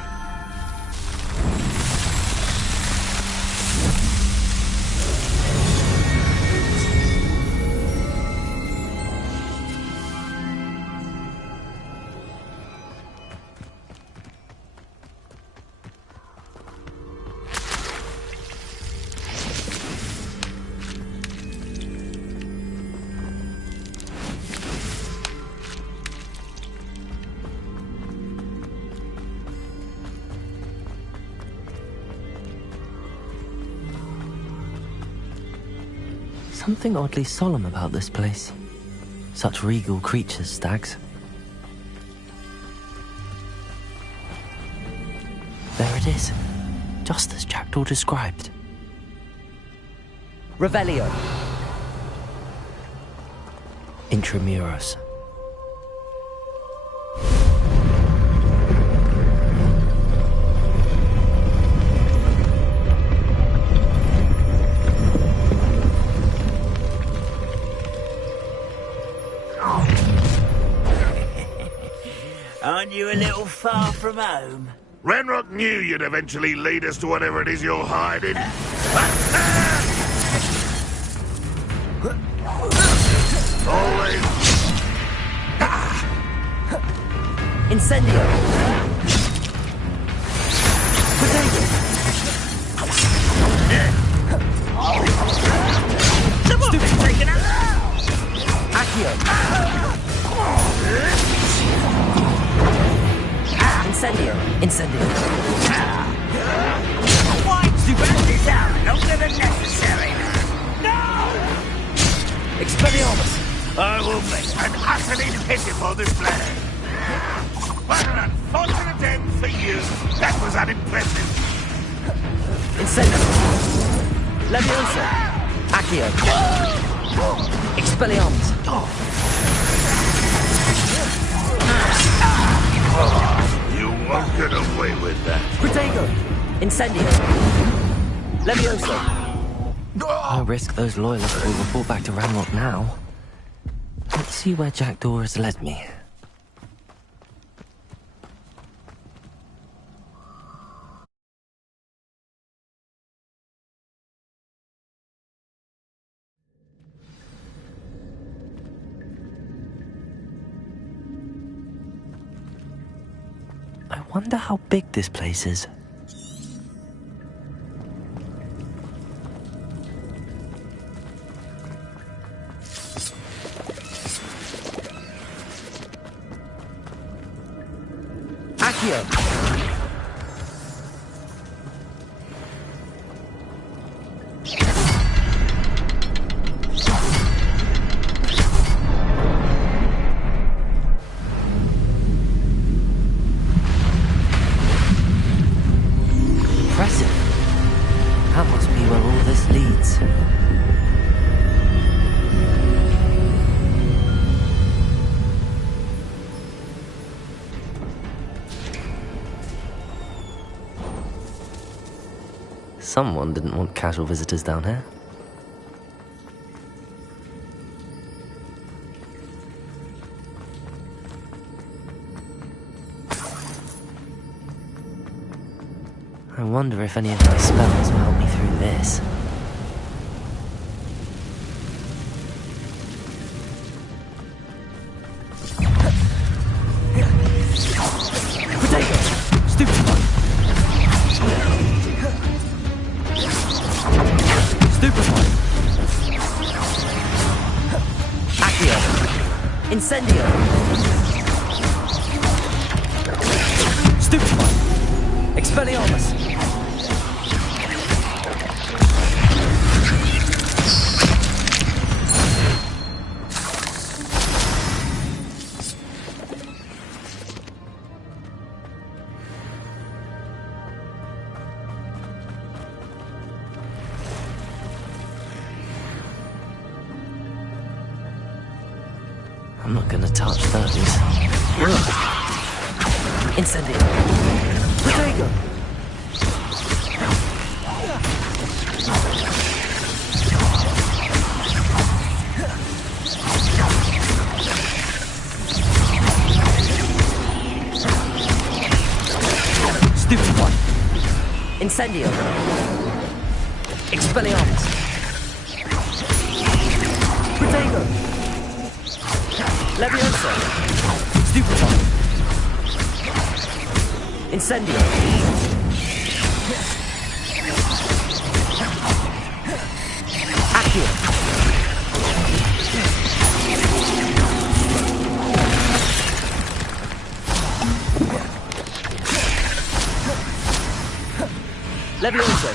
Something oddly solemn about this place. Such regal creatures, stags. There it is, just as Jackdaw described. Revelio. Intramuros. Aren't you a little far from home? Renrock knew you'd eventually lead us to whatever it is you're hiding. Always. Incendio. Potato. Stupid taken out. Accio. harder than necessary. No! Expelliarmus! I will make an utterly pitiful display. What an unfortunate end for you. That was unimpressive. Incendio! Leviosa! Accio! Expelliarmus! You won't get away with that. Protego! Incendio! Leviosa! I risk those loyalists will report back to Ranrock now. Let's see where Jackdaw has led me. I wonder how big this place is. Accio! Impressive. That must be where all this leads. Someone didn't want casual visitors down here. I wonder if any of my spells will help me through this. Potato! Stupefy! Stupefy! Accio! Incendio! Stupefy! Expelliarmus! I'm not gonna touch those. Incendio! Protego! Stupid one! Incendio! Expelliarmus! Protego! Leviosa! Stupid one! Incendio! Accio! Leviosa!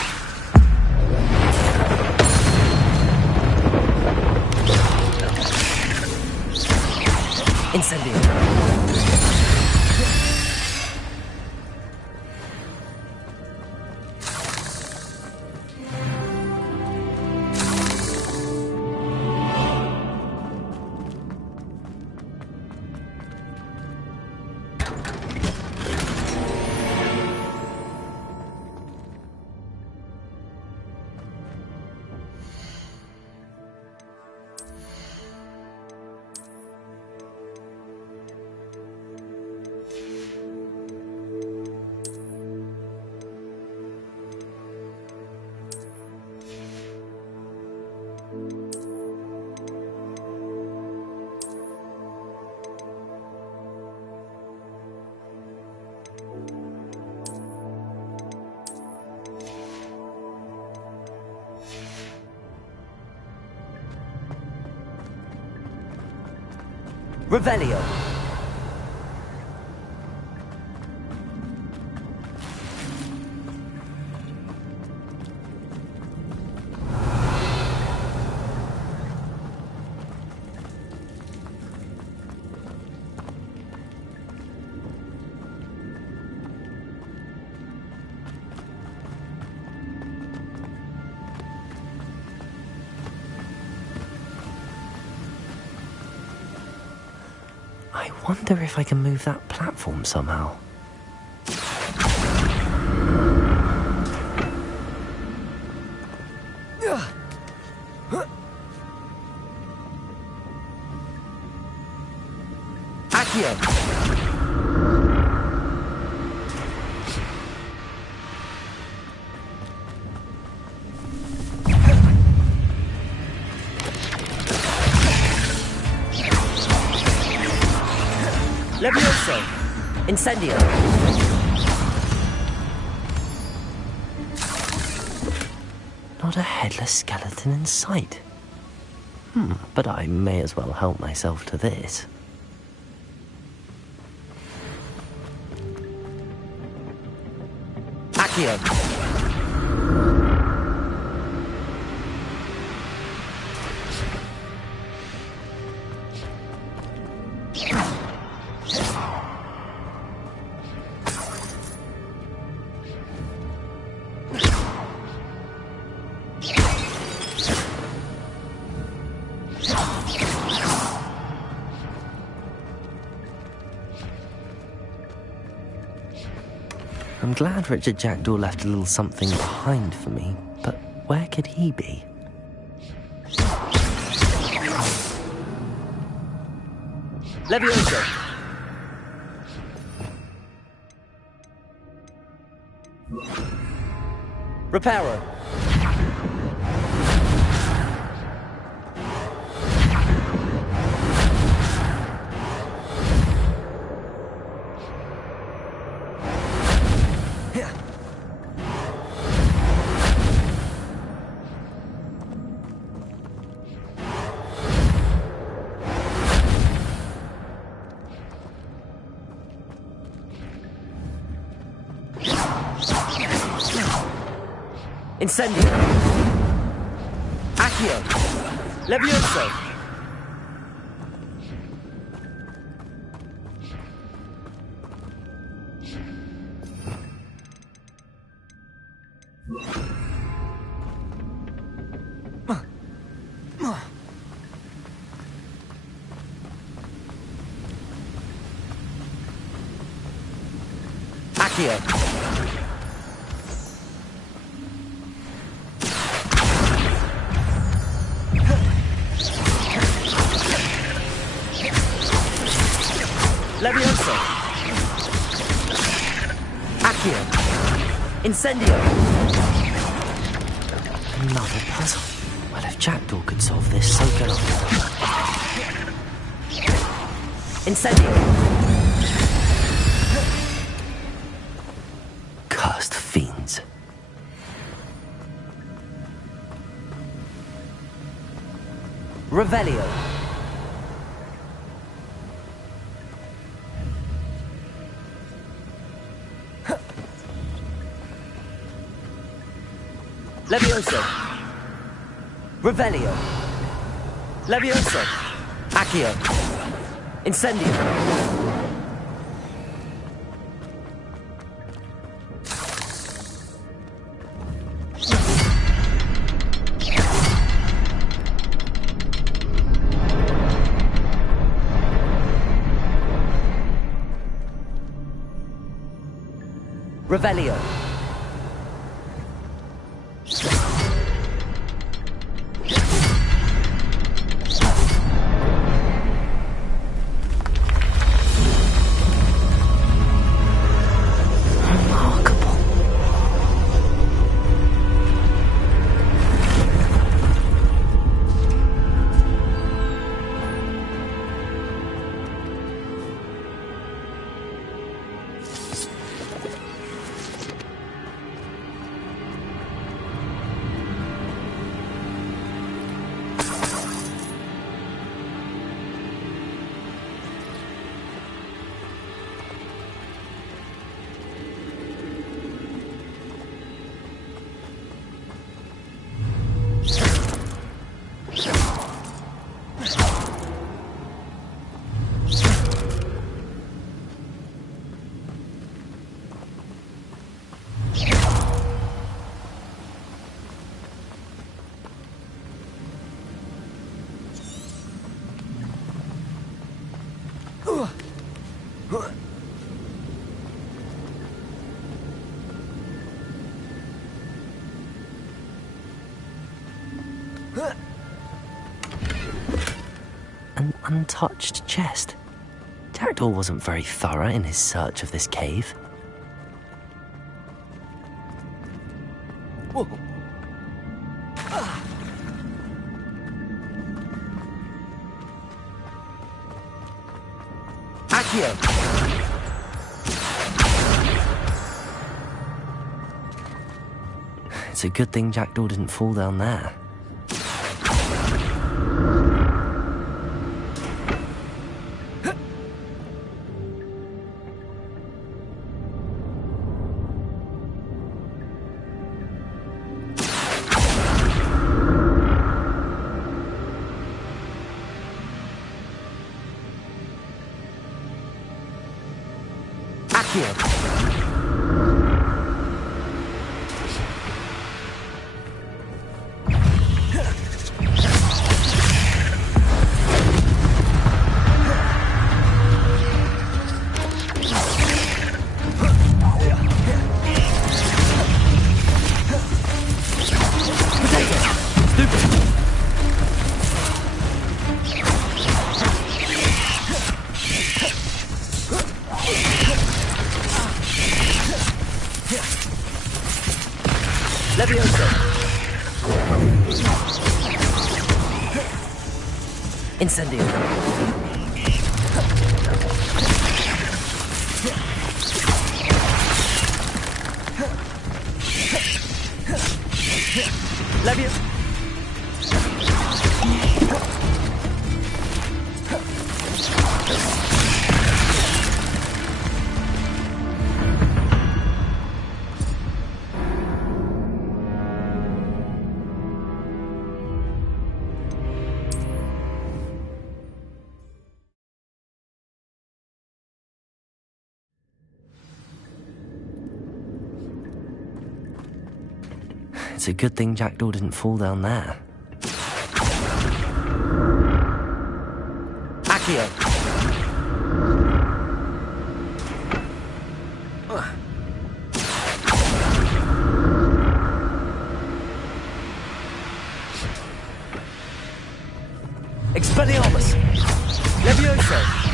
Incendio! Revelio. I wonder if I can move that platform somehow. Accio! Levioso! Incendio! Not a headless skeleton in sight. But I may as well help myself to this. Accio! I'm glad Richard Jackdaw left a little something behind for me, but where could he be? Levioso! Reparo! Incendio! Accio! Levioso! Accio! Levioso! Accio! Incendio! Another puzzle. Well, if Jackdaw could solve this, so can I. Incendio! Cursed fiends. Revelio! Levioso! Revelio! Levioso! Accio! Incendio! Revelio! untouched chest. Jackdaw wasn't very thorough in his search of this cave. Whoa. Accio! It's a good thing Jackdaw didn't fall down there. Incendio. Levio. It's a good thing Jackdaw didn't fall down there. Accio! Expelliarmus! Levioso!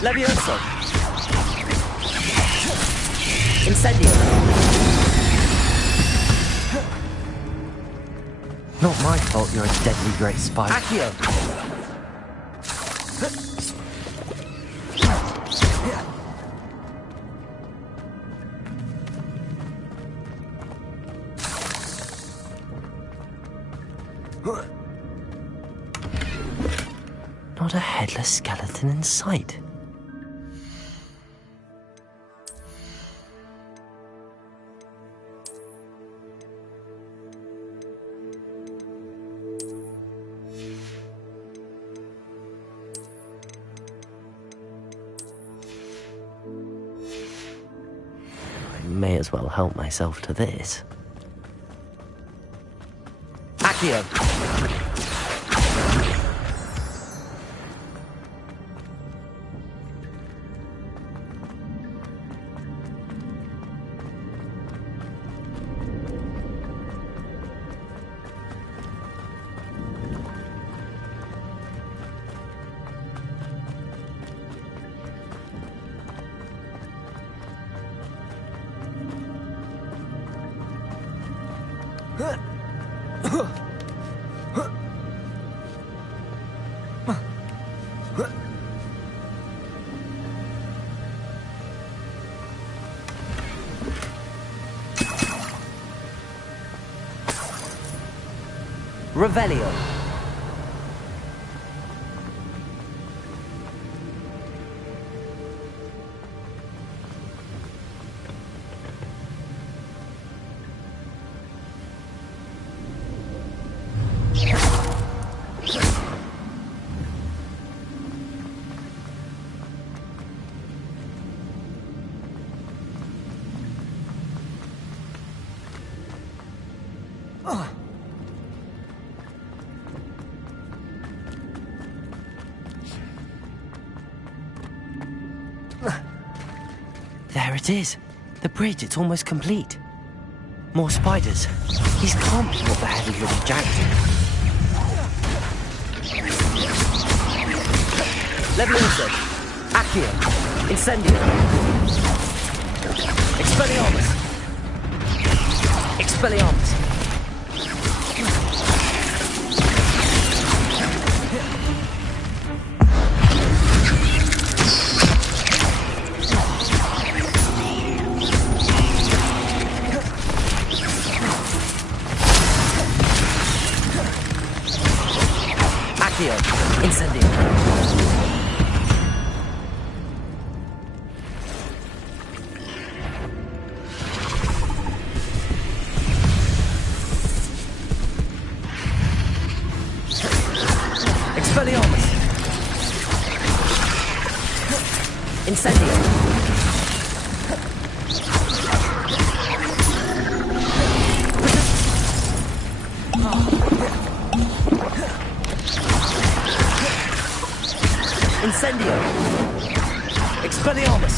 Levioso! Incendio! Not my fault you're a deadly great spy. Accio! Not a headless skeleton in sight. May as well help myself to this. Accio! Revelio. There it is. The bridge, it's almost complete. More spiders. These can't be what beheaded Richard Jackson. Levioso. Accio. Incendio. Expelliarmus. Expelliarmus. Accio. Incendio. Expelliarmus. Incendio. Incendio. Expelliarmus.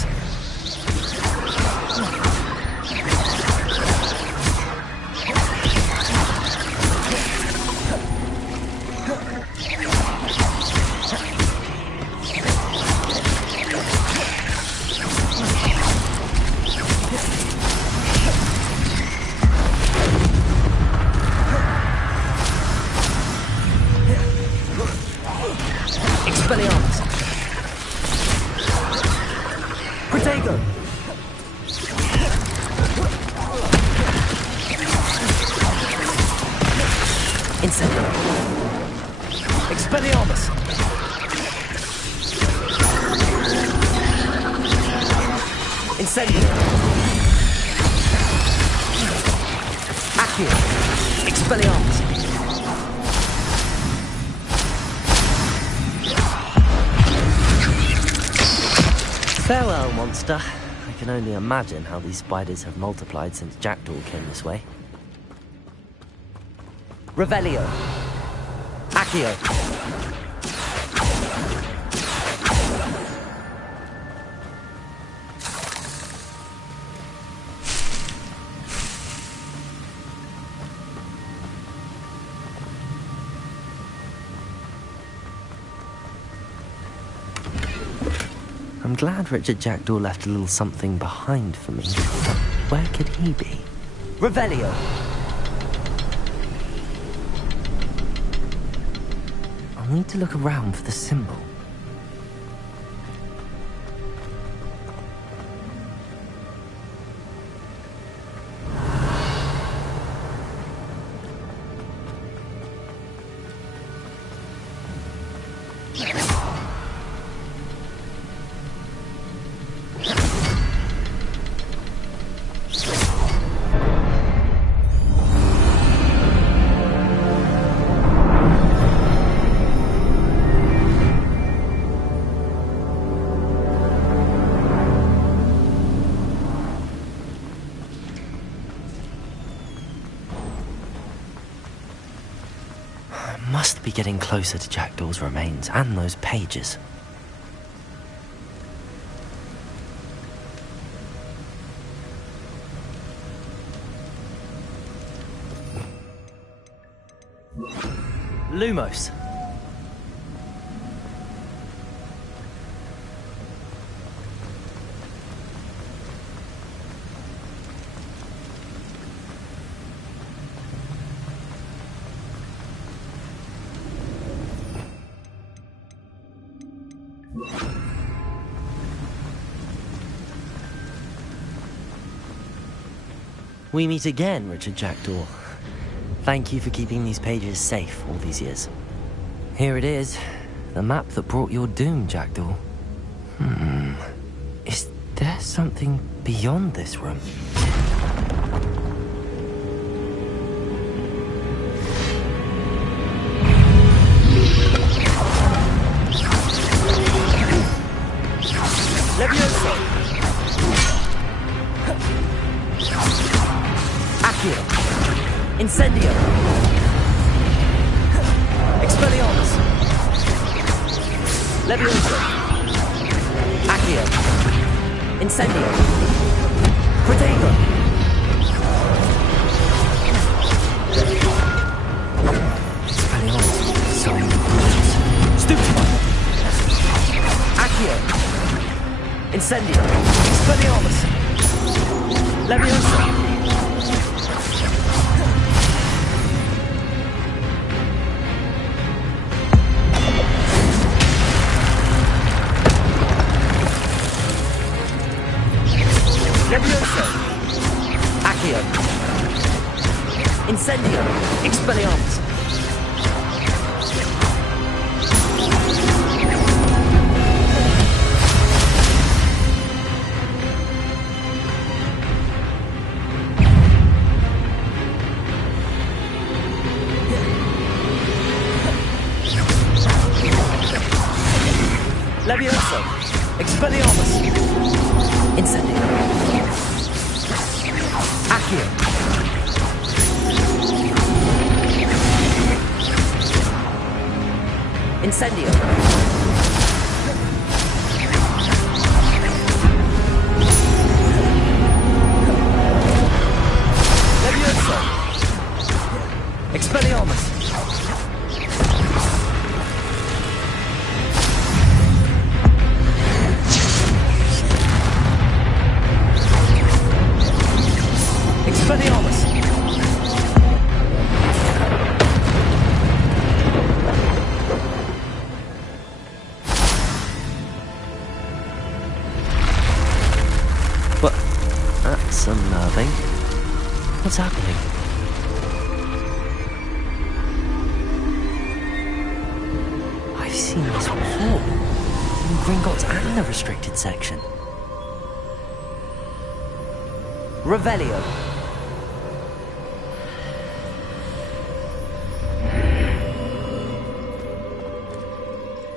Expelliarmus. Protego. Incendio. Expelliarmus. Incendio. Accio. Expelliarmus. Farewell, monster. I can only imagine how these spiders have multiplied since Jackdaw came this way. Revelio. Accio. I'm glad Richard Jackdaw left a little something behind for me. Where could he be? Revelio! I'll need to look around for the symbol. Must be getting closer to Jackdaw's remains and those pages. Lumos. We meet again, Richard Jackdaw. Thank you for keeping these pages safe all these years. Here it is, the map that brought your doom, Jackdaw. Is there something beyond this room? Levioso! Accio! Incendio! Expelliarmus! Levioso! Accio! Incendio! Protego! Stupefy! Accio! Incendio! Expelliarmus! Leviosa! Leviosa! Accio! Incendio! Expelliarmus! Leviosa! Expelliarmus! Incendio! Accio! Incendio! Leviosa! Expelliarmus! Expelliarmus! What? That's unnerving. What's happening? I've seen this before. In Gringotts and the restricted section. Revelio.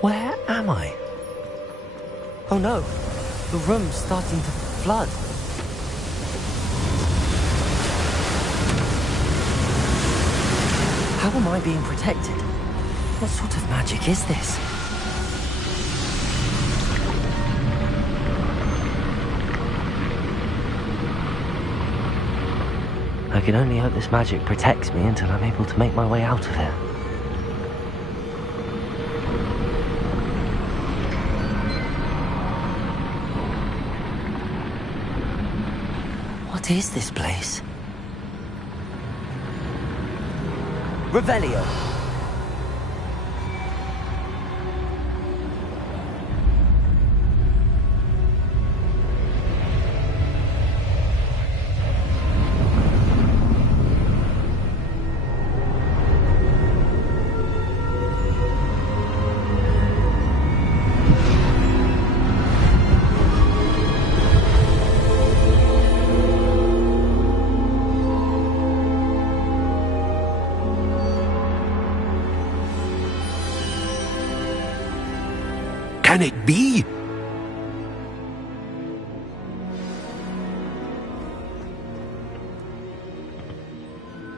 Where am I? Oh no, the room's starting to flood. How am I being protected? What sort of magic is this? I can only hope this magic protects me until I'm able to make my way out of here. What is this place? Revelio. Can it be?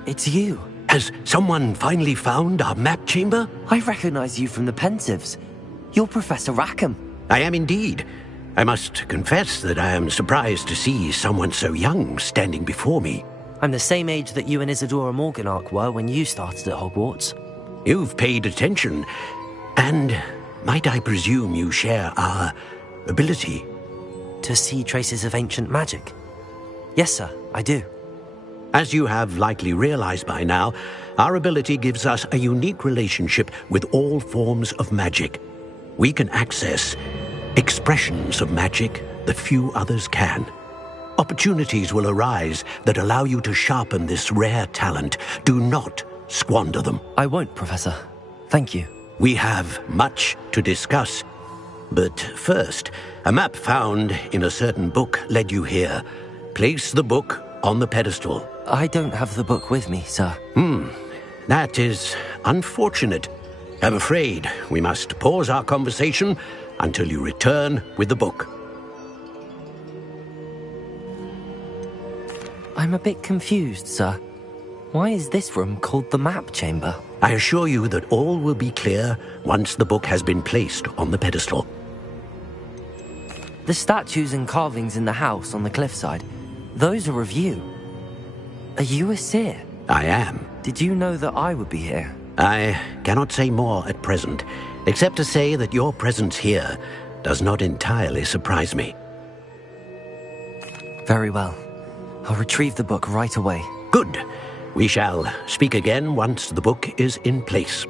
It's you. Has someone finally found our map chamber? I recognize you from the Pensieves. You're Professor Rackham. I am indeed. I must confess that I am surprised to see someone so young standing before me. I'm the same age that you and Isadora Morganach were when you started at Hogwarts. You've paid attention, and might I presume you share our ability? To see traces of ancient magic? Yes, sir, I do. As you have likely realized by now, our ability gives us a unique relationship with all forms of magic. We can access expressions of magic that few others can. Opportunities will arise that allow you to sharpen this rare talent. Do not squander them. I won't, Professor. Thank you. We have much to discuss. But first, a map found in a certain book led you here. Place the book on the pedestal. I don't have the book with me, sir. That is unfortunate. I'm afraid we must pause our conversation until you return with the book. I'm a bit confused, sir. Why is this room called the map chamber? I assure you that all will be clear once the book has been placed on the pedestal. The statues and carvings in the house on the cliffside, Those are of you. Are you a seer? I am. Did you know that I would be here? I cannot say more at present, except to say that your presence here does not entirely surprise me. Very well. I'll retrieve the book right away. Good. We shall speak again once the book is in place.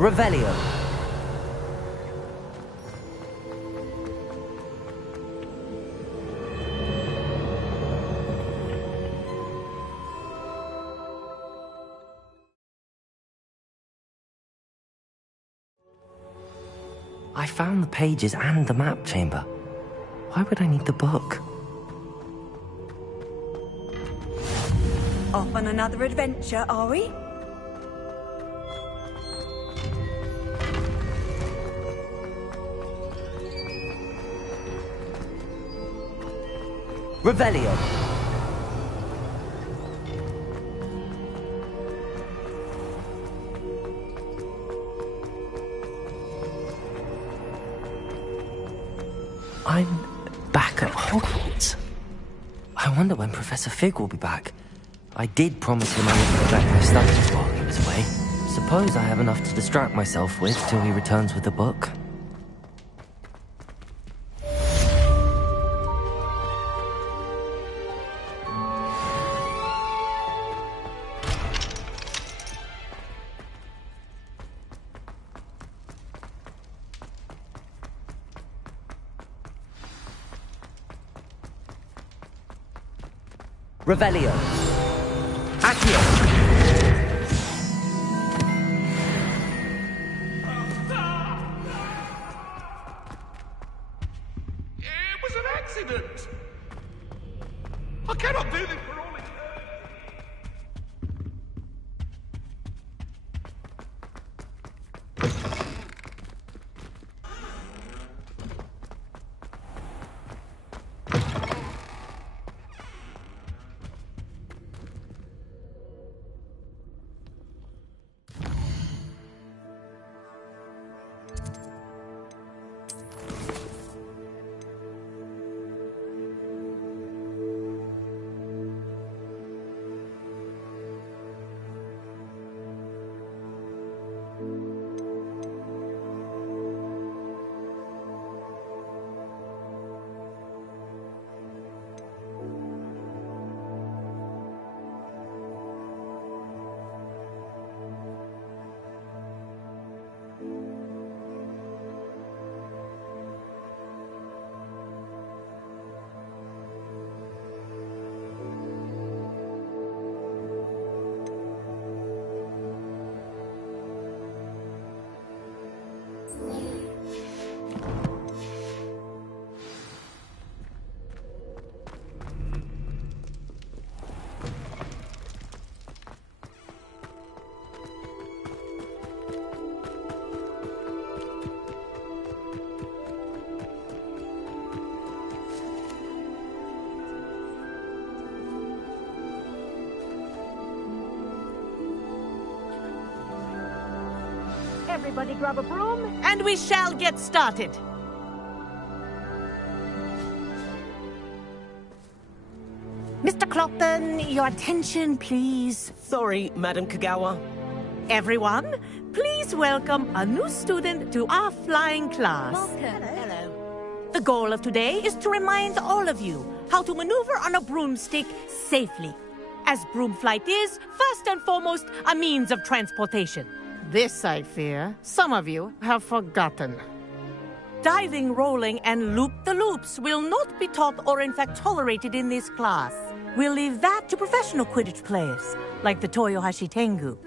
Revelio. I found the pages and the map chamber. Why would I need the book? Off on another adventure, are we? Revelio. I'm back at Hogwarts. I wonder when Professor Fig will be back. I did promise him I would protect my studies while he was away. Suppose I have enough to distract myself with till he returns with the book. Revelio. Accio. It was an accident. I cannot do this for all eternity. Everybody grab a broom, and we shall get started. Mr. Clopton, your attention, please. Sorry, Madam Kagawa. Everyone, please welcome a new student to our flying class. Hello. The goal of today is to remind all of you how to maneuver on a broomstick safely, as broom flight is, first and foremost, a means of transportation. This, I fear, some of you have forgotten. Diving, rolling, and loop-the-loops will not be taught or in fact tolerated in this class. We'll leave that to professional Quidditch players, like the Toyohashi Tengu.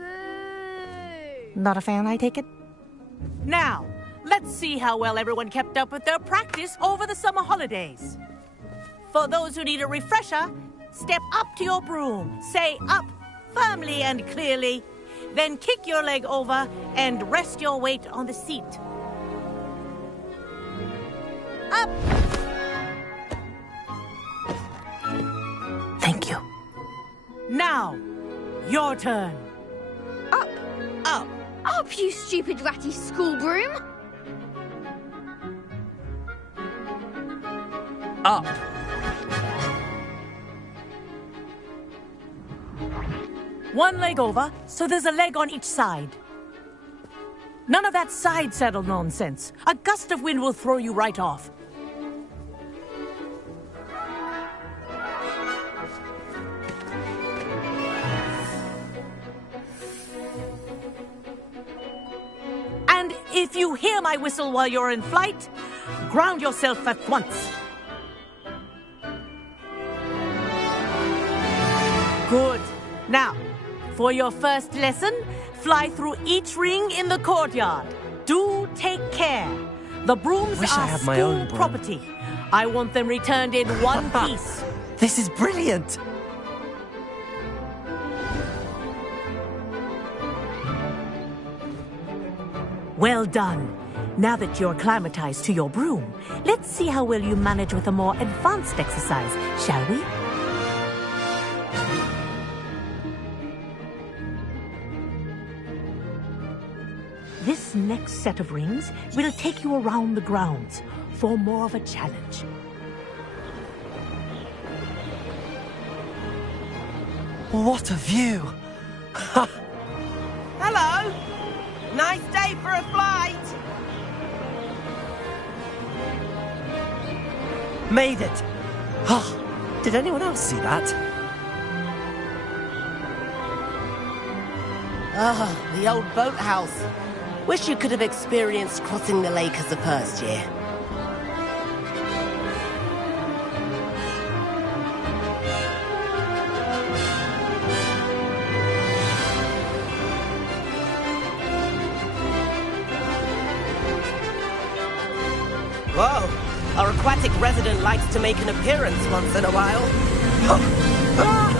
Not a fan, I take it? Now, let's see how well everyone kept up with their practice over the summer holidays. For those who need a refresher, step up to your broom, say up firmly and clearly, then kick your leg over and rest your weight on the seat. Up! Thank you. Now, your turn. Up! Up! Up, you stupid ratty school broom! Up! One leg over, so there's a leg on each side. None of that side saddle nonsense. A gust of wind will throw you right off. If you hear my whistle while you're in flight, ground yourself at once. Good. Now, for your first lesson, fly through each ring in the courtyard. Do take care. The brooms Wish I are had my school own broom. property. I want them returned in one piece. This is brilliant! Well done. Now that you're acclimatized to your broom, let's see how well you manage with a more advanced exercise, shall we? This next set of rings will take you around the grounds for more of a challenge. What a view! Hello! Nice day for a flight! Made it! Oh, did anyone else see that? Ah, the old boathouse. Wish you could have experienced crossing the lake as a first year. Whoa! Our aquatic resident likes to make an appearance once in a while. Ha!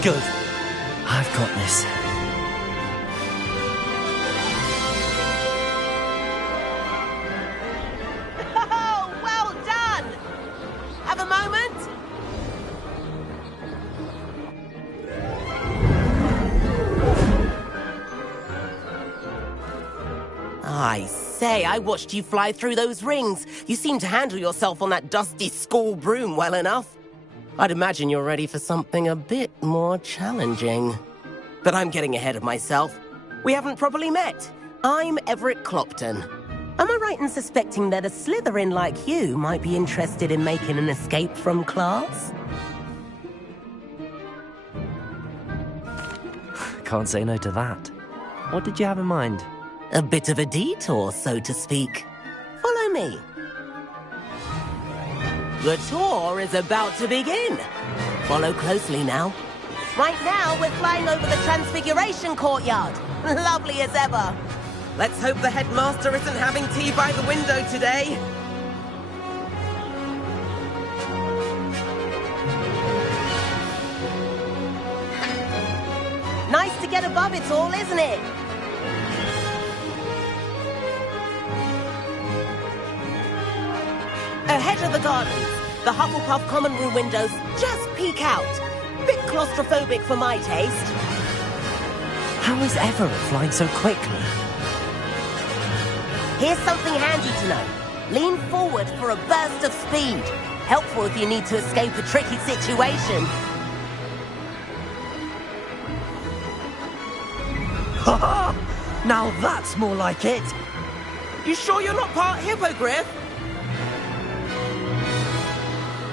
Good. I've got this. Oh, well done! Have a moment? I say, I watched you fly through those rings. You seem to handle yourself on that dusty school broom well enough. I'd imagine you're ready for something a bit more challenging. But I'm getting ahead of myself. We haven't properly met. I'm Everett Clopton. Am I right in suspecting that a Slytherin like you might be interested in making an escape from class? Can't say no to that. What did you have in mind? A bit of a detour, so to speak. Follow me. The tour is about to begin. Follow closely now. Right now, we're flying over the Transfiguration Courtyard. Lovely as ever. Let's hope the headmaster isn't having tea by the window today. Nice to get above it all, isn't it? Ahead of the gardens, the Hufflepuff common room windows just peek out. Bit claustrophobic for my taste. How is Everett flying so quickly? Here's something handy to know. Lean forward for a burst of speed. Helpful if you need to escape a tricky situation. Ha! Now that's more like it. You sure you're not part hippogriff?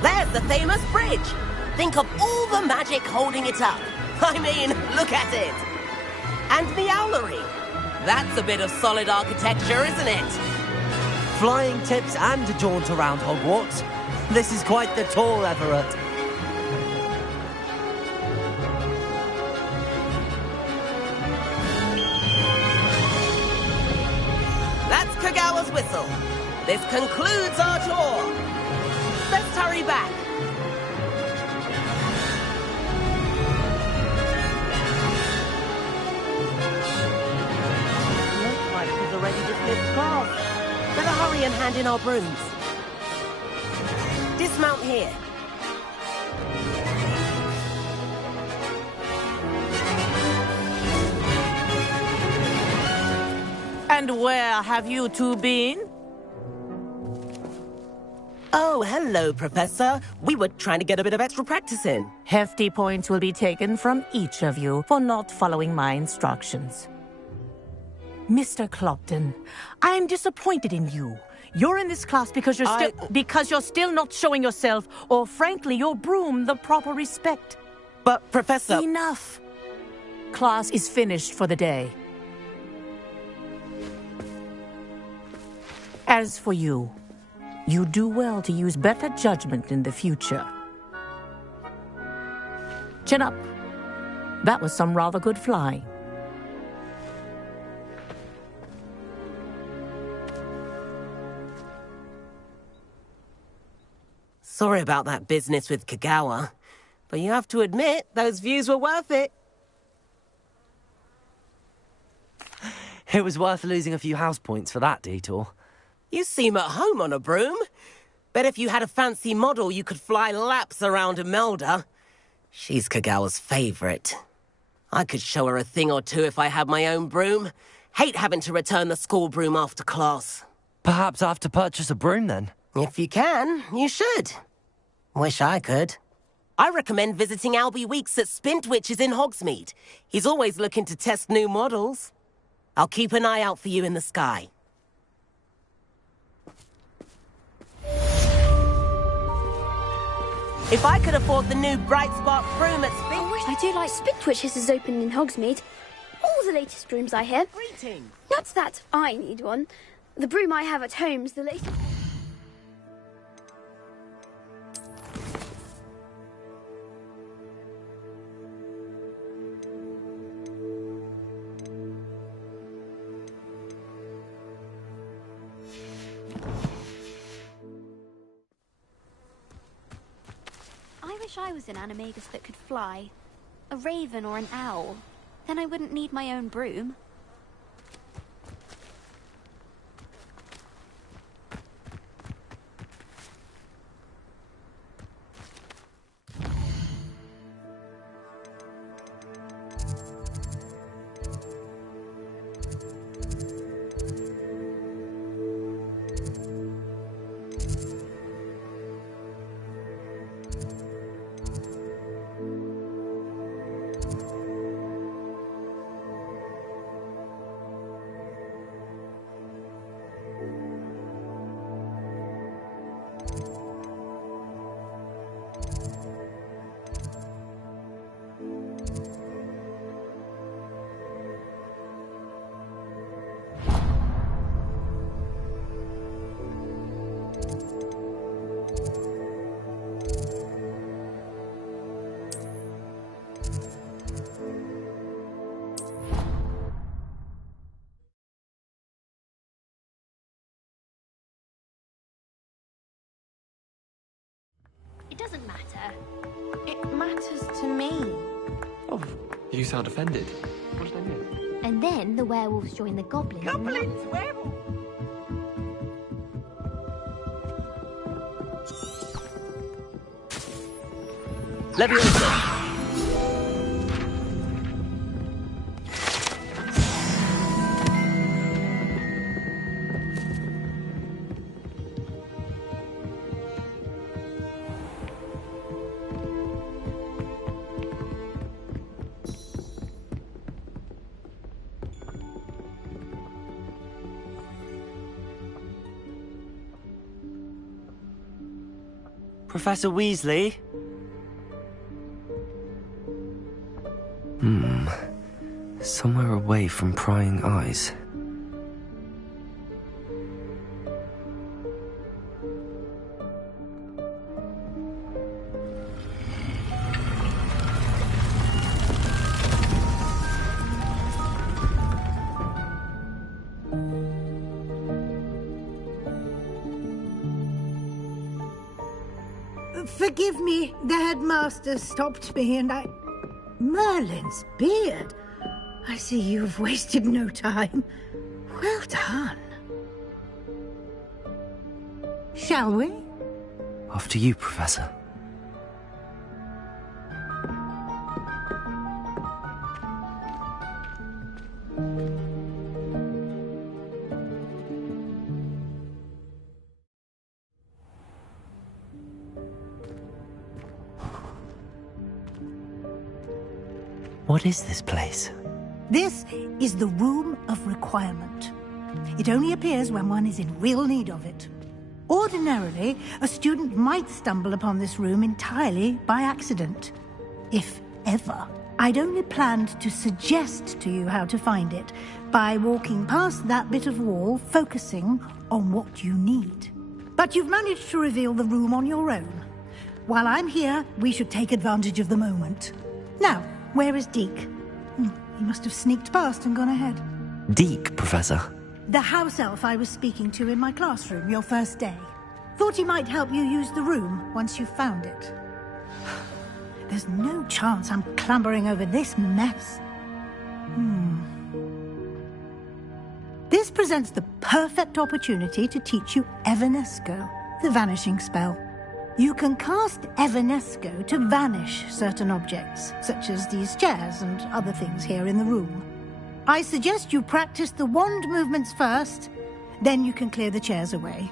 There's the famous bridge. Think of all the magic holding it up. I mean, look at it. And the owlery. That's a bit of solid architecture, isn't it? Flying tips and a jaunt around Hogwarts. This is quite the tour, Everett. That's Kagawa's whistle. This concludes our tour. Let's hurry back. Looks like she's already dismissed class. Better hurry and hand in our brooms. Dismount here. And where have you two been? Oh, hello, Professor. We were trying to get a bit of extra practice in. Hefty points will be taken from each of you for not following my instructions. Mr. Clopton, I'm disappointed in you. You're in this class because you're still not showing yourself, or frankly, your broom, the proper respect. But, Professor... Enough. Class is finished for the day. As for you, you do well to use better judgment in the future. Chin up. That was some rather good flying. Sorry about that business with Kagawa, but you have to admit, those views were worth it. It was worth losing a few house points for that detour. You seem at home on a broom. Bet if you had a fancy model, you could fly laps around Imelda. She's Kagawa's favorite. I could show her a thing or two if I had my own broom. Hate having to return the school broom after class. Perhaps I have to purchase a broom then. If you can, you should. Wish I could. I recommend visiting Albie Weeks at Spintwitches in Hogsmeade. He's always looking to test new models. I'll keep an eye out for you in the sky. If I could afford the new Bright Spark broom at Spintwitches... I do like Spintwitches is open in Hogsmeade. All the latest brooms I hear. Greetings. Not that I need one. The broom I have at home's the latest... I wish I was an animagus that could fly. A raven or an owl. Then I wouldn't need my own broom. It doesn't matter. It matters to me. Oh, you sound offended. What did I miss? And then the werewolves join the goblins. Goblins, werewolves! Leviosa! Professor Weasley? Somewhere away from prying eyes. Forgive me, the headmaster stopped me and I... Merlin's beard. I see you've wasted no time. Well done. Shall we? After you, Professor. What is this place? This is the Room of Requirement. It only appears when one is in real need of it. Ordinarily, a student might stumble upon this room entirely by accident. If ever. I'd only planned to suggest to you how to find it by walking past that bit of wall, focusing on what you need. But you've managed to reveal the room on your own. While I'm here, we should take advantage of the moment. Now, where is Deke? He must have sneaked past and gone ahead. Deke, Professor. The house elf I was speaking to in my classroom your first day. Thought he might help you use the room once you found it. There's no chance I'm clambering over this mess. This presents the perfect opportunity to teach you Evanesco, the vanishing spell. You can cast Evanesco to vanish certain objects, such as these chairs and other things here in the room. I suggest you practice the wand movements first, then you can clear the chairs away.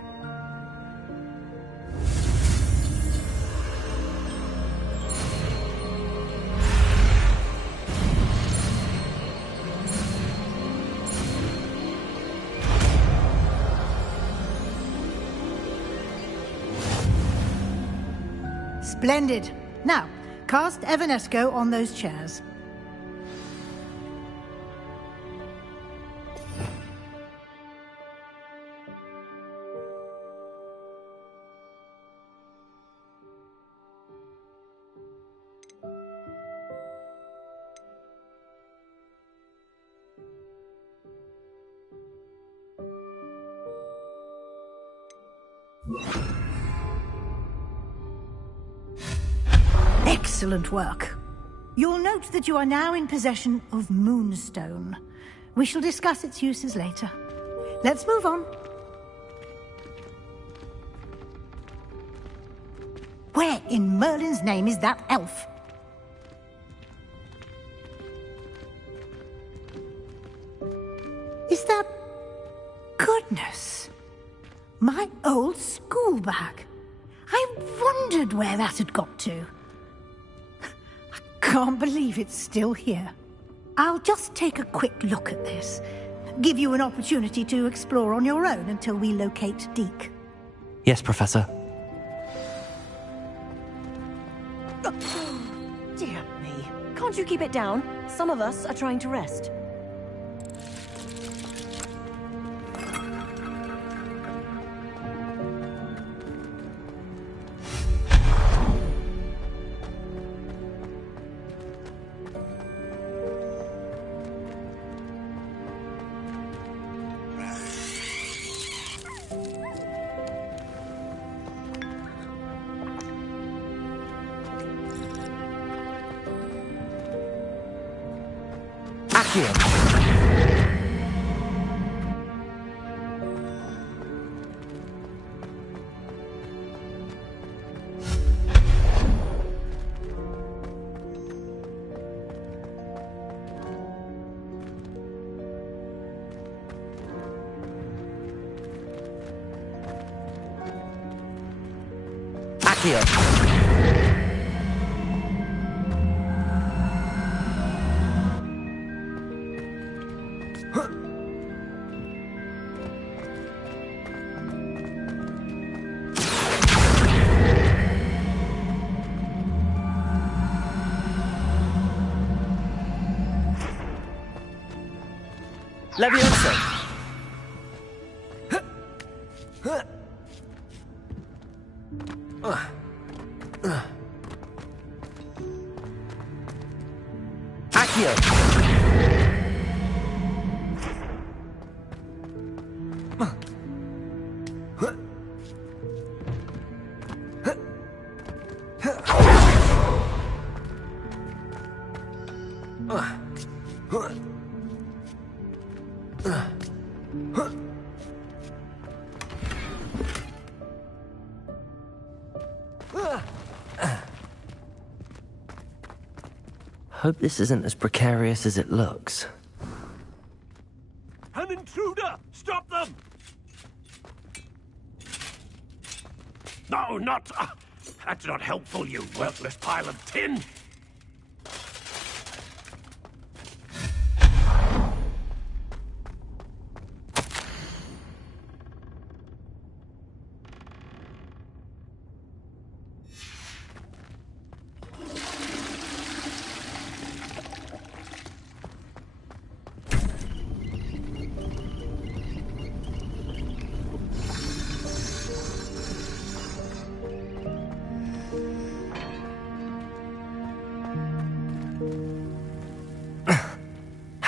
Splendid. Now, cast Evanesco on those chairs. Excellent work. You'll note that you are now in possession of Moonstone. We shall discuss its uses later. Let's move on. Where in Merlin's name is that elf? Is that... Goodness! My old school bag. I wondered where that had got to. Can't believe it's still here. I'll just take a quick look at this. Give you an opportunity to explore on your own until we locate Deke. Yes, Professor. Dear me. Can't you keep it down? Some of us are trying to rest. Leviosa! Accio! Hope this isn't as precarious as it looks. An intruder! Stop them! No, not... that's not helpful, you worthless pile of tin!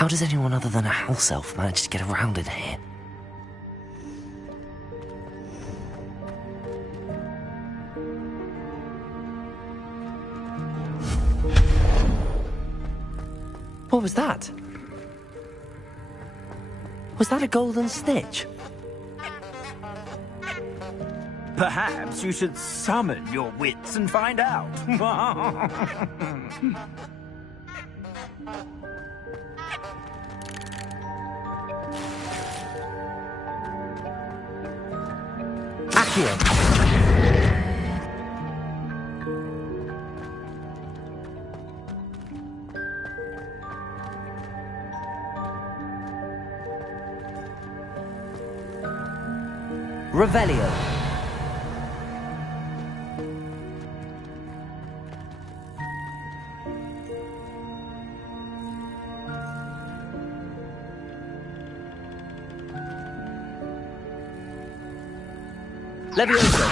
How does anyone other than a house elf manage to get around in here? What was that? Was that a golden snitch? Perhaps you should summon your wits and find out. Accio! Revelio. Levioso.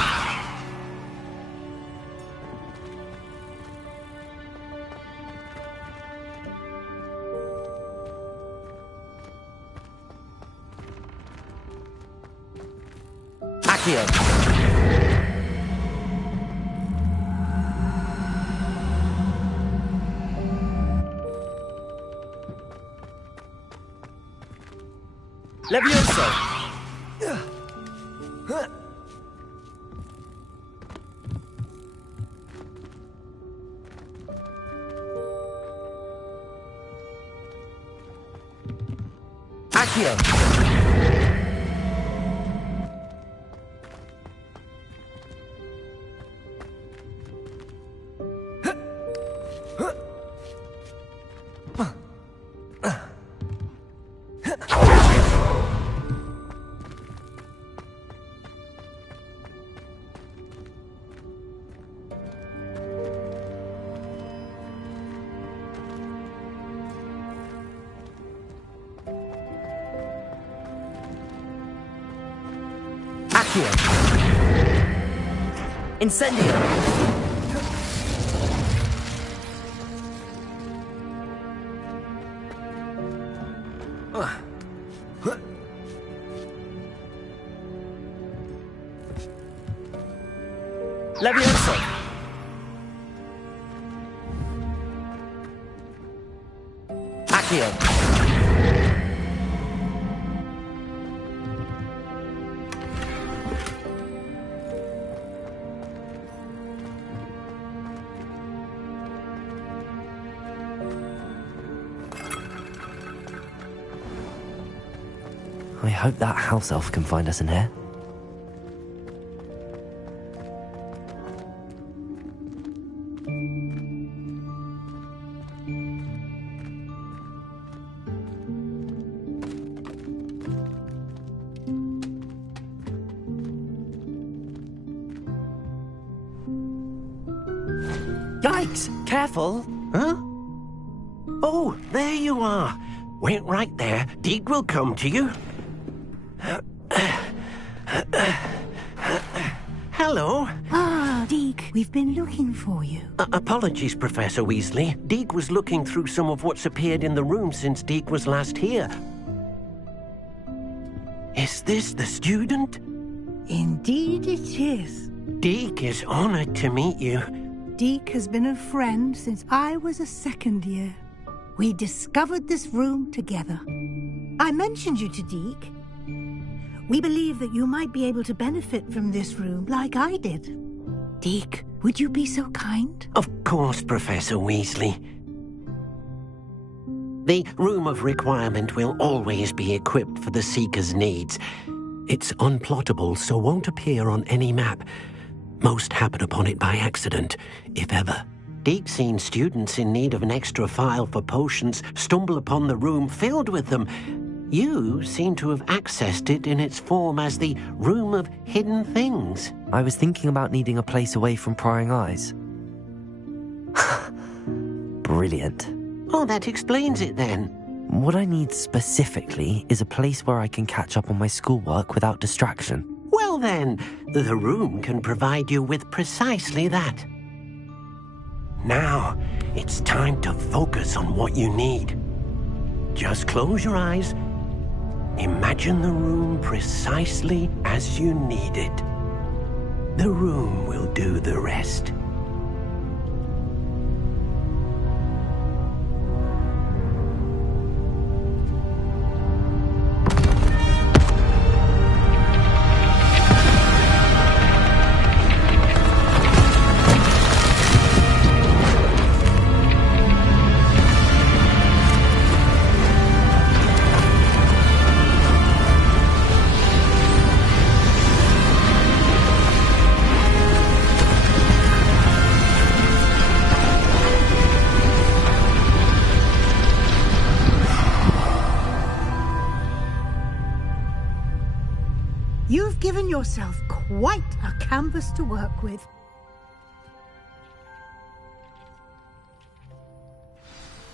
Accio. Levioso. Accio. Incendio! Levioso! Accio! I hope that house elf can find us in here. Yikes! Careful! Huh? Oh, there you are. Wait right there. Deke will come to you. Hello. Ah, Deke, we've been looking for you. Apologies, Professor Weasley. Deke was looking through some of what's appeared in the room since Deke was last here. Is this the student? Indeed it is. Deke is honored to meet you. Deke has been a friend since I was a second year. We discovered this room together. I mentioned you to Deke. We believe that you might be able to benefit from this room like I did. Deke, would you be so kind? Of course, Professor Weasley. The Room of Requirement will always be equipped for the Seeker's needs. It's unplottable, so won't appear on any map. Most happen upon it by accident, if ever. Deke's seen students in need of an extra file for potions stumble upon the room filled with them. You seem to have accessed it in its form as the Room of Hidden Things. I was thinking about needing a place away from prying eyes. Brilliant. Oh, that explains it then. What I need specifically is a place where I can catch up on my schoolwork without distraction. Well then, the room can provide you with precisely that. Now, it's time to focus on what you need. Just close your eyes. Imagine the room precisely as you need it. The room will do the rest. You've given yourself quite a canvas to work with.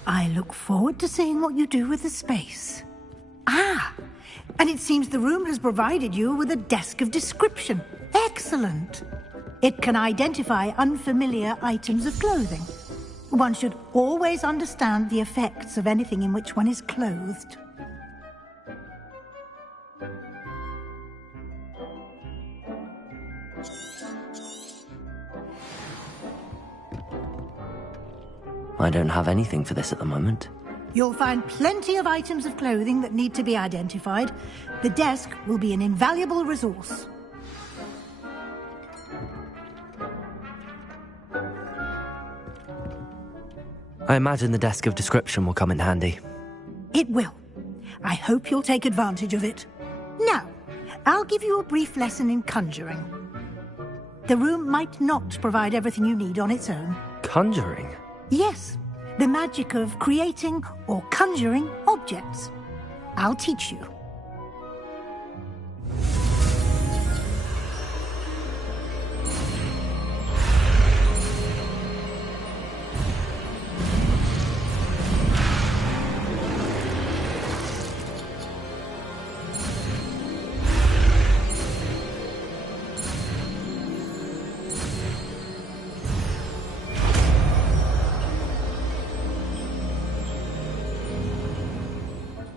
I look forward to seeing what you do with the space. Ah, and it seems the room has provided you with a desk of description. Excellent. It can identify unfamiliar items of clothing. One should always understand the effects of anything in which one is clothed. I don't have anything for this at the moment. You'll find plenty of items of clothing that need to be identified. The desk will be an invaluable resource. I imagine the desk of description will come in handy. It will. I hope you'll take advantage of it. Now, I'll give you a brief lesson in conjuring. The room might not provide everything you need on its own. Conjuring? Yes, the magic of creating or conjuring objects. I'll teach you.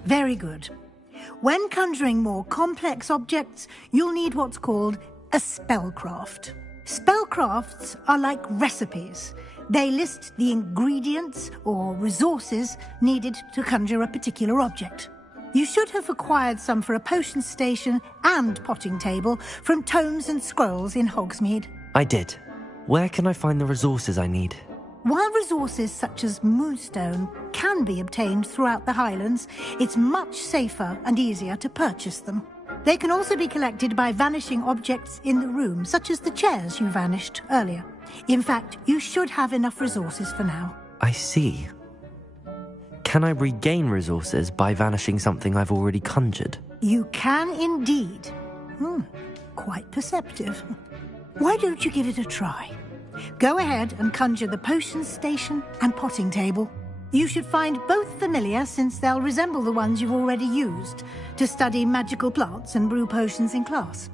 Very good. When conjuring more complex objects, you'll need what's called a spellcraft. Spellcrafts are like recipes. They list the ingredients or resources needed to conjure a particular object. You should have acquired some for a potion station and potting table from tomes and scrolls in Hogsmeade. I did. Where can I find the resources I need? While resources such as moonstone can be obtained throughout the Highlands, it's much safer and easier to purchase them. They can also be collected by vanishing objects in the room, such as the chairs you vanished earlier. In fact, you should have enough resources for now. I see. Can I regain resources by vanishing something I've already conjured? You can indeed. Quite perceptive. Why don't you give it a try? Go ahead and conjure the potion station and potting table. You should find both familiar, since they'll resemble the ones you've already used to study magical plants and brew potions in class.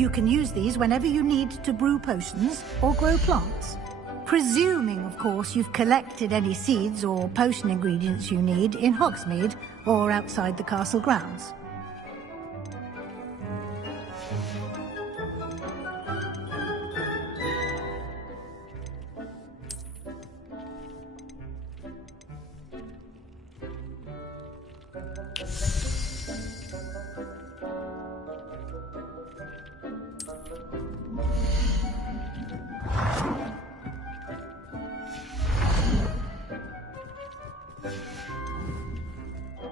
You can use these whenever you need to brew potions or grow plants. Presuming, of course, you've collected any seeds or potion ingredients you need in Hogsmeade or outside the castle grounds.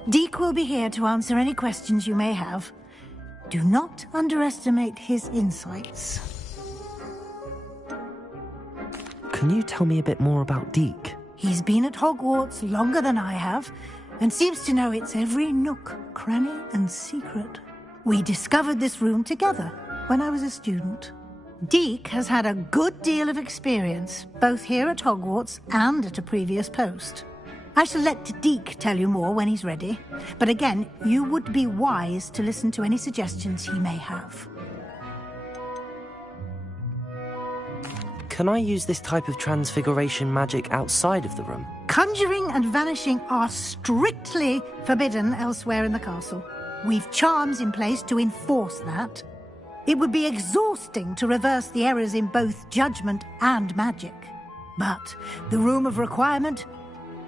Deke will be here to answer any questions you may have. Do not underestimate his insights. Can you tell me a bit more about Deke? He's been at Hogwarts longer than I have, and seems to know its every nook, cranny, and secret. We discovered this room together when I was a student. Deke has had a good deal of experience, both here at Hogwarts and at a previous post. I shall let Deke tell you more when he's ready, but again, you would be wise to listen to any suggestions he may have. Can I use this type of transfiguration magic outside of the room? Conjuring and vanishing are strictly forbidden elsewhere in the castle. We've charms in place to enforce that. It would be exhausting to reverse the errors in both judgment and magic. But the Room of Requirement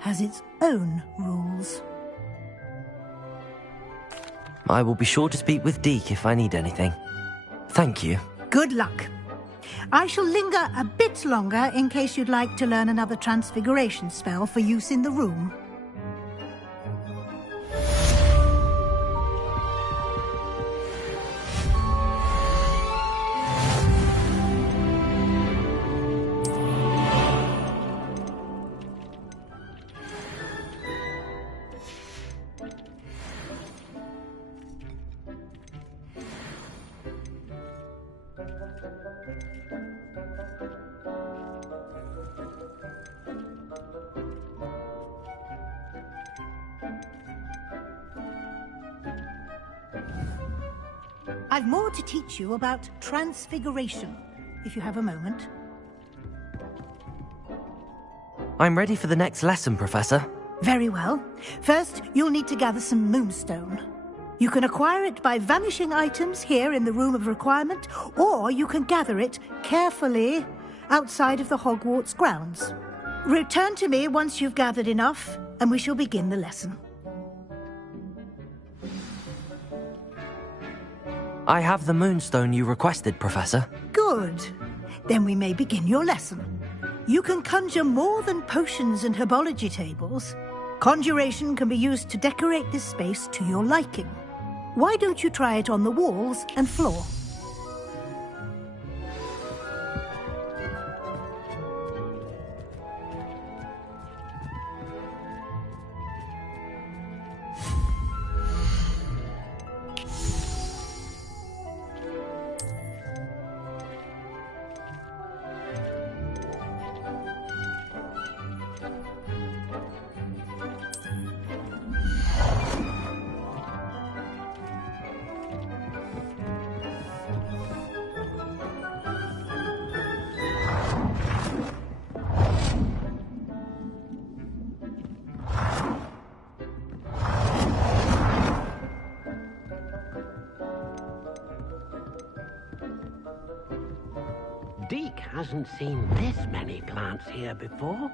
has its own rules. I will be sure to speak with Deke if I need anything. Thank you. Good luck. I shall linger a bit longer in case you'd like to learn another transfiguration spell for use in the room. I've more to teach you about transfiguration, if you have a moment. I'm ready for the next lesson, Professor. Very well. First, you'll need to gather some moonstone. You can acquire it by vanishing items here in the Room of Requirement, or you can gather it carefully outside of the Hogwarts grounds. Return to me once you've gathered enough, and we shall begin the lesson. I have the moonstone you requested, Professor. Good. Then we may begin your lesson. You can conjure more than potions and herbology tables. Conjuration can be used to decorate this space to your liking. Why don't you try it on the walls and floor? Deke hasn't seen this many plants here before.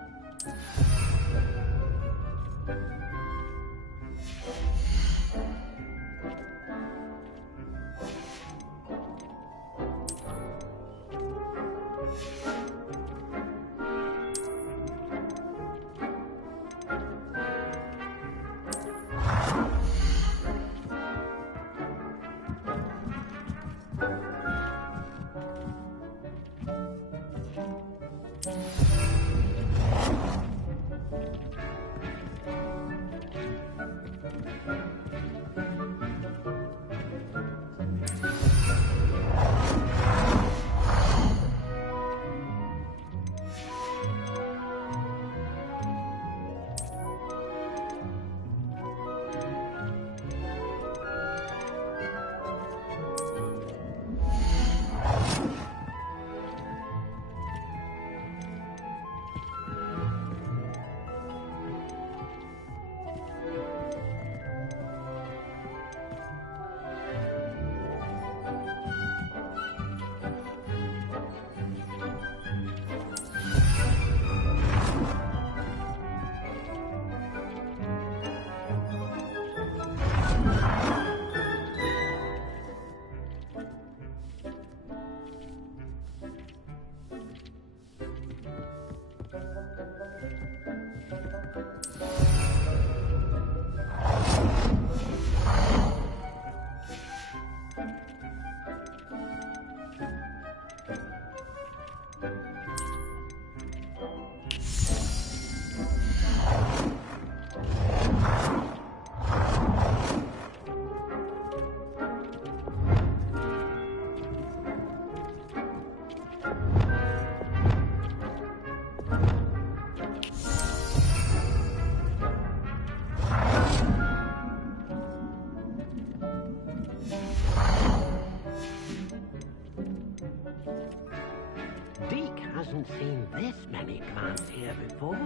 Deke hasn't seen this many plants here before.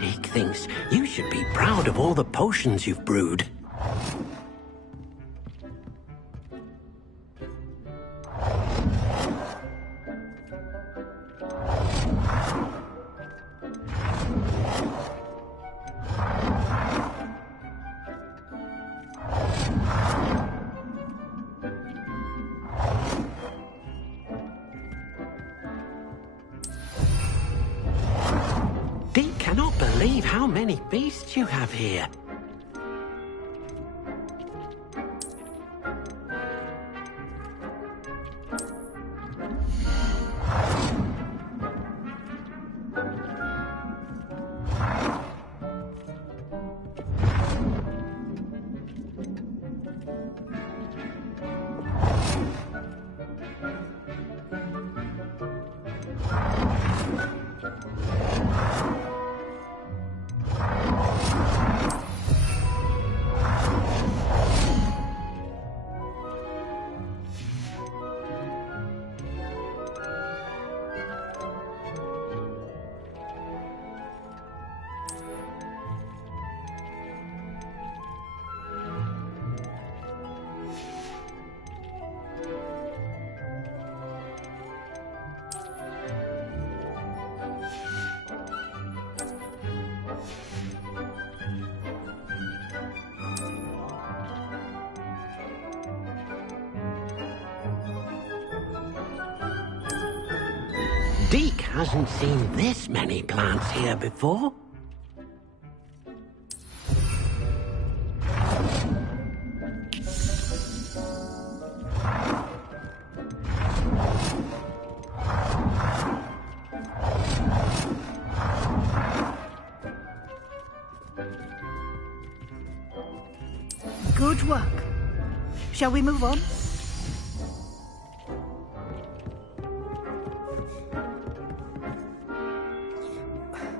Deke thinks you should be proud of all the potions you've brewed. Deke cannot believe how many beasts you have here. Deke hasn't seen this many plants here before. Good work. Shall we move on?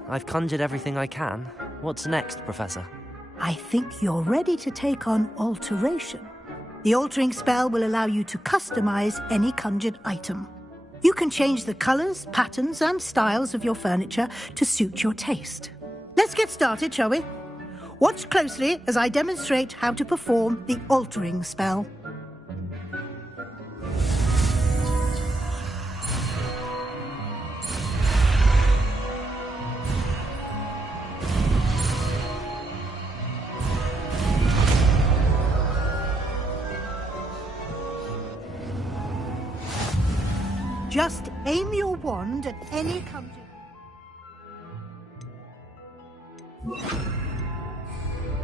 I've conjured everything I can. What's next, Professor? I think you're ready to take on alteration. The altering spell will allow you to customize any conjured item. You can change the colors, patterns, and styles of your furniture to suit your taste. Let's get started, shall we? Watch closely as I demonstrate how to perform the altering spell. Just aim your wand at any conjured...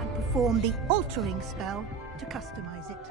and perform the altering spell to customize it.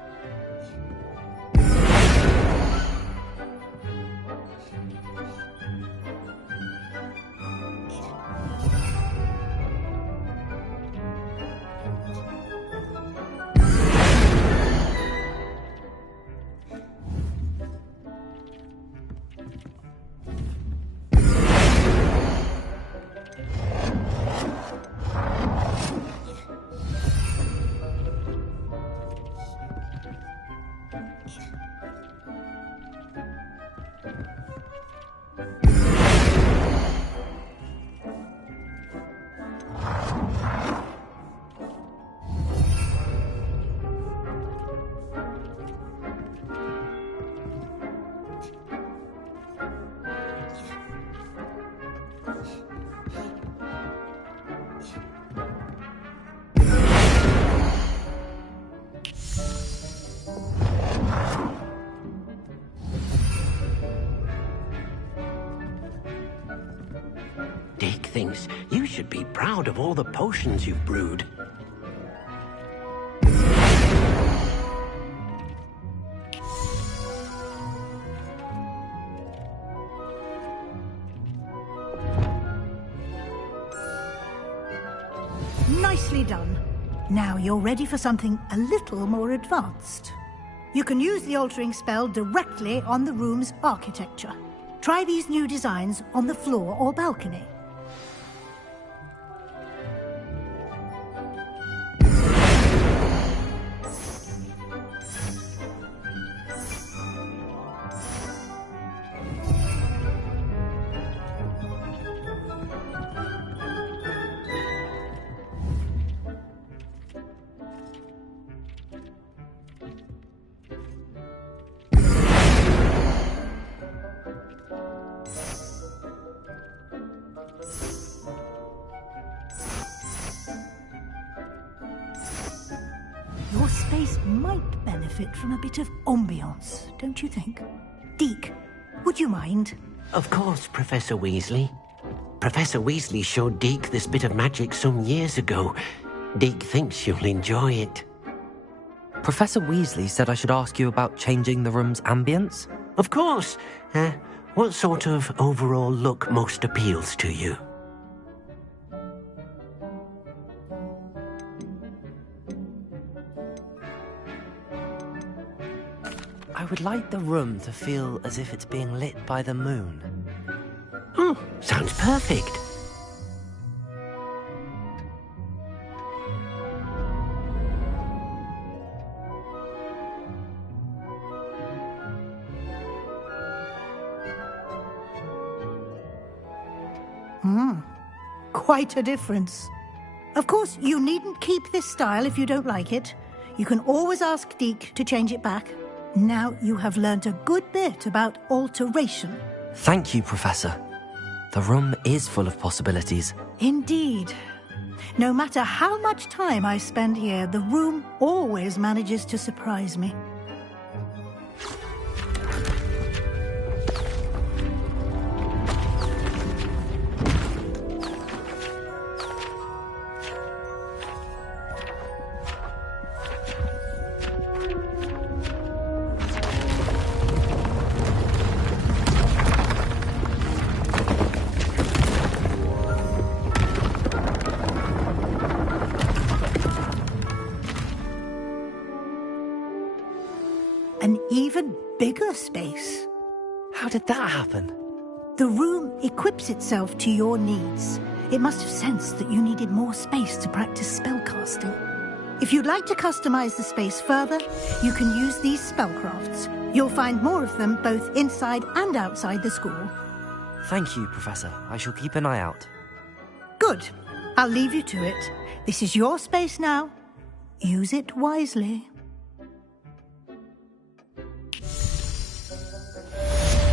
Dick thinks you should be proud of all the potions you've brewed. Nicely done. Now you're ready for something a little more advanced. You can use the altering spell directly on the room's architecture. Try these new designs on the floor or balcony. Your space might benefit from a bit of ambiance, don't you think? Deke, would you mind? Of course, Professor Weasley. Professor Weasley showed Deke this bit of magic some years ago. Deke thinks you'll enjoy it. Professor Weasley said I should ask you about changing the room's ambience? Of course. What sort of overall look most appeals to you? I would like the room to feel as if it's being lit by the moon. Oh, sounds perfect. Quite a difference. Of course, you needn't keep this style if you don't like it. You can always ask Deke to change it back. Now you have learnt a good bit about alteration. Thank you, Professor. The room is full of possibilities. Indeed. No matter how much time I spend here, the room always manages to surprise me. An even bigger space. How did that happen? The room equips itself to your needs. It must have sensed that you needed more space to practice spellcasting. If you'd like to customize the space further, you can use these spellcrafts. You'll find more of them both inside and outside the school. Thank you, Professor. I shall keep an eye out. Good. I'll leave you to it. This is your space now. Use it wisely.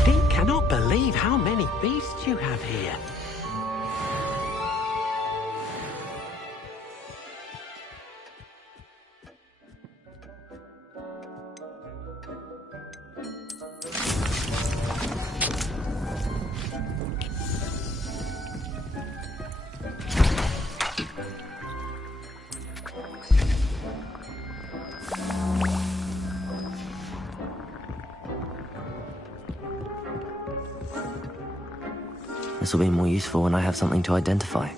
Deke cannot believe how many beasts you have here. This will be more useful when I have something to identify.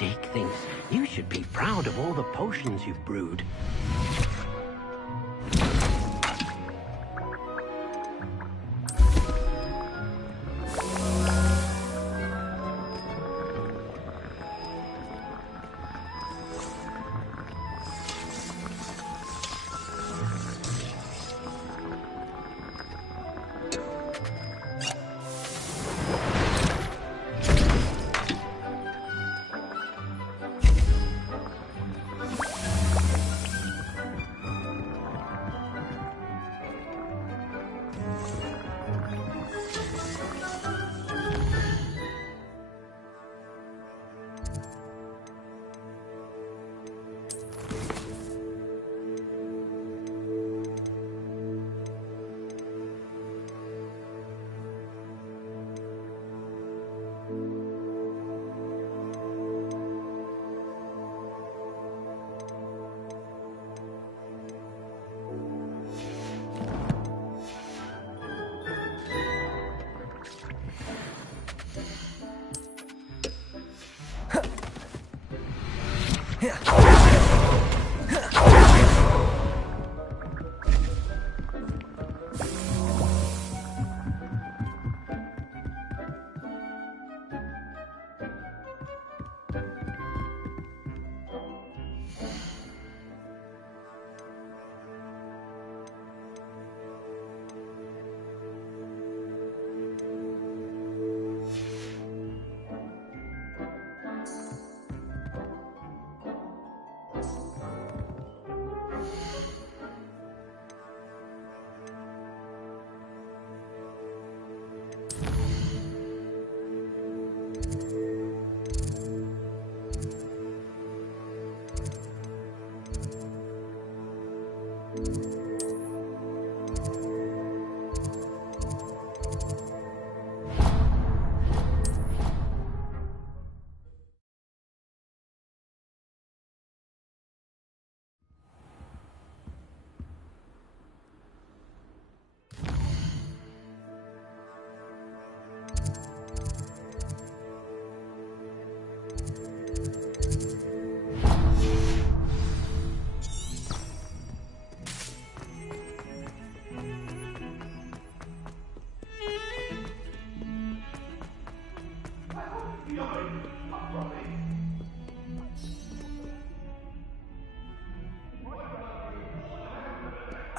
Deke thinks you should be proud of all the potions you've brewed.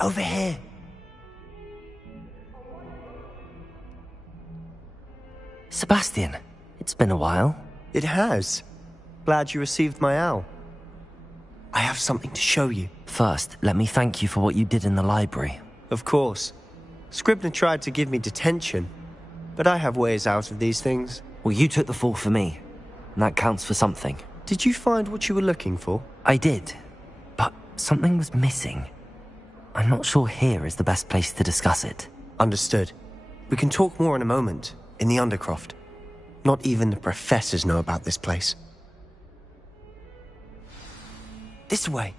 Over here. Sebastian, it's been a while. It has. Glad you received my owl. I have something to show you. First, let me thank you for what you did in the library. Of course. Scribner tried to give me detention, but I have ways out of these things. Well, you took the fall for me, and that counts for something. Did you find what you were looking for? I did, but something was missing. I'm not sure here is the best place to discuss it. Understood. We can talk more in a moment, in the Undercroft. Not even the professors know about this place. This way.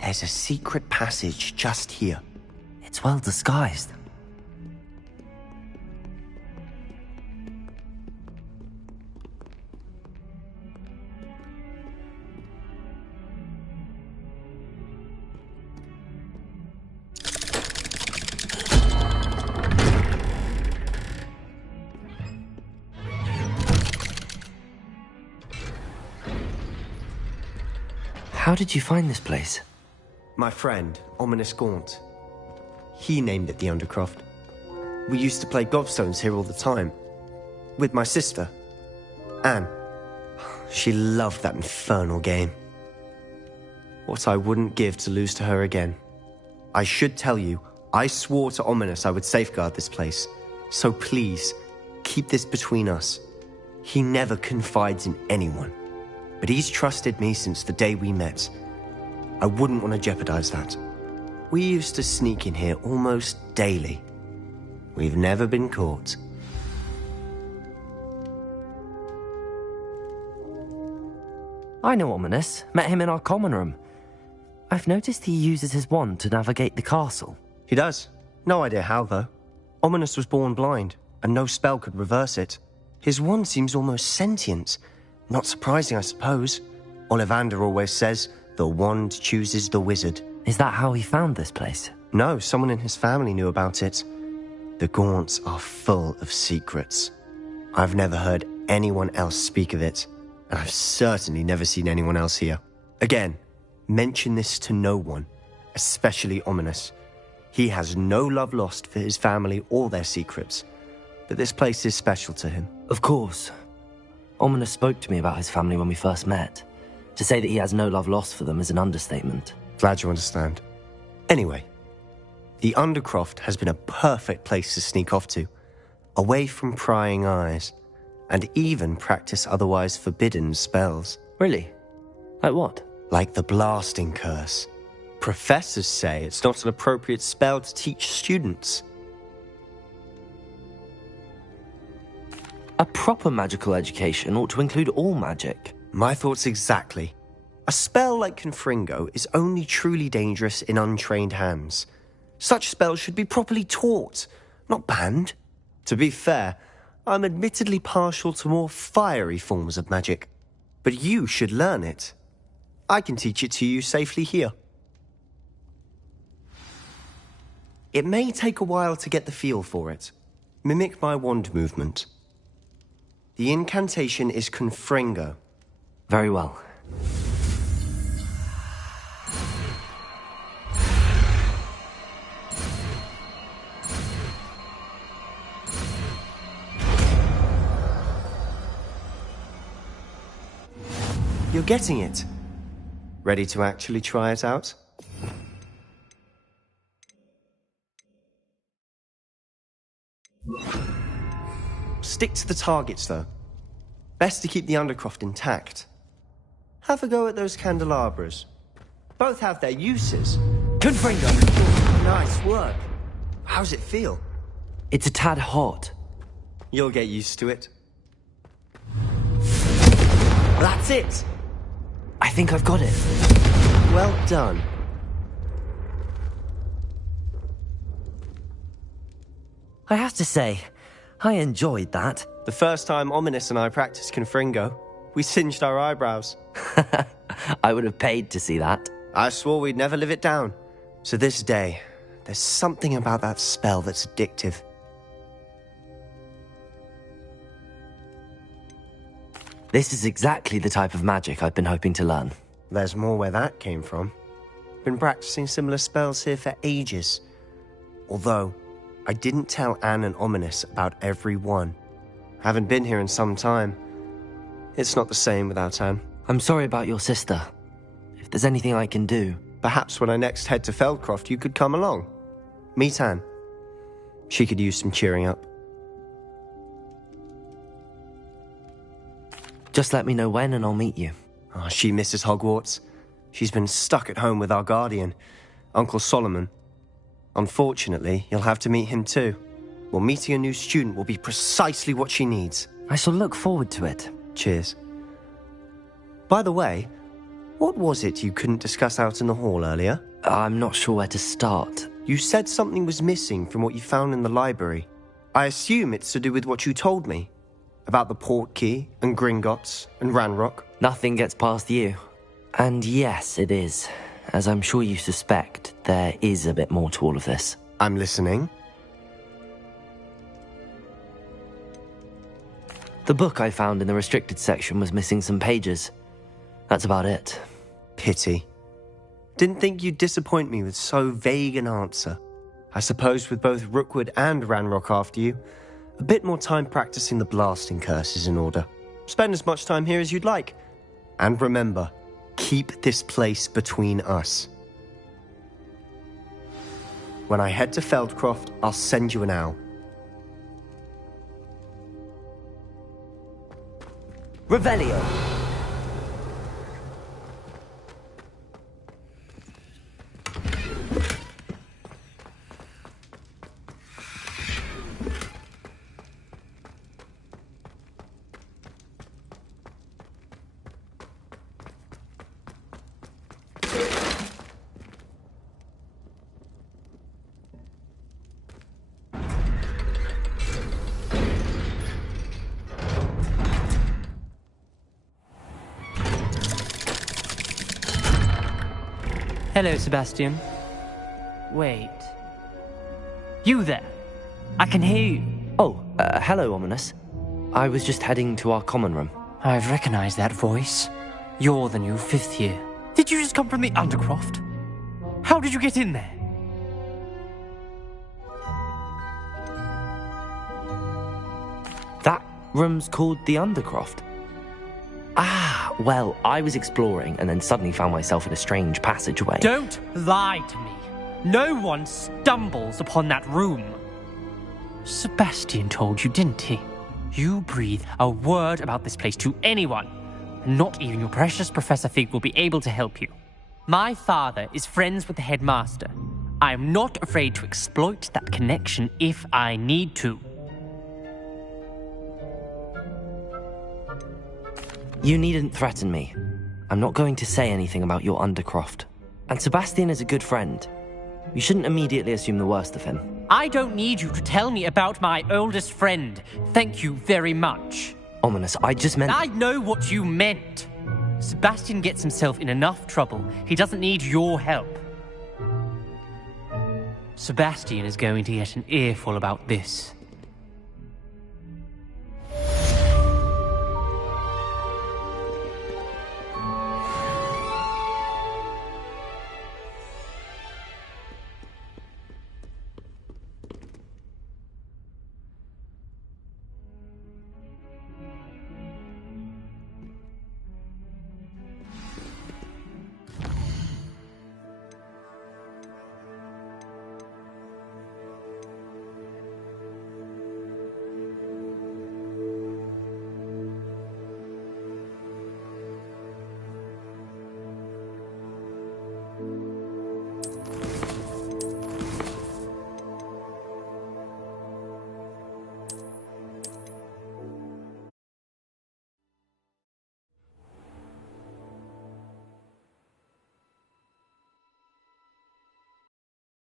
There's a secret passage just here. It's well disguised. How did you find this place? My friend, Ominous Gaunt. He named it the Undercroft. We used to play gobstones here all the time. With my sister, Anne. She loved that infernal game. What I wouldn't give to lose to her again. I should tell you, I swore to Ominous I would safeguard this place. So please, keep this between us. He never confides in anyone. But he's trusted me since the day we met. I wouldn't want to jeopardize that. We used to sneak in here almost daily. We've never been caught. I know Ominous. Met him in our common room. I've noticed he uses his wand to navigate the castle. He does. No idea how, though. Ominous was born blind, and no spell could reverse it. His wand seems almost sentient. Not surprising, I suppose. Ollivander always says, the wand chooses the wizard. Is that how he found this place? No, someone in his family knew about it. The Gaunts are full of secrets. I've never heard anyone else speak of it, and I've certainly never seen anyone else here. Again, mention this to no one, especially Ominous. He has no love lost for his family or their secrets, but this place is special to him. Of course. Ominous spoke to me about his family when we first met. To say that he has no love lost for them is an understatement. Glad you understand. Anyway, the Undercroft has been a perfect place to sneak off to, away from prying eyes, and even practice otherwise forbidden spells. Really? Like what? Like the blasting curse. Professors say it's not an appropriate spell to teach students. A proper magical education ought to include all magic. My thoughts exactly. A spell like Confringo is only truly dangerous in untrained hands. Such spells should be properly taught, not banned. To be fair, I'm admittedly partial to more fiery forms of magic, but you should learn it. I can teach it to you safely here. It may take a while to get the feel for it. Mimic my wand movement. The incantation is Confringo. Very well. You're getting it. Ready to actually try it out? Stick to the targets, though. Best to keep the Undercroft intact. Have a go at those candelabras. Both have their uses. Confringo! Nice work. How's it feel? It's a tad hot. You'll get used to it. That's it! I think I've got it. Well done. I have to say, I enjoyed that. The first time Ominous and I practiced Confringo, we singed our eyebrows. I would have paid to see that. I swore we'd never live it down. So this day, there's something about that spell that's addictive. This is exactly the type of magic I've been hoping to learn. There's more where that came from. Been practicing similar spells here for ages. Although, I didn't tell Anne and Ominous about every one. Haven't been here in some time. It's not the same without Anne. I'm sorry about your sister. If there's anything I can do... Perhaps when I next head to Feldcroft, you could come along. Meet Anne. She could use some cheering up. Just let me know when and I'll meet you. Oh, she misses Hogwarts. She's been stuck at home with our guardian, Uncle Solomon. Unfortunately, you'll have to meet him too. Well, meeting a new student will be precisely what she needs. I shall look forward to it. Cheers. By the way, what was it you couldn't discuss out in the hall earlier? I'm not sure where to start. You said something was missing from what you found in the library. I assume it's to do with what you told me. About the Portkey, and Gringotts, and Ranrock. Nothing gets past you. And yes, it is. As I'm sure you suspect, there is a bit more to all of this. I'm listening. The book I found in the restricted section was missing some pages. That's about it. Pity. Didn't think you'd disappoint me with so vague an answer. I suppose with both Rookwood and Ranrock after you, a bit more time practicing the blasting curse is in order. Spend as much time here as you'd like. And remember, keep this place between us. When I head to Feldcroft, I'll send you an owl. Revelio. Hello, Sebastian. Wait. You there? I can hear you. Oh, hello, Ominous. I was just heading to our common room. I've recognized that voice. You're the new 5th year. Did you just come from the Undercroft? How did you get in there? That room's called the Undercroft. Ah, well, I was exploring and then suddenly found myself in a strange passageway. Don't lie to me. No one stumbles upon that room. Sebastian told you, didn't he? You breathe a word about this place to anyone, and not even your precious Professor Fig will be able to help you. My father is friends with the headmaster. I am not afraid to exploit that connection if I need to. You needn't threaten me. I'm not going to say anything about your Undercroft. And Sebastian is a good friend. You shouldn't immediately assume the worst of him. I don't need you to tell me about my oldest friend. Thank you very much. Ominous, I just meant... I know what you meant. Sebastian gets himself in enough trouble. He doesn't need your help. Sebastian is going to get an earful about this.